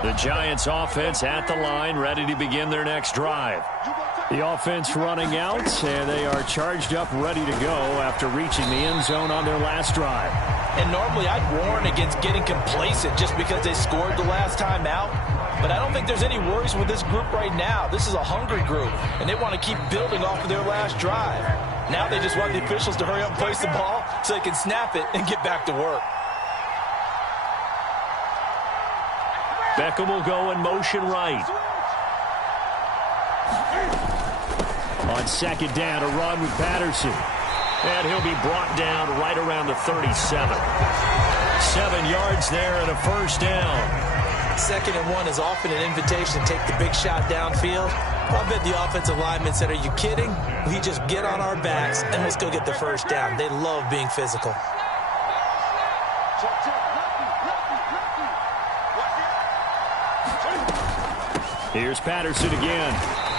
The Giants offense at the line, ready to begin their next drive. The offense running out, and they are charged up, ready to go after reaching the end zone on their last drive. And normally I'd warn against getting complacent just because they scored the last time out. But I don't think there's any worries with this group right now. This is a hungry group, and they want to keep building off of their last drive. Now they just want the officials to hurry up and place the ball so they can snap it and get back to work. Beckham will go in motion right. On 2nd down, a run with Patterson. And he'll be brought down right around the 37. 7 yards there and a 1st down. 2nd and 1 is often an invitation to take the big shot downfield. I bet the offensive lineman said, are you kidding? We just get on our backs and let's go get the 1st down. They love being physical. Here's Patterson again.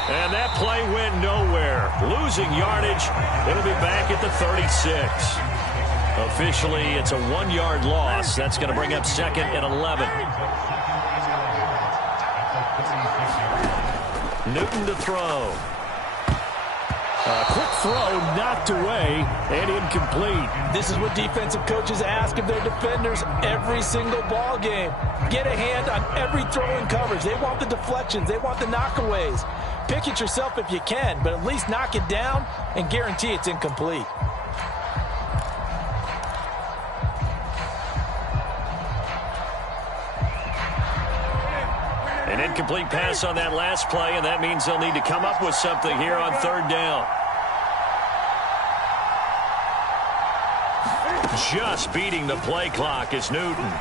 And that play went nowhere. Losing yardage. It'll be back at the 36. Officially, it's a 1-yard loss. That's going to bring up 2nd and 11. Newton to throw. A quick throw knocked away and incomplete. This is what defensive coaches ask of their defenders every single ball game. Get a hand on every throw in coverage. They want the deflections. They want the knockaways. Pick it yourself if you can, but at least knock it down and guarantee it's incomplete. An incomplete pass on that last play, and that means they'll need to come up with something here on 3rd down. Just beating the play clock is Newton.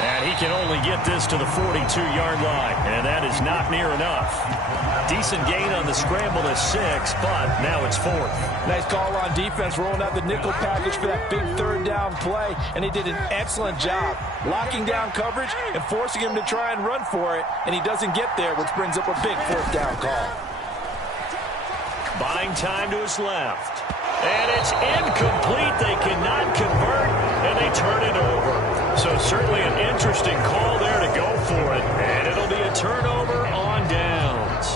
And he can only get this to the 42-yard line, and that is not near enough. Decent gain on the scramble to 6, but now it's 4th. Nice call on defense, rolling out the nickel package for that big third down play, and he did an excellent job locking down coverage and forcing him to try and run for it, and he doesn't get there, which brings up a big 4th down call. Buying time to his left. And it's incomplete. They cannot convert, and they turn it over. So certainly an interesting call there to go for it. And it'll be a turnover on downs.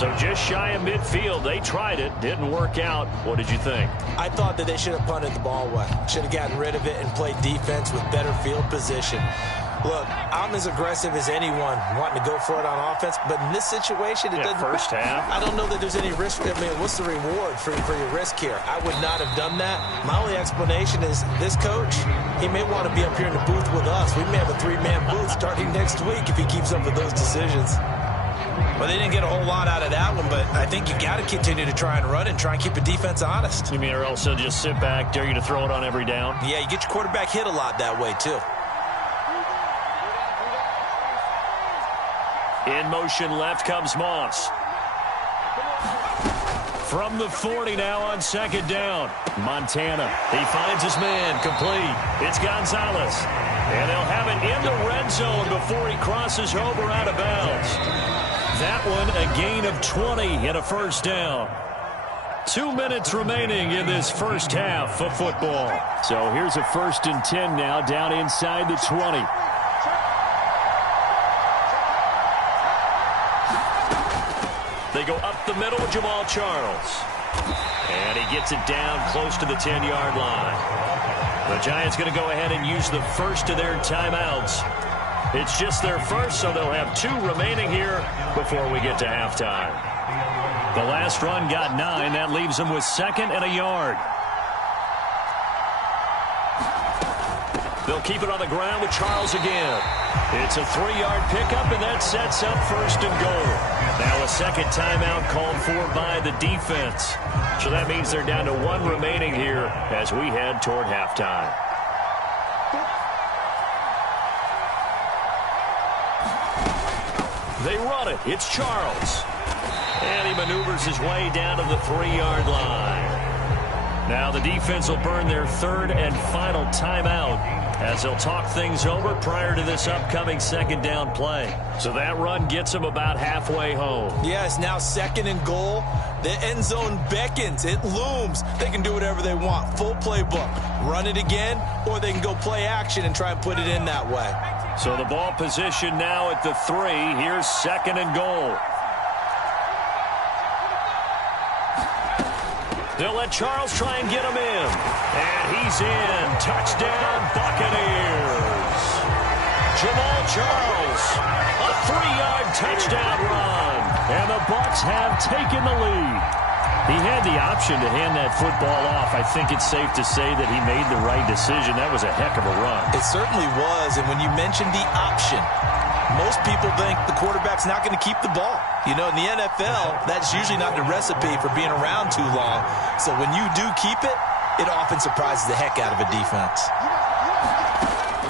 So just shy of midfield. They tried it. Didn't work out. What did you think? I thought that they should have punted the ball away. Should have gotten rid of it and played defense with better field position. Look, I'm as aggressive as anyone wanting to go for it on offense, but in this situation, it doesn't. First half. I don't know that there's any risk. I mean, what's the reward for your risk here? I would not have done that. My only explanation is this coach, he may want to be up here in the booth with us. We may have a 3-man booth starting next week if he keeps up with those decisions. Well, they didn't get a whole lot out of that one, but I think you got to continue to try and run and try and keep the defense honest. You mean, or else they'll just sit back, dare you to throw it on every down? Yeah, you get your quarterback hit a lot that way, too. In motion left comes Moss. From the 40 now on 2nd down. Montana. He finds his man. Complete. It's Gonzalez. And they'll have it in the red zone before he crosses over out of bounds. That one a gain of 20 and a 1st down. 2 minutes remaining in this first half of football. So here's a 1st and 10 now down inside the 20. They go up the middle with Jamal Charles. And he gets it down close to the 10-yard line. The Giants going to go ahead and use the first of their timeouts. It's just their first, so they'll have 2 remaining here before we get to halftime. The last run got 9. That leaves them with 2nd and a yard. They'll keep it on the ground with Charles again. It's a 3-yard pickup, and that sets up 1st and goal. Now a 2nd timeout called for by the defense. So that means they're down to 1 remaining here as we head toward halftime. They run it. It's Charles. And he maneuvers his way down to the 3-yard line. Now the defense will burn their 3rd and final timeout as they'll talk things over prior to this upcoming 2nd down play. So that run gets them about halfway home. Yeah, it's now 2nd and goal. The end zone beckons. It looms. They can do whatever they want. Full playbook. Run it again, or they can go play action and try and put it in that way. So the ball position now at the 3. Here's 2nd and goal. They'll let Charles try and get him in. And he's in. Touchdown, Buccaneers. Jamal Charles, a 3-yard touchdown run. And the Bucs have taken the lead. He had the option to hand that football off. I think it's safe to say that he made the right decision. That was a heck of a run. It certainly was. And when you mentioned the option, most people think the quarterback's not going to keep the ball. You know, in the NFL, that's usually not the recipe for being around too long. So when you do keep it, it often surprises the heck out of a defense.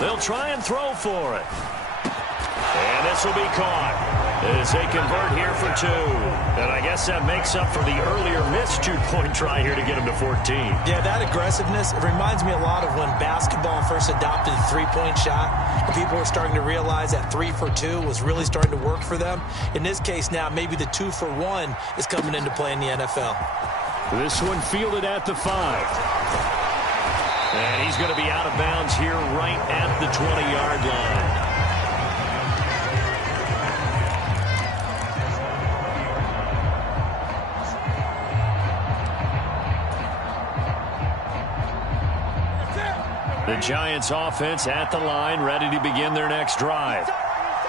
They'll try and throw for it. And this will be caught as they convert here for 2. And I guess that makes up for the earlier missed 2-point try here to get them to 14. Yeah, that aggressiveness, it reminds me a lot of when basketball first adopted the 3-point shot. And people were starting to realize that 3 for 2 was really starting to work for them. In this case now, maybe the 2 for 1 is coming into play in the NFL. This one fielded at the 5. And he's going to be out of bounds here right at the 20-yard line. The Giants offense at the line, ready to begin their next drive.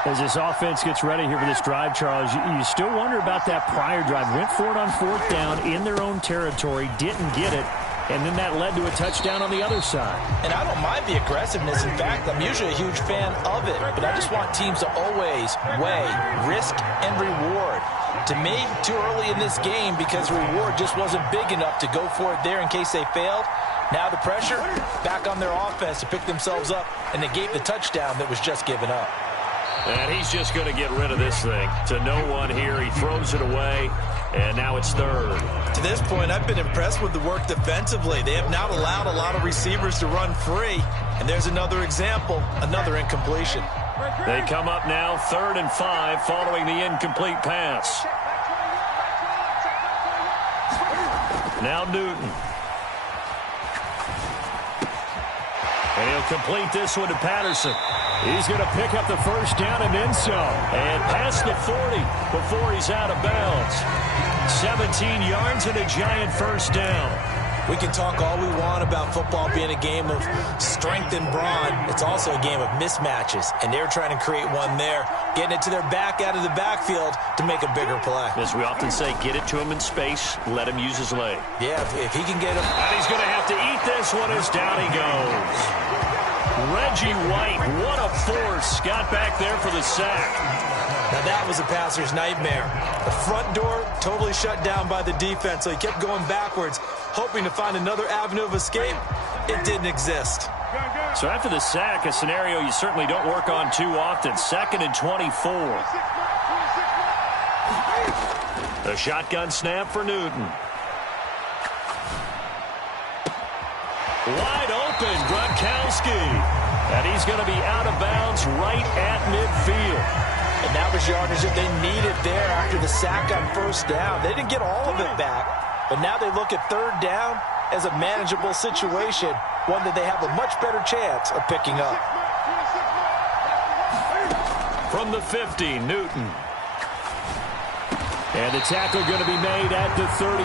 As this offense gets ready here for this drive, Charles, you still wonder about that prior drive. Went for it on 4th down in their own territory, didn't get it, and then that led to a touchdown on the other side. And I don't mind the aggressiveness. In fact, I'm usually a huge fan of it, but I just want teams to always weigh risk and reward. To me, too early in this game because reward just wasn't big enough to go for it there in case they failed. Now the pressure back on their offense to pick themselves up and negate the touchdown that was just given up. And he's just going to get rid of this thing. To no one here. He throws it away, and now it's third. To this point, I've been impressed with the work defensively. They have not allowed a lot of receivers to run free. And there's another example, another incompletion. They come up now 3rd and 5 following the incomplete pass. Now Newton. And he'll complete this one to Patterson. He's going to pick up the first down and then some. And past the 40 before he's out of bounds. 17 yards and a giant first down. We can talk all we want about football being a game of strength and brawn. It's also a game of mismatches, and they're trying to create one there, getting it to their back out of the backfield to make a bigger play. As we often say, get it to him in space, let him use his leg. Yeah, if he can get him. And he's going to have to eat this one as down he goes. Reggie White, what a force, got back there for the sack. Now that was a passer's nightmare. The front door totally shut down by the defense, so he kept going backwards, hoping to find another avenue of escape. It didn't exist. So after the sack, a scenario you certainly don't work on too often. 2nd and 24. The shotgun snap for Newton. Wide open, Gronkowski. And he's going to be out of bounds right at midfield. And that was yardage that they needed there after the sack on first down. They didn't get all of it back, but now they look at 3rd down as a manageable situation, one that they have a much better chance of picking up. From the 50, Newton. And the tackle going to be made at the 38.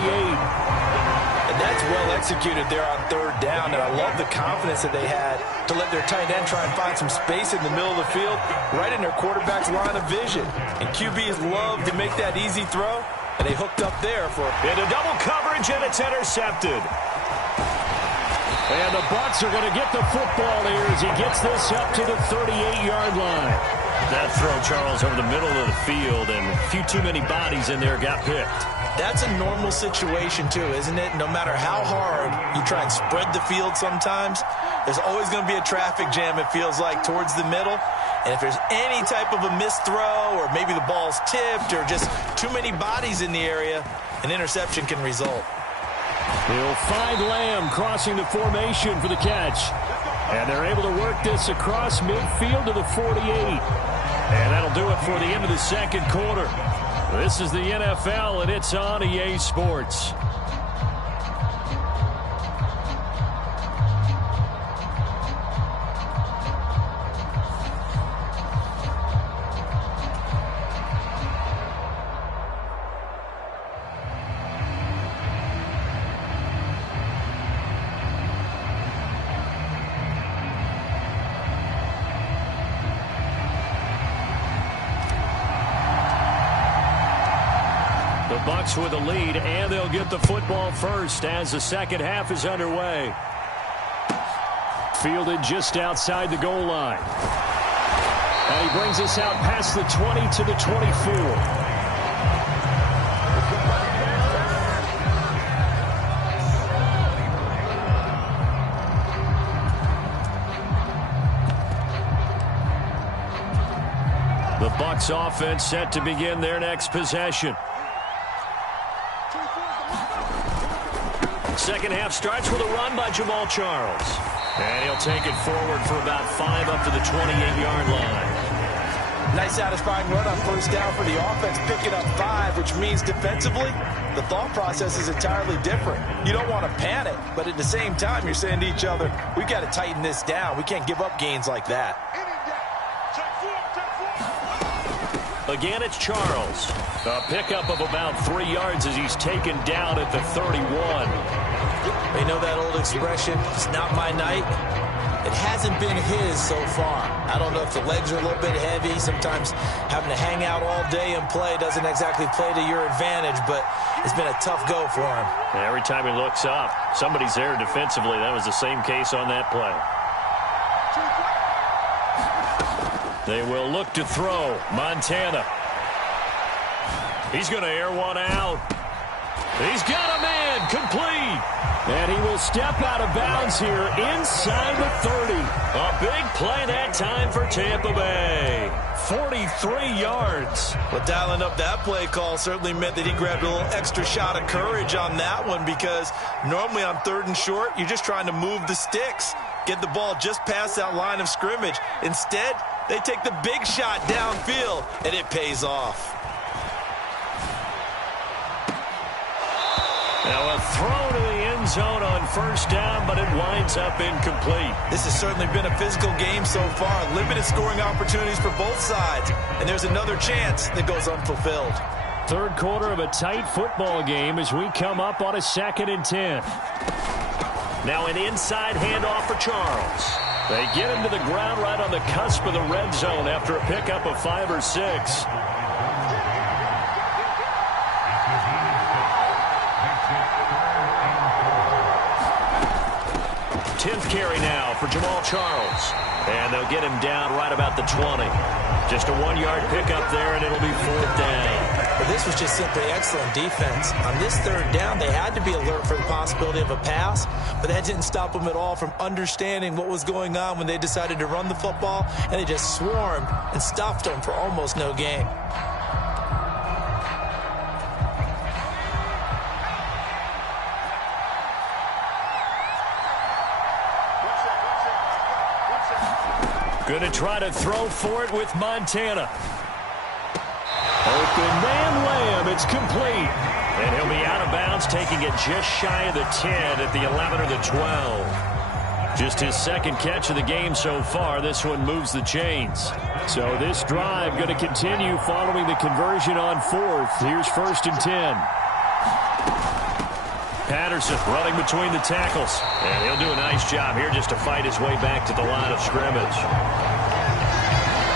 And that's well executed there on 3rd down, and I love the confidence that they had to let their tight end try and find some space in the middle of the field, right in their quarterback's line of vision. And QBs love to make that easy throw, and they hooked up there for into double coverage, and it's intercepted. And the Bucs are going to get the football here as he gets this up to the 38-yard line. That throw, Charles, over the middle of the field, and a few too many bodies in there got picked. That's a normal situation, too, isn't it? No matter how hard you try and spread the field sometimes, there's always going to be a traffic jam, it feels like, towards the middle. And if there's any type of a missed throw, or maybe the ball's tipped, or just too many bodies in the area, an interception can result. They'll find Lamb crossing the formation for the catch. And they're able to work this across midfield to the 48. And that'll do it for the end of the 2nd quarter. This is the NFL, and it's on EA Sports. Bucs with the lead, and they'll get the football first as the 2nd half is underway. Fielded just outside the goal line. And he brings us out past the 20 to the 24. The Bucs offense set to begin their next possession. 2nd half starts with a run by Jamal Charles. And he'll take it forward for about 5 up to the 28-yard line. Nice satisfying run on first down for the offense, picking up 5, which means defensively, the thought process is entirely different. You don't want to panic, but at the same time, you're saying to each other, we've got to tighten this down. We can't give up gains like that. Again, it's Charles. A pickup of about 3 yards as he's taken down at the 31. They know that old expression, it's not my night. It hasn't been his so far. I don't know if the legs are a little bit heavy. Sometimes having to hang out all day and play doesn't exactly play to your advantage, but it's been a tough go for him. And every time he looks up, somebody's there defensively. That was the same case on that play. They will look to throw. Montana. He's going to air one out. He's got a man, complete. And he will step out of bounds here inside the 30. A big play that time for Tampa Bay. 43 yards. Well, dialing up that play call certainly meant that he grabbed a little extra shot of courage on that one, because normally on 3rd and short, you're just trying to move the sticks, get the ball just past that line of scrimmage. Instead, they take the big shot downfield, and it pays off. Now a throw to the end zone on 1st down, but it winds up incomplete. This has certainly been a physical game so far. Limited scoring opportunities for both sides. And there's another chance that goes unfulfilled. 3rd quarter of a tight football game as we come up on a 2nd and 10. Now an inside handoff for Charles. They get him to the ground right on the cusp of the red zone after a pickup of 5 or 6. 10th carry now for Jamal Charles. And they'll get him down right about the 20. Just a 1-yard pickup there, and it'll be 4th down. But this was just simply excellent defense. On this 3rd down, they had to be alert for the possibility of a pass, but that didn't stop them at all from understanding what was going on when they decided to run the football, and they just swarmed and stuffed them for almost no gain. Going to try to throw for it with Montana. Open man Lamb. It's complete. And he'll be out of bounds, taking it just shy of the 10 at the 11 or the 12. Just his 2nd catch of the game so far. This one moves the chains. So this drive going to continue following the conversion on 4th. Here's 1st and 10. Patterson running between the tackles. And he'll do a nice job here just to fight his way back to the line of scrimmage.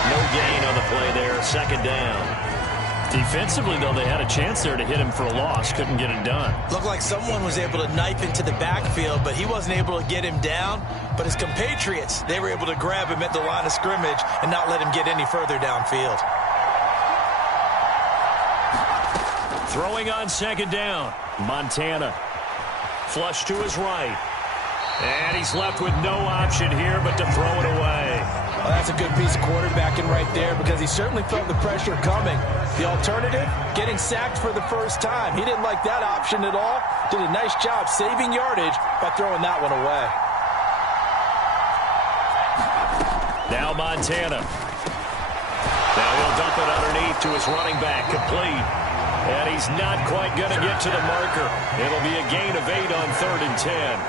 No gain on the play there. 2nd down. Defensively, though, they had a chance there to hit him for a loss. Couldn't get it done. Looked like someone was able to knife into the backfield, but he wasn't able to get him down. But his compatriots, they were able to grab him at the line of scrimmage and not let him get any further downfield. Throwing on 2nd down. Montana. Flush to his right. And he's left with no option here but to throw it away. Well, that's a good piece of quarterbacking right there, because he certainly felt the pressure coming. The alternative, getting sacked for the first time. He didn't like that option at all. Did a nice job saving yardage by throwing that one away. Now Montana. Now he'll dump it underneath to his running back, complete. And he's not quite going to get to the marker. It'll be a gain of 8 on 3rd and 10.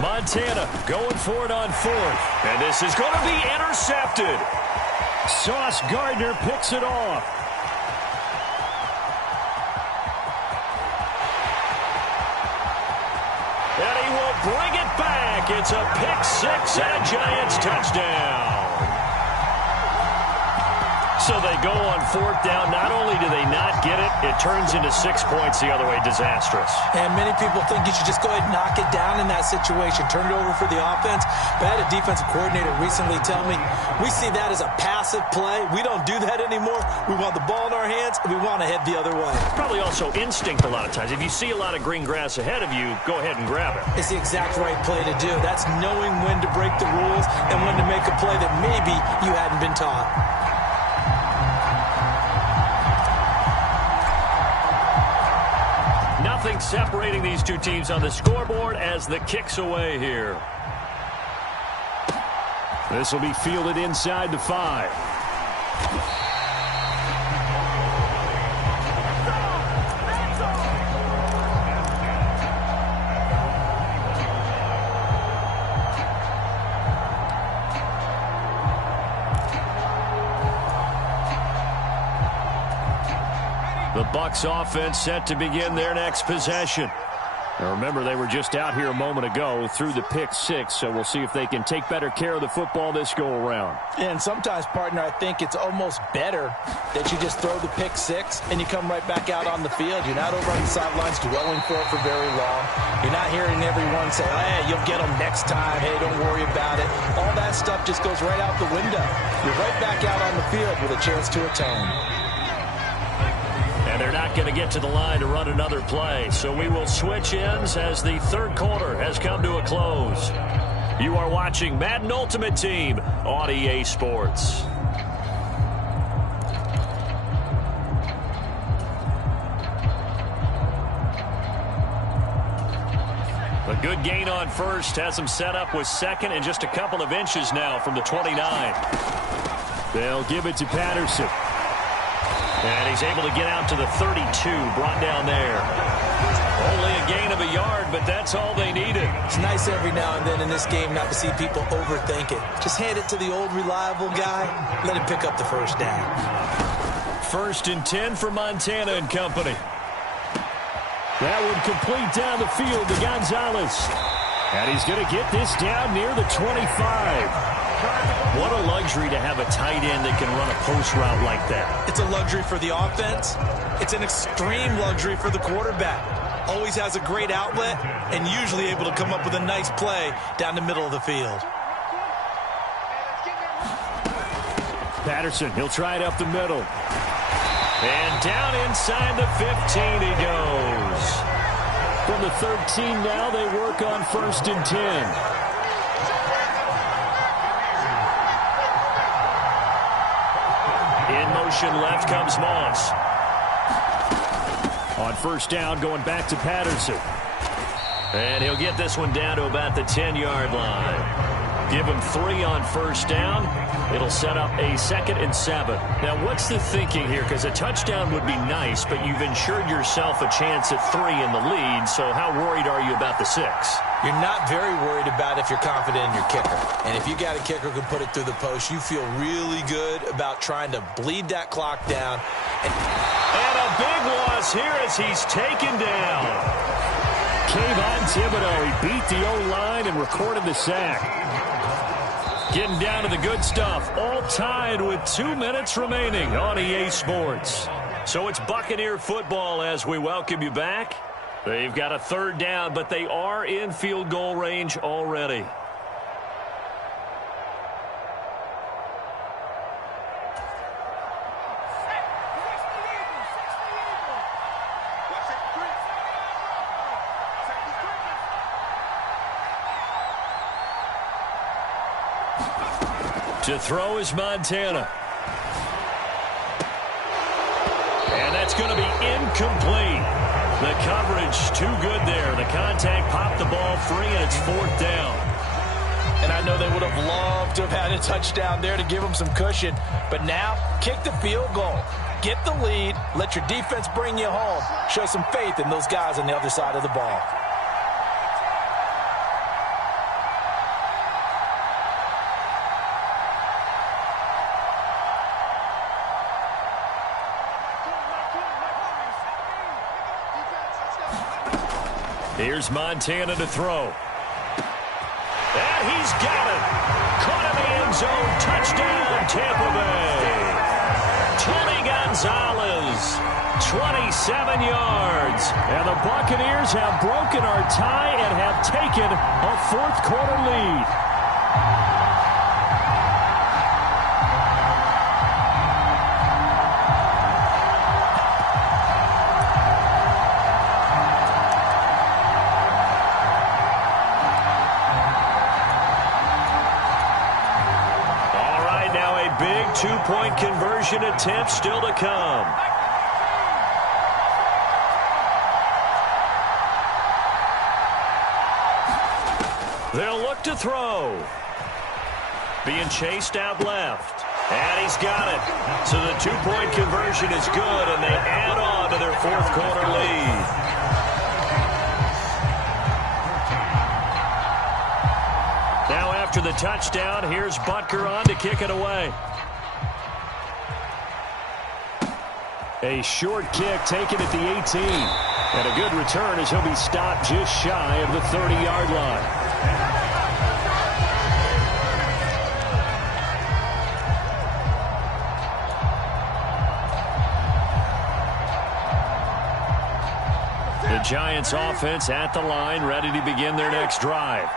Montana going for it on 4th. And this is going to be intercepted. Sauce Gardner picks it off. And he will bring it back. It's a pick 6 and a Giants touchdown. So they go on 4th down. Not only do they not get it, it turns into 6 points the other way. Disastrous. And many people think you should just go ahead and knock it down in that situation. Turn it over for the offense. But I had a defensive coordinator recently tell me, we see that as a passive play. We don't do that anymore. We want the ball in our hands, and we want to head the other way. Probably also instinct a lot of times. If you see a lot of green grass ahead of you, go ahead and grab it. It's the exact right play to do. That's knowing when to break the rules and when to make a play that maybe you hadn't been taught. Nothing separating these two teams on the scoreboard as the kick's away here. This will be fielded inside the 5. The Bucs offense set to begin their next possession. Now remember, they were just out here a moment ago through the pick six, so we'll see if they can take better care of the football this go-around. And sometimes, partner, I think it's almost better that you just throw the pick six and you come right back out on the field. You're not over on the sidelines dwelling for it for very long. You're not hearing everyone say, hey, you'll get them next time. Hey, don't worry about it. All that stuff just goes right out the window. You're right back out on the field with a chance to atone. And they're not going to get to the line to run another play. So we will switch ends as the third quarter has come to a close. You are watching Madden Ultimate Team on EA Sports. A good gain on first. Has him set up with second and just a couple of inches now from the 29. They'll give it to Patterson. And he's able to get out to the 32, brought down there. Only a gain of a yard, but that's all they needed. It's nice every now and then in this game not to see people overthink it. Just hand it to the old reliable guy, let him pick up the first down. 1st and 10 for Montana and company. That would complete down the field to Gonzalez. And he's going to get this down near the 25. What a luxury to have a tight end that can run a post route like that. It's a luxury for the offense. It's an extreme luxury for the quarterback. Always has a great outlet and usually able to come up with a nice play down the middle of the field. Patterson, he'll try it up the middle. And down inside the 15 he goes. From the 13 now, they work on 1st and 10. In motion left comes Moss. On 1st down, going back to Patterson. And he'll get this one down to about the 10-yard line. Give him 3 on 1st down. It'll set up a 2nd and 7. Now, what's the thinking here? Because a touchdown would be nice, but you've ensured yourself a chance at 3 in the lead, so how worried are you about the 6? You're not very worried about if you're confident in your kicker. And if you got a kicker who can put it through the post, you feel really good about trying to bleed that clock down. And a big loss here as he's taken down. Kayvon Thibodeau, he beat the O-line and recorded the sack. Getting down to the good stuff. All tied with 2 minutes remaining on EA Sports. So it's Buccaneer football as we welcome you back. They've got a 3rd down, but they are in field goal range already. To throw is Montana. And that's going to be incomplete. The coverage too good there. The contact popped the ball free, and it's 4th down. And I know they would have loved to have had a touchdown there to give them some cushion. But now, kick the field goal. Get the lead. Let your defense bring you home. Show some faith in those guys on the other side of the ball. Here's Montana to throw. And he's got it. Caught in the end zone. Touchdown, Tampa Bay. Tony Gonzalez, 27 yards. And the Buccaneers have broken our tie and have taken a 4th quarter lead. Big 2-point conversion attempt still to come. They'll look to throw. Being chased out left. And he's got it. So the 2-point conversion is good, and they add on to their 4th quarter lead. Now after the touchdown, here's Butker on to kick it away. A short kick taken at the 18. And a good return as he'll be stopped just shy of the 30-yard line. The Giants offense at the line, ready to begin their next drive.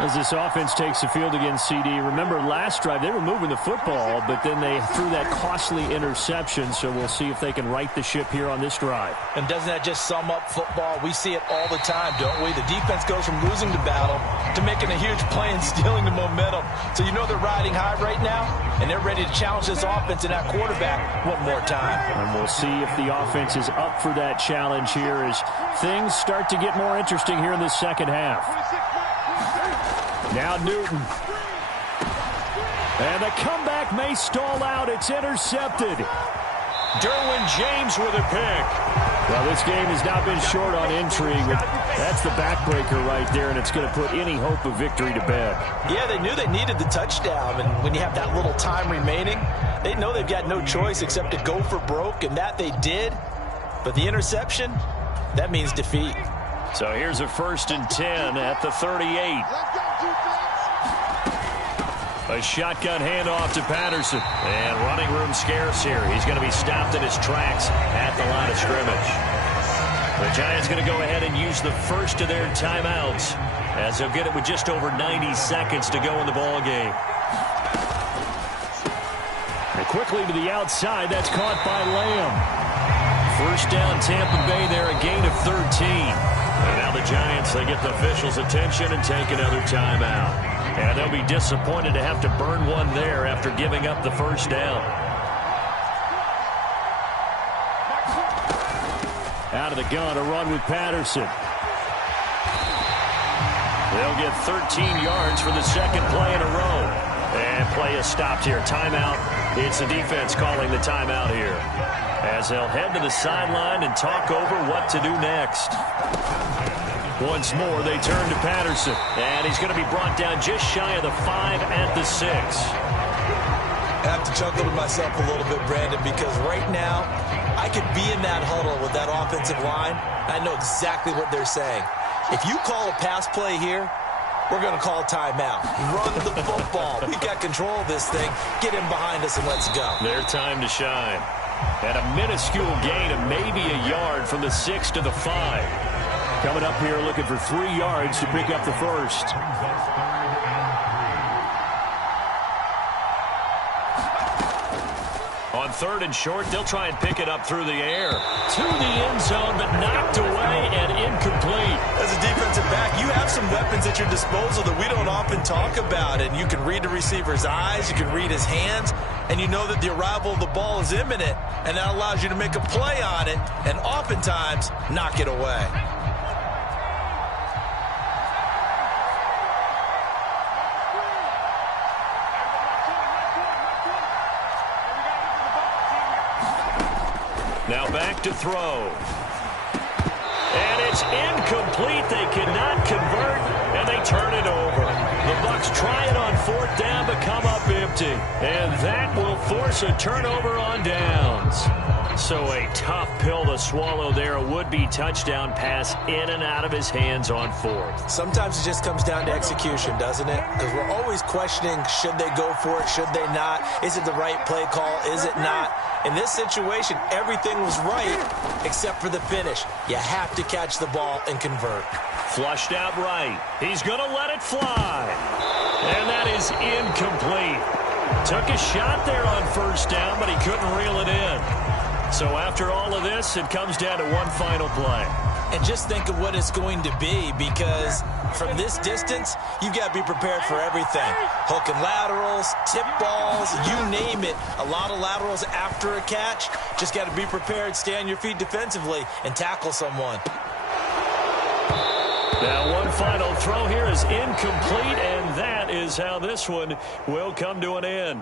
As this offense takes the field against CD, remember last drive they were moving the football, but then they threw that costly interception, so we'll see if they can right the ship here on this drive. And doesn't that just sum up football? We see it all the time, don't we? The defense goes from losing the battle to making a huge play and stealing the momentum. So you know they're riding high right now, and they're ready to challenge this offense and that quarterback one more time. And we'll see if the offense is up for that challenge here as things start to get more interesting here in the second half. Now Newton. And the comeback may stall out. It's intercepted. Derwin James with a pick. Well, this game has not been short on intrigue. That's the backbreaker right there, and it's going to put any hope of victory to bed. Yeah, they knew they needed the touchdown, and when you have that little time remaining, they know they've got no choice except to go for broke, and that they did. But the interception, that means defeat. So here's a 1st and 10 at the 38. A shotgun handoff to Patterson. And running room scarce here. He's going to be stopped in his tracks at the line of scrimmage. The Giants going to go ahead and use the first of their timeouts as they'll get it with just over 90 seconds to go in the ball game. And quickly to the outside. That's caught by Lamb. First down Tampa Bay there, a gain of 13. And now the Giants, they get the officials' attention and take another timeout. And they'll be disappointed to have to burn one there after giving up the first down. Out of the gun, a run with Patterson. They'll get 13 yards for the second play in a row. And play is stopped here. Timeout. It's the defense calling the timeout here, as they'll head to the sideline and talk over what to do next. Once more, they turn to Patterson. And he's going to be brought down just shy of the 5 at the 6. I have to chuckle to myself a little bit, Brandon, because right now, I could be in that huddle with that offensive line. I know exactly what they're saying. If you call a pass play here, we're going to call a timeout. Run the football. We got control of this thing. Get him behind us and let's go. Their time to shine. And a minuscule gain of maybe a yard from the 6 to the 5. Coming up here looking for 3 yards to pick up the first. On 3rd and short, they'll try and pick it up through the air. To the end zone, but knocked away and incomplete. As a defensive back, you have some weapons at your disposal that we don't often talk about. And you can read the receiver's eyes, you can read his hands, and you know that the arrival of the ball is imminent. And that allows you to make a play on it and oftentimes knock it away. Now back to throw. And it's incomplete. They cannot convert, and they turn it over. The Bucs try it on 4th down, but come up empty. And that will force a turnover on downs. So a tough pill to swallow there. A would-be touchdown pass in and out of his hands on 4th. Sometimes it just comes down to execution, doesn't it? Because we're always questioning, should they go for it, should they not? Is it the right play call, is it not? In this situation, everything was right except for the finish. You have to catch the ball and convert. Flushed out right. He's going to let it fly. And that is incomplete. Took a shot there on 1st down, but he couldn't reel it in. So after all of this, it comes down to one final play. And just think of what it's going to be, because from this distance, you've got to be prepared for everything. Hook and laterals, tip balls, you name it. A lot of laterals after a catch. Just got to be prepared, stay on your feet defensively, and tackle someone. Now one final throw here is incomplete, and that is how this one will come to an end.